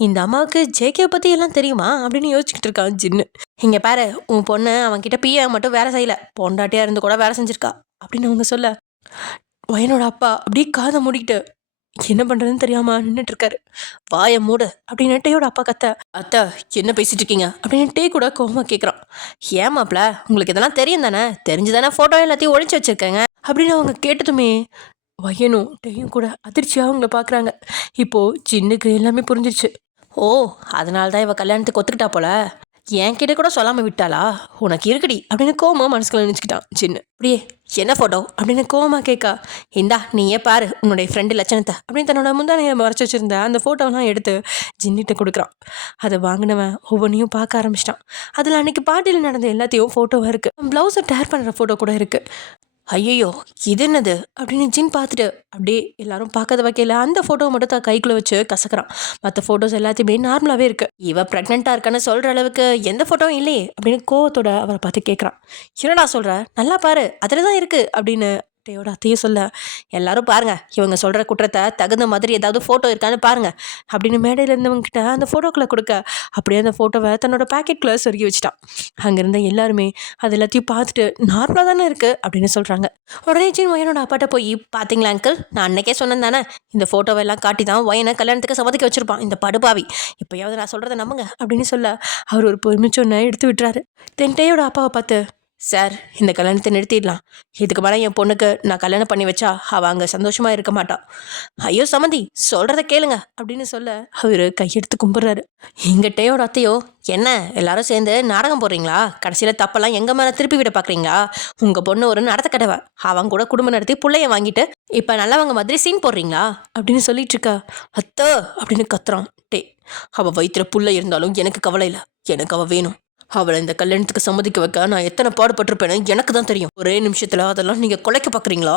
இந்த அம்மாவுக்கு ஜேகே பற்றி எல்லாம் தெரியுமா அப்படின்னு யோசிச்சுக்கிட்டு இருக்கான் ஜின்னு. இங்கே பாரு உன் பொண்ணு அவன்கிட்ட பிஏ மட்டும் வேலை செய்யலை, பொண்டாட்டியாக இருந்து கூட வேலை செஞ்சுருக்கா அப்படின்னு அவங்க சொல்ல, வயனோட அப்பா அப்படியே காதை மூடிக்கிட்டு என்ன பண்ணுறதுன்னு தெரியாமல் நின்றுட்டு இருக்காரு. வாயை மூடு அப்படின்னு டேயோட அப்பா கத்த, அத்தை என்ன பேசிட்டு இருக்கீங்க அப்படின்னு டே கூட கோவமாக கேட்குறான். ஏமாப்ல உங்களுக்கு இதெல்லாம் தெரியும் தானே, தெரிஞ்சு தானே ஃபோட்டோ எல்லாத்தையும் ஒழிச்சு வச்சுருக்கேங்க அப்படின்னு அவங்க கேட்டதுமே வயனும் டேயும் கூட அதிர்ச்சியாக அவங்கள பார்க்குறாங்க. இப்போது ஜின்னுக்கு எல்லாமே புரிஞ்சிருச்சு. ஓ, அதனால தான் இவ கல்யாணத்துக்கு ஒத்துக்கிட்டா போல. என்கிட்ட கூட சொல்லாமல் விட்டாளா? உனக்கு இருக்குடி அப்படின்னு கோமா மனசுக்குள்ள நினச்சிக்கிட்டான் ஜின்னு. அப்படியே என்ன ஃபோட்டோ அப்படின்னு கோமா கேட்கா. இந்தா நீயே பாரு உன்னுடைய ஃப்ரெண்டு லட்சணத்தை அப்படின்னு தன்னோட முந்தானையை மறைச்சி வச்சிருந்த அந்த ஃபோட்டோவெல்லாம் எடுத்து ஜின்னிட்ட கொடுக்குறான். அதை வாங்கினவன் ஒவ்வொன்றையும் பார்க்க ஆரம்பிச்சிட்டான். அதில் அன்னைக்கு பார்ட்டியில் நடந்த எல்லாத்தையும் ஃபோட்டோவாக இருக்குது. ப்ளவுஸை டேர் பண்ணுற ஃபோட்டோ கூட இருக்குது. ஐயோ, இது என்னது அப்படின்னு ஜின் பார்த்துட்டு அப்படியே எல்லாரும் பார்க்கறத வைக்கல அந்த ஃபோட்டோவை மட்டும் தான் கைக்குள்ளே வச்சு கசக்கிறான். மற்ற ஃபோட்டோஸ் எல்லாத்தையுமே நார்மலாகவே இருக்கு. இவ ப்ரெக்னெண்ட்டாக இருக்கான்னு சொல்கிற அளவுக்கு எந்த ஃபோட்டோவும் இல்லையே அப்படின்னு கோவத்தோட அவரை பார்த்து கேட்குறான். என்னடா சொல்கிற, நல்லா பாரு அதில் தான் இருக்குது அப்படின்னு டேயோட அத்தையும் சொல்ல, எல்லாரும் பாருங்க இவங்க சொல்கிற குற்றத்தை தகுந்த மாதிரி ஏதாவது ஃபோட்டோ இருக்கான்னு பாருங்க அப்படின்னு மேடையில் இருந்தவங்ககிட்ட அந்த ஃபோட்டோக்களை கொடுக்க அப்படியே அந்த ஃபோட்டோவை தன்னோட பேக்கெட்குள்ளே சொருகி வச்சுட்டான். அங்கேருந்த எல்லாருமே அது எல்லாத்தையும் பார்த்துட்டு நார்மலாக தானே இருக்குது அப்படின்னு சொல்கிறாங்க. உடனே ஜின் ஒயனோட அப்பாட்ட போய், பார்த்தீங்களா அங்கிள், நான் அன்னைக்கே சொன்னேன் தானே இந்த ஃபோட்டோவெல்லாம் காட்டி தான் ஒயனை கல்யாணத்துக்கு சம்மதிக்க வச்சுருப்பான் இந்த படுபாவி, இப்போயாவது நான் சொல்கிறத நம்புங்க அப்படின்னு சொல்ல அவர் ஒரு பொறுமிச்சொன்ன எடுத்து விட்டுறாரு. டேயோட அப்பாவை பார்த்து, சார் இந்த கல்யாணத்தை நிறுத்திடலாம். இதுக்கு மேலே என் பொண்ணுக்கு நான் கல்யாணம் பண்ணி வச்சா அவள் அங்கே சந்தோஷமாக இருக்க மாட்டான். ஐயோ சம்மந்தி சொல்கிறத கேளுங்க அப்படின்னு சொல்ல அவர் கையெடுத்து கும்பிட்றாரு. எங்கள் டேயோட அத்தையோ, என்ன எல்லாரும் சேர்ந்து நாடகம் போடுறீங்களா? கடைசியில் தப்பெல்லாம் எங்கள் மேலே திருப்பி விட பார்க்குறீங்களா? உங்கள் பொண்ணு ஒரு நடத்த கடவை, அவங்க கூட குடும்பம் நடத்தி பிள்ளைய வாங்கிட்டு இப்போ நல்லவங்க மாதிரி சீன் போடுறீங்களா அப்படின்னு சொல்லிட்டு இருக்கா. அத்தோ அப்படின்னு கத்துறான் டே. அவள் வயிற்றுல புள்ள இருந்தாலும் எனக்கு கவலை இல்லை, எனக்கு அவள் வேணும். அவளை இந்த கல்யாணத்துக்கு சம்மதிக்க வைக்க நான் எத்தனை பாடுபட்டிருப்பேன்னு எனக்கு தான் தெரியும். ஒரே நிமிஷத்துல அதெல்லாம் நீங்க குலைக்க பாக்குறீங்களா?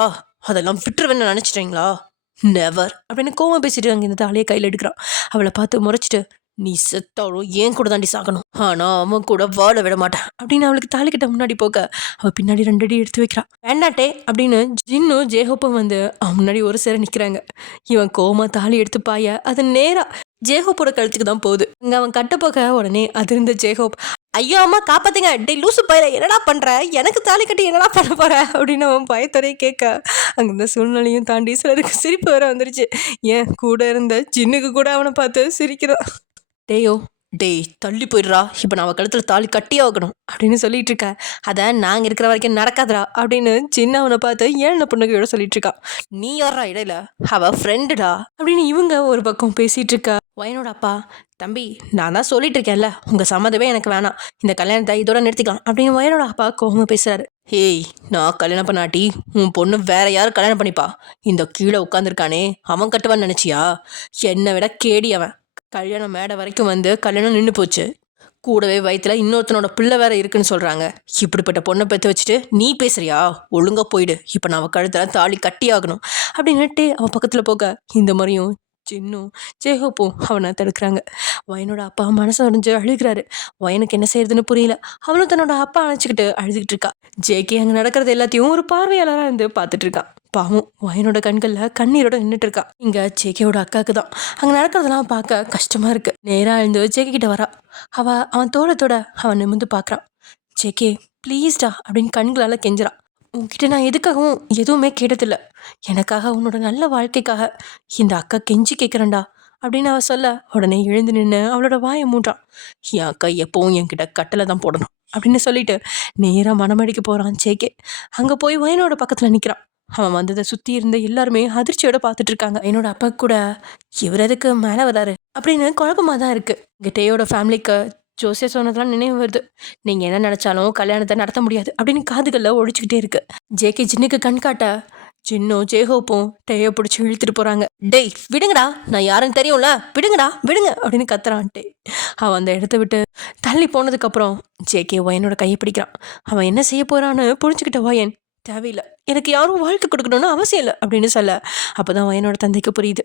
அதெல்லாம் விட்டுருவேன்னு நினைச்சிட்டீங்களா? நெவர் அப்படின்னு கோவம் பேசிட்டு அங்கே இந்த தாலியை கையில் எடுக்கிறான். அவளை பார்த்து முறைச்சிட்டு, நீ செத்தாலும் ஏன் கூட தாண்டி சாகணும், ஆனா அவன் கூட வாழ விட மாட்டேன் அப்படின்னு அவளுக்கு தாலி கிட்ட முன்னாடி போக அவள் பின்னாடி 2 அடி எடுத்து வைக்கிறான். வேண்டாட்டே அப்படின்னு ஜின்னும் ஜேஹோப்பும் வந்து அவன் முன்னாடி ஒரு சேர நிற்கிறாங்க. இவன் கோமா தாலி எடுத்து பாய அது நேரா ஜேஹோப்போட கழுத்துக்கு தான் போகுது. அங்கே அவன் கட்ட போக உடனே அது இருந்த ஜேஹோப், ஐயோ அம்மா காப்பாத்துங்க, டே லூசு பயில என்னடா பண்ற, எனக்கு தாலி கட்டி என்னடா பண்ண போற அப்படின்னு அவன் பயத்தோடய கேட்க அங்கே இந்த சூழ்நிலையும் தாண்டி சிலருக்கு சிரிப்பு வேற வந்துருச்சு. ஏன் கூட இருந்த ஜின்னுக்கு கூட அவனை பார்த்து சிரிக்கிறான். டேயோ டேய் தள்ளி போயிடுறா, இப்போ நான் அவள் கழுத்தில் தாலி கட்டியே ஆகணும் அப்படின்னு சொல்லிட்டு இருக்கேன். அதை நாங்கள் இருக்கிற வரைக்கும் நடக்காதரா அப்படின்னு சின்ன அவனை பார்த்து ஏழு பொண்ணுகையோட சொல்லிட்டு இருக்கான். நீ யாரா இடையில, அவள் ஃப்ரெண்டுடா அப்படின்னு இவங்க ஒரு பக்கம் பேசிட்டு இருக்கா. வயனோட அப்பா, தம்பி நான் தான் சொல்லிட்டு இருக்கேன்ல உங்கள் சம்மதமே எனக்கு வேணாம், இந்த கல்யாணத்தை இதோட நிறுத்திக்கலாம் அப்படின்னு வயனோட அப்பா கோவமாக பேசுறாரு. ஹேய், நான் கல்யாணம் பண்ணாட்டி உன் பொண்ணு வேற யாரும் கல்யாணம் பண்ணிப்பா. இந்த கீழே உட்காந்துருக்கானே அவன் கட்டுவான்னு நினச்சியா? என்னை விட கேடி அவன். கல்யாணம் மேடை வரைக்கும் வந்து கல்யாணம் நின்று போச்சு. கூடவே வயிற்றுல இன்னொருத்தனோட பிள்ளை வேற இருக்குன்னு சொல்கிறாங்க. இப்படிப்பட்ட பொண்ணை பெற்று வச்சுட்டு நீ பேசுறியா? ஒழுங்கா போயிடு, இப்போ நான் அவள் கழுத்தில் தாலி கட்டி ஆகணும் அப்படின்னுட்டு அவன் பக்கத்தில் போக இந்த மாதிரியும் சின்னும் ஜேஹோப்பும் அவனை தடுக்கிறாங்க. வயனோட அப்பா மனசு உடைஞ்சு அழுகிறாரு. வயனுக்கு என்ன செய்யறதுன்னு புரியல. அவளும் தன்னோட அப்பா அழைச்சிக்கிட்டு அழுதுகிட்டு இருக்கா. ஜேகே அங்கே நடக்கிறது எல்லாத்தையும் ஒரு பார்வையாளராக இருந்து பார்த்துட்டு இருக்கான். பாவம் வயனோட கண்களில் கண்ணீரோட நின்றுட்டு இருக்கா. இங்கே ஜேகேயோட அக்காவுக்கு தான் அங்கே நடக்கிறதெல்லாம் பார்க்க கஷ்டமாக இருக்கு. நேராக எழுந்து ஜேகே கிட்ட வரா. அவன் தோளத்தோட அவன் நிமிர்ந்து பார்க்குறான். ஜேகே ப்ளீஸ்டா அப்படின்னு கண்களால் கெஞ்சுறான். உன்கிட்ட நான் எதுக்காகவும் எதுவுமே கேட்டதில்ல, எனக்காக உன்னோட நல்ல வாழ்க்கைக்காக இந்த அக்கா கெஞ்சி கேட்குறேன்டா அப்படின்னு அவள் சொல்ல உடனே எழுந்து நின்று அவளோட வாயை மூன்றான். என் அக்கா எப்பவும் என்கிட்ட கட்டளை தான் போடணும் அப்படின்னு சொல்லிட்டு நேராக மனமடிக்க போகிறான் ஜேகே. அங்கே போய் வயனோட பக்கத்தில் நிற்கிறான். அவன் வந்ததை சுற்றி இருந்த எல்லாருமே அதிர்ச்சியோட பார்த்துட்டு இருக்காங்க. என்னோட அப்பா கூட இவர் எதுக்கு மேலே வராரு அப்படின்னு குழப்பமாக தான் இருக்குது. இங்கே டேயோட ஃபேமிலிக்கு ஜோசியா சொன்னதெல்லாம் நினைவு வருது. நீங்கள் என்ன நினச்சாலும் கல்யாணத்தை நடத்த முடியாது அப்படின்னு காதுகளில் ஒழிச்சுக்கிட்டே இருக்கு. ஜேகே ஜின்னுக்கு கண் காட்ட ஜின்னும் ஜேஹோப்பும் டேயை பிடிச்சி இழுத்துட்டு போகிறாங்க. டேய் விடுங்கடா, நான் யாருன்னு தெரியும்ல, விடுங்கடா விடுங்க அப்படின்னு கத்துறான் டே. அவன் அந்த இடத்த விட்டு தள்ளி போனதுக்கப்புறம் ஜேகே வயனோட கையை பிடிக்கிறான். அவன் என்ன செய்ய போகிறான்னு புரிஞ்சுக்கிட்ட வயன், தேவையில்லை, எனக்கு யாரும் வாழ்க்கை கொடுக்கணும்னு அவசியம் இல்லை அப்படின்னு சொல்ல அப்போ தான் வயனோட தந்தைக்கு புரியுது.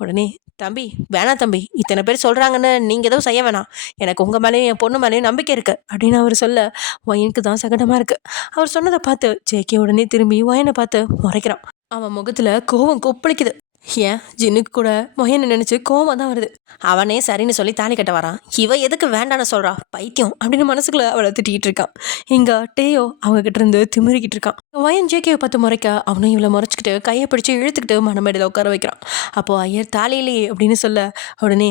உடனே, தம்பி வேணாம் தம்பி, இத்தனை பேர் சொல்கிறாங்கன்னு நீங்கள் எதுவும் செய்ய வேணாம், எனக்கு உங்கள் மேலேயும் என் பொண்ணு மேலேயும் நம்பிக்கை இருக்குது அப்படின்னு அவர் சொல்ல வயனுக்கு தான் சங்கடமாக இருக்குது. அவர் சொன்னதை பார்த்து ஜேகே உடனே திரும்பி வயனை பார்த்து முறைக்கிறான். அவன் முகத்தில் கோவம் கொப்பளிக்குது. ஏன் ஜின்னுக்கு கூட மொயனை நினச்சி கோவம் தான் வருது. அவனே சரின்னு சொல்லி தாலி கட்ட வரான், இவ எதுக்கு வேண்டான்னு சொல்கிறா பைத்தியம் அப்படின்னு மனசுக்குள்ள அவளை திட்டிகிட்டு இருக்கான். இங்கே டேயோ அவங்க கிட்ட இருந்து திமிரிக்கிட்டு இருக்கான். வயன் ஜேகேவை பார்த்து முறைக்க அவனும் இவளை முறைச்சிக்கிட்டு கையை பிடிச்சி இழுத்துக்கிட்டு மனமேடையில் உட்கார வைக்கிறான். அப்போது ஐயர் தாலியிலேயே அப்படின்னு சொல்ல உடனே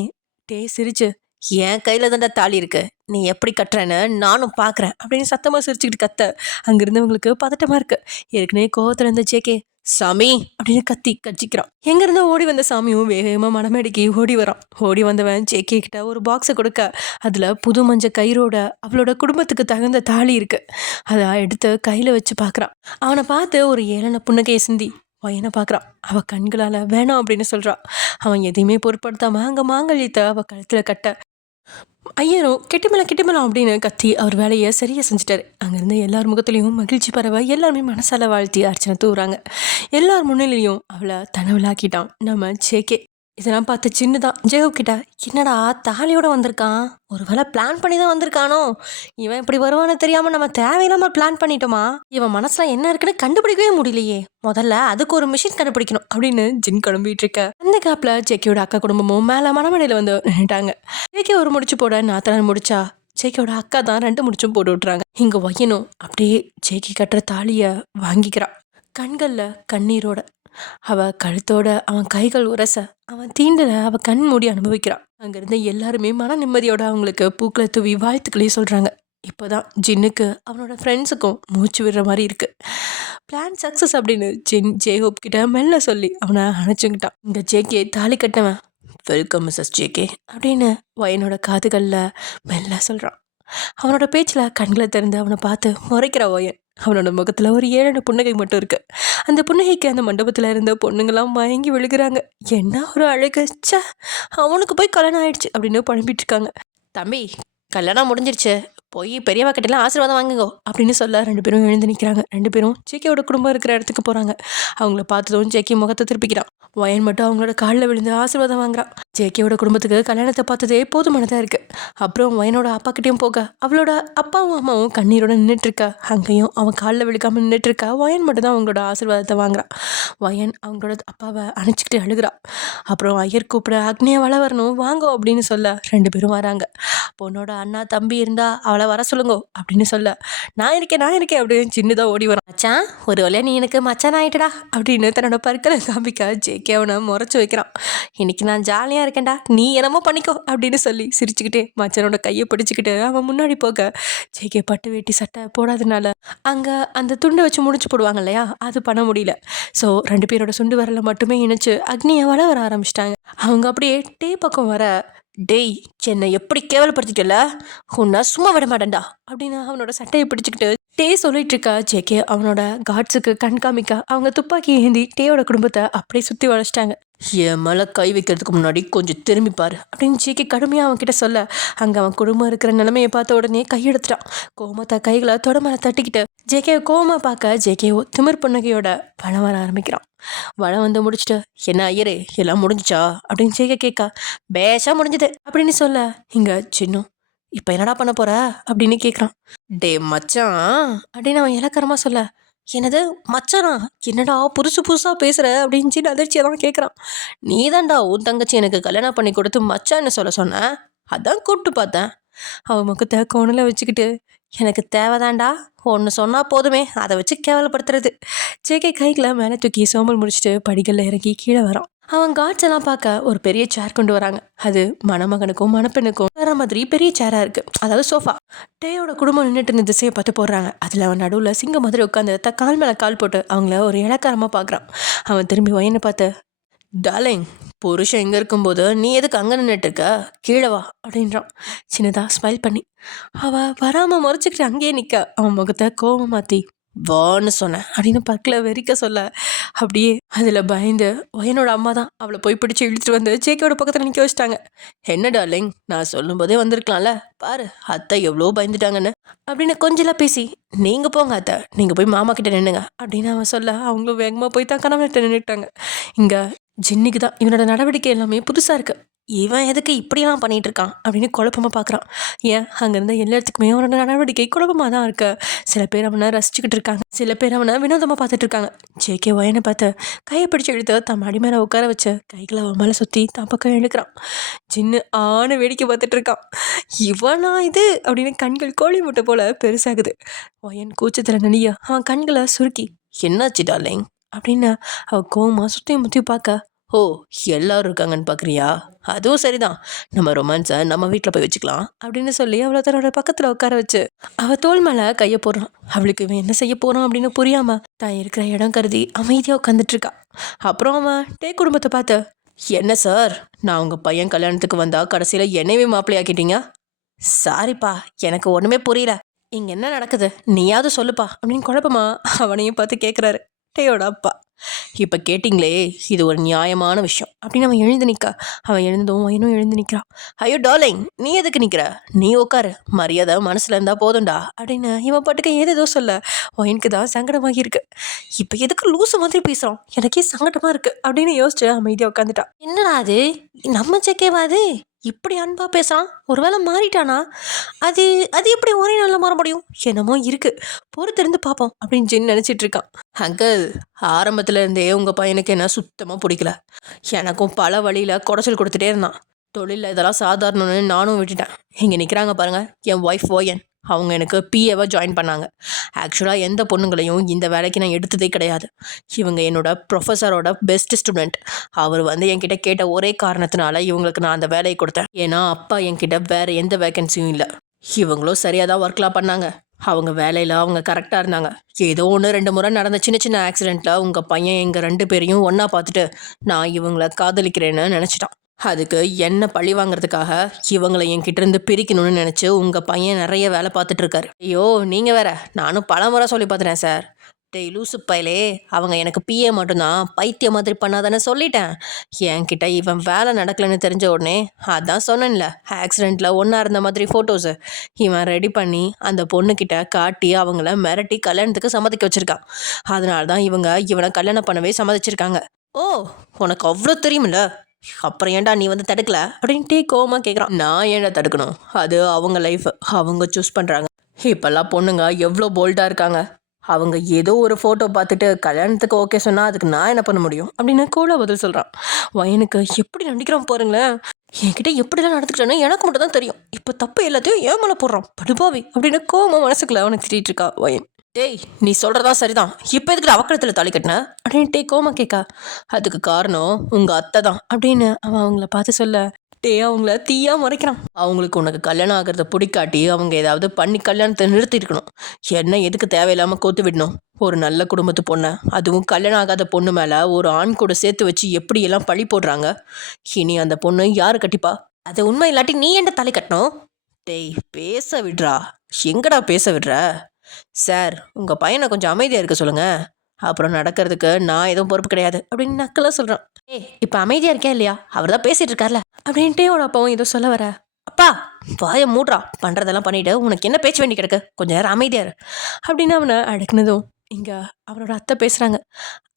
டே சிரிச்சு, என் கையில் தாண்டா தாலி இருக்கு, நீ எப்படி கட்டுறேன்னு நானும் பார்க்குறேன் அப்படின்னு சத்தமாக சிரிச்சுக்கிட்டு கத்த அங்கிருந்தவங்களுக்கு பதட்டமாக இருக்கு. ஏற்கனவே கோவத்தில் இருந்த ஜேகே சாமி அப்படின்னு கத்தி கட்சிக்கிறான். எங்கேருந்தோ ஓடி வந்த சாமியும் வேகமாக மனமேடிக்கு ஓடி வரான். ஓடி வந்தவன் ஜேகே கிட்ட ஒரு பாக்ஸை கொடுக்க அதில் புது மஞ்ச கயிறோட அவளோட குடும்பத்துக்கு தகுந்த தாலி இருக்கு. அதை எடுத்து கையில் வச்சு பார்க்குறான். அவனை பார்த்து ஒரு ஏளன புன்னகையை சிந்தி பையனை பார்க்குறான். அவள் கண்களால் வேணாம் அப்படின்னு சொல்கிறான். அவன் எதையுமே பொருட்படுத்தாம அங்கே மாங்கல்யத்தை அவள் கழுத்தில் கட்ட ஐயரும் கெட்டிமலம் அப்படின்னு கத்தி அவர் வேலையை சரியாக செஞ்சுட்டாரு. அங்கேருந்து எல்லார் முகத்துலேயும் மகிழ்ச்சி பரவ எல்லாருமே மனசால வாழ்த்தி அர்ச்சனை தூவுறாங்க. எல்லார் முன்னிலையும் அவளை தனவிலாக்கிட்டான் நம்ம ஜேகே. இதெல்லாம் பார்த்து சின்னதான் ஜெயஹோப் கிட்ட என்னடா தாலியோட வந்திருக்கான், ஒரு வேளை பிளான் பண்ணி தான் வந்திருக்கானோ, இவன் இப்படி வருவான்னு தெரியாம நம்ம தேவையில்லாம பிளான் பண்ணிட்டோமா, இவன் மனசுல என்ன இருக்குன்னு கண்டுபிடிக்கவே முடியலையே, முதல்ல அதுக்கு ஒரு மிஷின் கண்டுபிடிக்கணும் அப்படின்னு ஜின் கிளம்பிட்டு இருக்க அந்த கேப்ல ஜேகேயோட அக்கா குடும்பமும் மேல மணமனையில வந்து நின்னுட்டாங்க. ஜேகே ஒரு முடிச்சு போட நாத்தனார் முடிச்சா ஜேகேயோட அக்கா தான் 2 முடிச்சும் போட்டு விட்டுறாங்க. இங்க வையனும் அப்படியே ஜேகே கட்டுற தாலிய வாங்கிக்கிறான். கண்கள்ல கண்ணீரோட அவ கழுத்தோட அவன் கைகள் உரச அவன் தீண்டல அவ கண் மூடி அனுபவிக்கிறான். அங்கிருந்த எல்லாருமே மன நிம்மதியோட அவங்களுக்கு பூக்களை தூவி வாழ்த்துக்களையும் சொல்றாங்க. இப்போதான் ஜின்னுக்கு அவனோட ஃப்ரெண்ட்ஸுக்கும் மூச்சு விடுற மாதிரி இருக்கு. பிளான் சக்ஸஸ் அப்படின்னு ஜின் ஜேஹோப் கிட்ட மெல்ல சொல்லி அவனை அணைச்சுக்கிட்டான். இங்க ஜேகே தாலி கட்டவன் வெல்கம் மிஸ்ஸஸ் ஜேகே அப்படின்னு வயனோட காதுகளில் மெல்ல சொல்கிறான். அவனோட பேச்சில் கண்களை திறந்து அவனை பார்த்து முறைக்கிற வயன். அவனோட முகத்தில் ஒரு 7 புன்னகை மட்டும் இருக்கு. அந்த புன்னகைக்கு அந்த மண்டபத்தில் இருந்த பொண்ணுங்களாம் மயங்கி விழுகிறாங்க. என்ன ஒரு அழகு, ச்சே அவனுக்கு போய் கல்யாணம் ஆயிடுச்சு அப்படின்னு புலம்பிட்டு இருக்காங்க. தம்பி கல்யாணம் முடிஞ்சிருச்சு, போய் பெரியவா கிட்டலாம் ஆசீர்வாதம் வாங்குங்கோ அப்படின்னு சொல்ல 2 பேரும் எழுந்து நிற்கிறாங்க. 2 பேரும் ஜேகேவோட குடும்பம் இருக்கிற இடத்துக்கு போகிறாங்க. அவங்கள பார்த்ததும் ஜேகே முகத்தை திருப்பிக்கிறான். வயன் மட்டும் அவங்களோட காலில் விழுந்து ஆசீர்வாதம் வாங்குறான். ஜேகேவோட குடும்பத்துக்கு கல்யாணத்தை பார்த்ததே போதுமானதாக இருக்கு. அப்புறம் வயனோட அப்பா கிட்டேயும் போக அவளோட அப்பாவும் அம்மாவும் கண்ணீரோட நின்றுட்டு இருக்கா. அங்கேயும் அவன் காலில் விழுக்காம நின்றுட்டு இருக்கா. வயன் மட்டும் தான் அவங்களோட ஆசீர்வாதத்தை வாங்குறான். வயன் அவங்களோட அப்பாவை அணைச்சிக்கிட்டு அழுகிறான். அப்புறம் ஐயர் கூப்பிட அக்னியை வள வரணும் வாங்கோ அப்படின்னு சொல்ல 2 பேரும் வராங்க. பொண்ணோட அண்ணா தம்பி இருந்தா அவளை வர சொல்லுங்கோ அப்படின்னு சொல்ல நான் இருக்கேன் அப்படின்னு சின்னதாக ஓடி வரான். மச்சான் ஒரு வழியா நீ எனக்கு மச்சான் ஆயிட்டடா அப்படின்னு தன்னோட பற்களை காமிக்க ஜேகே அவனை முறைச்சு வைக்கிறான். இன்னைக்கு நான் ஜாலியாக இருக்கேன்டா, நீ என்னமோ பண்ணிக்கோ அப்படின்னு சொல்லி சிரிச்சுக்கிட்டே மச்சானோட கையை பிடிச்சிக்கிட்டு அவன் முன்னாடி போக ஜேகே பட்டு வேட்டி சட்டை போடாதனால அங்கே அந்த துண்டை வச்சு முடிச்சு போடுவாங்க இல்லையா, அது பண்ண முடியல. ஸோ 2 பேரோட சுண்டு வரல மட்டுமே இணைச்சு அக்னியை வள வர ஆரம்பிச்சிட்டாங்க. அவங்க அப்படியே டே பக்கம் வர டேய் என்னை எப்படி கேவலப்படுத்திட்டல, உன்னை சும்மா விட மாட்டேன்டா அப்படின்னு அவனோட சட்டையை பிடிச்சிக்கிட்டு டே சொல்லிட்டு இருக்கா. ஜேகே அவனோட காட்ஸுக்கு கண் காமிக்க அவங்க துப்பாக்கி ஏந்தி டேயோட குடும்பத்தை அப்படியே சுற்றி வளைச்சிட்டாங்க. என் மேலே கை வைக்கிறதுக்கு முன்னாடி கொஞ்சம் திரும்பி பாரு அப்படின்னு ஜேகே கடுமையாக அவன் கிட்ட சொல்ல அங்கே அவன் குடும்பம் இருக்கிற நிலைமையை பார்த்த உடனே கையெடுத்துட்டான். கோமத்தை கைகளை தொடமலை தட்டிக்கிட்டு ஜேகே கோமா பார்க்க ஜேகே திமிர் புன்னகையோட வளம் வர ஆரம்பிக்கிறான். வளம் வந்து முடிச்சுட்டு என்ன ஐயரே எல்லாம் முடிஞ்சிச்சா அப்படின்னு ஜேகே கேட்கா. பேஷா முடிஞ்சது அப்படின்னு சொல்ல இங்க சின்னும் இப்போ என்னடா பண்ண போற அப்படின்னு கேட்குறான். டே மச்சான் அப்படின்னு அவன் இலக்கரமாக சொல்ல என்னது மச்சானா, என்னடா புதுசாக பேசுகிற அப்படின்னு சின்ன அதிர்ச்சியாக தான் கேட்குறான். நீ தான்டா உன் தங்கச்சி எனக்கு கல்யாணம் பண்ணி கொடுத்து மச்சான்னு சொல்ல சொன்ன, அதான் கூப்பிட்டு பார்த்தேன். அவன் முகத்தை கோணில் வச்சுக்கிட்டு எனக்கு தேவைதான்டா, ஒன்று சொன்னால் போதுமே அதை வச்சு கேவலப்படுத்துறது. ஜேகே கைகளை மேலே தூக்கி சோம்பல் முடிச்சுட்டு படிகளில் இறங்கி கீழே வரான். அவன் காட்ஸ் எல்லாம் பார்க்க ஒரு பெரிய சேர் கொண்டு வராங்க. அது மணமகனுக்கும் மணப்பெண்ணுக்கும் வேற மாதிரி பெரிய சேரா இருக்கு, அதாவது சோஃபா. டேயோட குடும்பம் நின்றுட்டு இருந்த திசையை பார்த்து போடுறாங்க. அதில் அவன் நடுவில் சிங்க மாதிரி உட்காந்து கால் மேலே கால் போட்டு அவங்கள ஒரு இலக்காரமாக பார்க்குறான். அவன் திரும்பி வயனை பார்த்து டார்லிங் புருஷன் எங்கே இருக்கும்போது நீ எதுக்கு அங்கே நின்றுட்டு இருக்க, கீழே வா அப்படின்றான் சின்னதாக ஸ்மைல் பண்ணி. அவள் வராமல் முறைச்சிக்கிட்டு அங்கேயே நிற்க அவன் முகத்தை கோவம் மாற்றி வான்னு சொன்னேன் அப்படின்னு பக்கில் வெறிக்க சொல்ல அப்படியே அதில் பயந்து வயனோட அம்மா தான் அவளை போய் பிடிச்சி இழுத்துட்டு வந்து ஜேகேவோட பக்கத்தில் நிற்க வச்சிட்டாங்க. என்ன டார்லிங் நான் சொல்லும் போதே வந்திருக்கலாம்ல, பாரு அத்தை எவ்வளோ பயந்துட்டாங்கன்னு அப்படின்னு கொஞ்சலாம் பேசி நீங்கள் போங்க அத்தை, நீங்கள் போய் மாமா கிட்ட நின்னுங்க அப்படின்னு அவன் சொல்ல அவங்களும் வேகமாக போய் தான் கணவன்கிட்ட நின்றுட்டாங்க. இங்கே ஜின்னிக்கு தான் இவனோட நடவடிக்கை எல்லாமே புதுசாக இருக்குது. இவன் எதுக்கு இப்படியெல்லாம் பண்ணிகிட்டு இருக்கான் அப்படின்னு குழப்பமாக பார்க்குறான். ஏன் அங்கேருந்த எல்லா இடத்துக்குமே அவனோட நடவடிக்கை குழப்பமாக தான் இருக்கு. சில பேர் அவனை ரசிச்சுக்கிட்டு இருக்காங்க, சில பேர் அவனை வினோதமாக பார்த்துட்டு இருக்காங்க. ஜேகே வயனை பார்த்து கையை பிடிச்சி எடுத்து தன் மாடி மேலே உட்கார வச்சு கைகளை அவன் மேலே சுற்றி தான் பக்கம் இழுக்கிறான். ஜின்னு ஆணை வேடிக்கை பார்த்துட்டு இருக்கான். இவனா இது அப்படின்னு கண்கள் கோழி முட்டை போல பெருசாகுது. வயன் கூச்சத்தில் நனிய அவன் கண்களை சுருக்கி என்னாச்சு டார்லிங் அப்படின்னு அவன் கோவமாக சுற்றி முற்றி பார்க்க ஓ எல்லாரும் இருக்காங்கன்னு பார்க்குறியா அதுவும் சரிதான், நம்ம ரொமான்ஸை நம்ம வீட்டில் போய் வச்சுக்கலாம் அப்படின்னு சொல்லி அவளை தன்னோட பக்கத்தில் உட்கார வச்சு அவள் தோள் மேலே கையை போடுறான். அவளுக்கு இவன் என்ன செய்ய போகிறான் அப்படின்னு புரியாமல் தான் இருக்கிற இடம் கருதி அமைதியாக உட்காந்துட்டு இருக்கா. அப்புறம் அவன் டே குடும்பத்தை பார்த்து, என்ன சார், நான் உங்கள் பையன் கல்யாணத்துக்கு வந்தால் கடைசியில் என்னையவே மாப்பிள்ளையாக்கிட்டீங்க. சாரிப்பா, எனக்கு ஒன்றுமே புரியல, இங்கே என்ன நடக்குது, நீயாவது சொல்லுப்பா அப்படின்னு குழப்பமா அவனையும் பார்த்து கேட்குறாரு டேயோட அப்பா. இப்போ கேட்டிங்களே, இது ஒரு நியாயமான விஷயம் அப்படின்னு அவன் எழுந்து நிற்க. அவன் எழுந்ததும் வயனும் எழுந்து நிற்கிறான். ஐயோ டார்லிங், நீ எதுக்கு நிற்கிற, நீ உட்காரு, மரியாதை மனசில் இருந்தால் போதும்டா அப்படின்னு இவன் பாட்டுக்கு ஏதேதோ சொல்ல வயனுக்கு தான் சங்கடமாகி இருக்கு. இப்போ எதுக்கு லூசு மாதிரி பேசுகிறான், எனக்கே சங்கடமாக இருக்கு அப்படின்னு யோசிச்சு அமைதியாக உட்காந்துட்டான். என்னடா அது, நம்ம செக்கேவாது இப்படி அன்பா பேசுகிறான், ஒருவேளை மாறிட்டானா, அது அது எப்படி ஒரே நாளில் மாற முடியும், என்னமோ இருக்கு, பொறுத்திருந்து பார்ப்போம் அப்படின்னு ஜின் நினச்சிட்டு இருக்கான். அங்கிள், ஆரம்பத்துல இருந்தே உங்கள் பையனுக்கு என்ன சுத்தமாக பிடிக்கல. எனக்கும் பல வழியில் குடைச்சல் கொடுத்துட்டே இருந்தான். தொழிலில் இதெல்லாம் சாதாரணம்னு நானும் விட்டுட்டேன். இங்கே நிற்கிறாங்க பாருங்க, என் ஒய்ஃப் ஓயன். அவங்க எனக்கு பிஏவாக ஜாயின் பண்ணாங்க. ஆக்சுவலாக எந்த பொண்ணுங்களையும் இந்த வேலைக்கு நான் எடுத்ததே கிடையாது. இவங்க என்னோட ப்ரொஃபஸரோட பெஸ்ட் ஸ்டூடெண்ட். அவர் வந்து என்கிட்ட கேட்ட ஒரே காரணத்தினால இவங்களுக்கு நான் அந்த வேலையை கொடுத்தேன். ஏன்னா அப்பா என்கிட்ட வேறு எந்த வேக்கன்சியும் இல்லை. இவங்களும் சரியாக தான் ஒர்க்லாம் பண்ணாங்க. அவங்க வேலையில் அவங்க கரெக்டாக இருந்தாங்க. ஏதோ 1-2 முறை நடந்த சின்ன சின்ன ஆக்சிடெண்ட்டில் உங்கள் பையன் எங்கள் 2 பேரையும் ஒன்றா பார்த்துட்டு நான் இவங்கள காதலிக்கிறேன்னு நினச்சிட்டான். அதுக்கு என்ன பழி வாங்குறதுக்காக இவங்களை என்கிட்ட இருந்து பிரிக்கணும்னு நினச்சி உங்கள் பையன் நிறைய வேலை பார்த்துட்ருக்காரு. ஐயோ நீங்கள் வேற, நானும் பல முறை சொல்லி பார்த்துட்டேன் சார். டேய் லூசு பயலே, அவங்க எனக்கு பிஏ மட்டும்தான், பைத்தியம் மாதிரி பண்ணாதானே சொல்லிட்டேன். என்கிட்ட இவன் வேலை நடக்கலைன்னு தெரிஞ்ச உடனே அதான் சொன்னேன்ல, ஆக்சிடெண்ட்டில் ஒன்றா இருந்த மாதிரி ஃபோட்டோஸு இவன் ரெடி பண்ணி அந்த பொண்ணுக்கிட்ட காட்டி அவங்கள மிரட்டி கல்யாணத்துக்கு சம்மதிக்க வச்சுருக்கான். அதனால தான் இவனை கல்யாணம் பண்ணவே சம்மதிச்சிருக்காங்க. ஓ, உனக்கு அவ்வளோ தெரியுமில்ல, அப்புறம் ஏன்டா நீ வந்து தடுக்கல அப்படின்ட்டு கோவமாக கேட்குறான். நான் ஏன்டா தடுக்கணும், அது அவங்க லைஃப், அவங்க சூஸ் பண்ணுறாங்க. இப்போல்லாம் பொண்ணுங்க எவ்வளோ போல்டாக இருக்காங்க. அவங்க ஏதோ ஒரு ஃபோட்டோ பார்த்துட்டு கல்யாணத்துக்கு ஓகே சொன்னால் அதுக்கு நான் என்ன பண்ண முடியும் அப்படின்னு கூலாக பதில் சொல்கிறான். வயனுக்கு எப்படி நடிக்கிறான் பாருங்களேன். என்கிட்ட எப்படிலாம் நடந்துக்கிட்டேன்னு எனக்கு மட்டும் தான் தெரியும். இப்போ தப்பு எல்லாத்தையும் ஏன் மேலே போடுறான் படுபாவி அப்படின்னு கோவமாக மனசுக்குள்ள அவனை திட்டிகிட்டு இருக்கா வயன். டேய் நீ சொல்கிறதா சரிதான், இப்போ எதுக்கு அவக்கடத்தில் தாலி கட்டின அப்படின்ட்டு கோமா கேட்கா. அதுக்கு காரணம் உங்கள் அத்தை தான் அப்படின்னு அவன் அவங்கள பார்த்து சொல்ல, டே அவங்கள தீயா முறைக்கிறான். அவங்களுக்கு உனக்கு கல்யாணம் ஆகிறத பிடிக்காட்டி அவங்க ஏதாவது பண்ணி கல்யாணத்தை நிறுத்திருக்கணும். என்ன எதுக்கு தேவையில்லாமல் கோத்து விடணும். ஒரு நல்ல குடும்பத்து பொண்ணை, அதுவும் கல்யாணம் ஆகாத பொண்ணு மேலே ஒரு ஆண் கூட சேர்த்து வச்சு எப்படியெல்லாம் பழி போடுறாங்க. இனி அந்த பொண்ணு யார் கட்டிப்பா? அது உண்மை இல்லாட்டி நீ என்ன தலை கட்டணும்? டேய் பேச விடுறா, எங்கடா பேச விடுற? சார் உங்கள் பையனை கொஞ்சம் அமைதியாக இருக்க சொல்லுங்கள், அப்புறம் நடக்கிறதுக்கு நான் எதுவும் பொறுப்பு கிடையாது அப்படின்னு நக்கலாக சொல்கிறான். இப்போ அமைதியாக இருக்கேன் இல்லையா, அவர் தான் பேசிகிட்டு இருக்கார்ல அப்படின்ட்டே அவனோட அப்பாவும் ஏதோ சொல்ல வர. அப்பா வாயை மூட்றா, பண்ணுறதெல்லாம் பண்ணிவிட்டு உனக்கு என்ன பேச்சு வேண்டி கிடக்கு, கொஞ்சம் நேரம் அமைதியாரு அப்படின்னு அவனை அடக்குனதும் இங்கே அவனோட அத்தை பேசுகிறாங்க.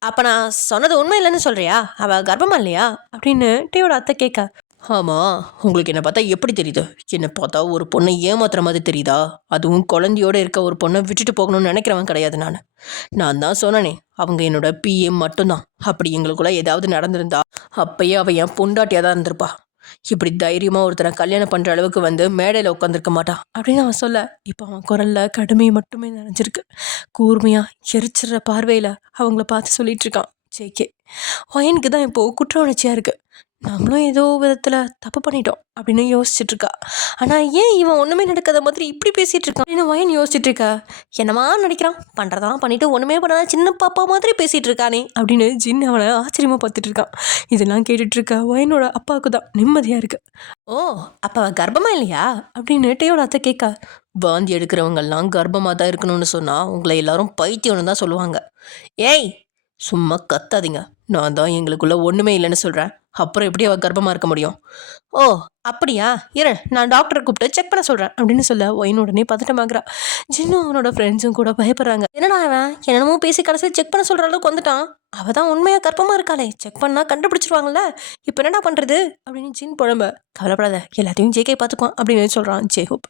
அப்போ நான் சொன்னது உண்மை இல்லைன்னு சொல்கிறியா, அவள் கர்ப்பமா இல்லையா அப்படின்னு டேயோட அத்தை கேட்க. ஆமாம், உங்களுக்கு என்னை பார்த்தா எப்படி தெரியுது, என்னை பார்த்தா ஒரு பொண்ணை ஏமாத்துற மாதிரி தெரியுதா? அதுவும் குழந்தையோடு இருக்க ஒரு பொண்ணை விட்டுட்டு போகணும்னு நினைக்கிறவன் கிடையாது. நான் தான் சொன்னனே, அவங்க என்னோட பிஏ மட்டும்தான். அப்படி எங்களுக்குள்ள ஏதாவது நடந்திருந்தா அப்பயே அவள் என் பொண்டாட்டியாக தான் இருந்திருப்பா. இப்படி தைரியமாக ஒருத்தரை கல்யாணம் பண்ணுற அளவுக்கு வந்து மேடையில் உட்காந்துருக்க மாட்டான் அப்படின்னு அவன் சொல்ல, இப்போ அவன் குரலில் கடுமை மட்டுமே நிறைஞ்சிருக்கு. கூர்மையாக எரிச்சிடுற பார்வையில் அவங்கள பார்த்து சொல்லிட்டு இருக்கான் ஜேகே. வயனுக்கு தான் இப்போது குற்ற உணர்ச்சியாக இருக்குது. நம்மளும் ஏதோ விதத்தில் தப்பு பண்ணிட்டோம் அப்படின்னு யோசிச்சுட்டு இருக்கா. ஆனால் ஏன் இவன் ஒன்றுமே நடக்காத மாதிரி இப்படி பேசிகிட்டு இருக்கான் அப்படின்னு வயன் யோசிச்சுட்டு இருக்கா. என்னமா நடிக்கிறான், பண்ணுறதான் பண்ணிட்டு ஒன்றுமே பண்ணாத சின்ன பாப்பா மாதிரி பேசிகிட்டு இருக்கானே அப்படின்னு ஜின் அவனை ஆச்சரியமாக பார்த்துட்டு இருக்கான். இதெல்லாம் கேட்டுட்டு இருக்க வயனோட அப்பாவுக்கு தான் நிம்மதியாக இருக்கு. ஓ, அப்போ கர்ப்பமா இல்லையா அப்படின்னு டேயோட அத்தை கேட்க. வாந்தி எடுக்கிறவங்கெல்லாம் கர்ப்பமாக தான் இருக்கணும்னு சொன்னால் உங்களை எல்லாரும் பைத்தியம்னு தான் சொல்லுவாங்க. ஏய் சும்மா கத்தாதீங்க, நான் தான் எங்களுக்குள்ள ஒன்றுமே இல்லைன்னு சொல்கிறேன், அப்புறம் எப்படி அவள் கர்ப்பமாக இருக்க முடியும்? ஓ அப்படியா, இரு நான் டாக்டரை கூப்பிட்டு செக் பண்ண சொல்கிறேன் அப்படின்னு சொல்ல ஒயின் உடனே பதட்டமாகறா. ஜின்னும் அவனோட ஃப்ரெண்ட்ஸும் கூட பயப்படுறாங்க. என்னடா அவன் என்னென்னமோ பேசி கடைசியில் செக் பண்ண சொல்கிற அளவுக்கு வந்துட்டான், அவள் தான் உண்மையாக கர்ப்பமாக இருக்காளே, செக் பண்ணால் கண்டுபிடிச்சிருவாங்கல்ல, இப்போ என்னடா பண்ணுறது அப்படின்னு ஜின் புலம்ப. கவலைப்படாத, எல்லாத்தையும் ஜேகே பார்த்துக்குவான் அப்படின்னு சொல்கிறான் ஜேஹூப்.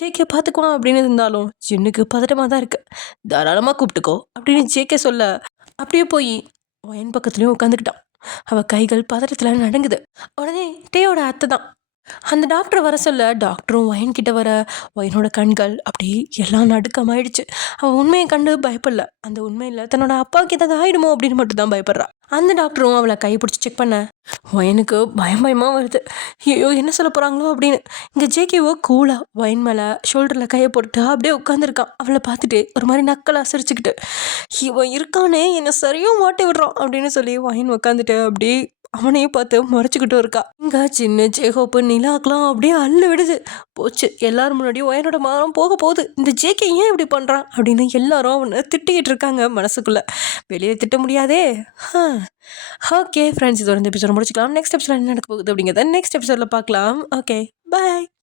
ஜேகே பார்த்துக்குவான் அப்படின்னு இருந்தாலும் ஜின்னுக்கு பதட்டமாக தான் இருக்குது. தாராளமாக கூப்பிட்டுக்கோ அப்படின்னு ஜேகே சொல்ல அப்படியே போய் ஒயன் பக்கத்துலேயும் உட்காந்துக்கிட்டான். அவள் கைகள் பதட்டத்தில் நடுங்குது. உடனே டேயோட அத்தை தான், அந்த டாக்டர் வர சொல்ல டாக்டரும் ஒயன் கிட்ட வர ஒயனோட கண்கள் அப்படி எல்லாம் நடுக்கமாயிடுச்சு. அவன் உண்மையை கண்டு பயப்படல. அந்த உண்மையில் தன்னோட அப்பாவுக்கு ஏதாவது ஆயிடுமோ அப்படின்னு மட்டும் தான் பயப்படுறா. அந்த டாக்டரும் அவளை கைப்பிடிச்சி செக் பண்ண ஒயனுக்கு பயமாக வருது. ஐயோ என்ன சொல்ல போகிறாங்களோ அப்படின்னு. இங்கே ஜேகேவோ கூலாக ஒயன் மேலே ஷோல்டரில் கையை போட்டு அப்படியே உட்காந்துருக்கான். அவளை பார்த்துட்டு ஒரு மாதிரி நக்கலாக சிரிச்சுக்கிட்டு, இவன் இருக்கானே என்னை சரியாக மாட்டி விடுறான் அப்படின்னு சொல்லி ஒயன் உட்காந்துட்டு அப்படியே அவனையும் பார்த்து முறைச்சிக்கிட்டும் இருக்கா. இங்கே சின்ன ஜேகோப்பு நிலாக்கெலாம் அப்படியே அள்ளு விடுது. போச்சு, எல்லாரும் முன்னாடியும் ஒயனோட மானம் போக போகுது. இந்த ஜேகே ஏன் இப்படி பண்ணுறான் அப்படின்னு எல்லாரும் அவனை திட்டிக்கிட்டு இருக்காங்க மனசுக்குள்ளே. வெளியே திட்ட முடியாதே. ஓகே ஃப்ரெண்ட்ஸ், இது ஒரு எபிசோட முடிச்சுக்கலாம். நெக்ஸ்ட் எபிசோட என்ன நடக்க போகுது அப்படிங்கிறத நெக்ஸ்ட் எபிசோடில் பார்க்கலாம். ஓகே, பாய்.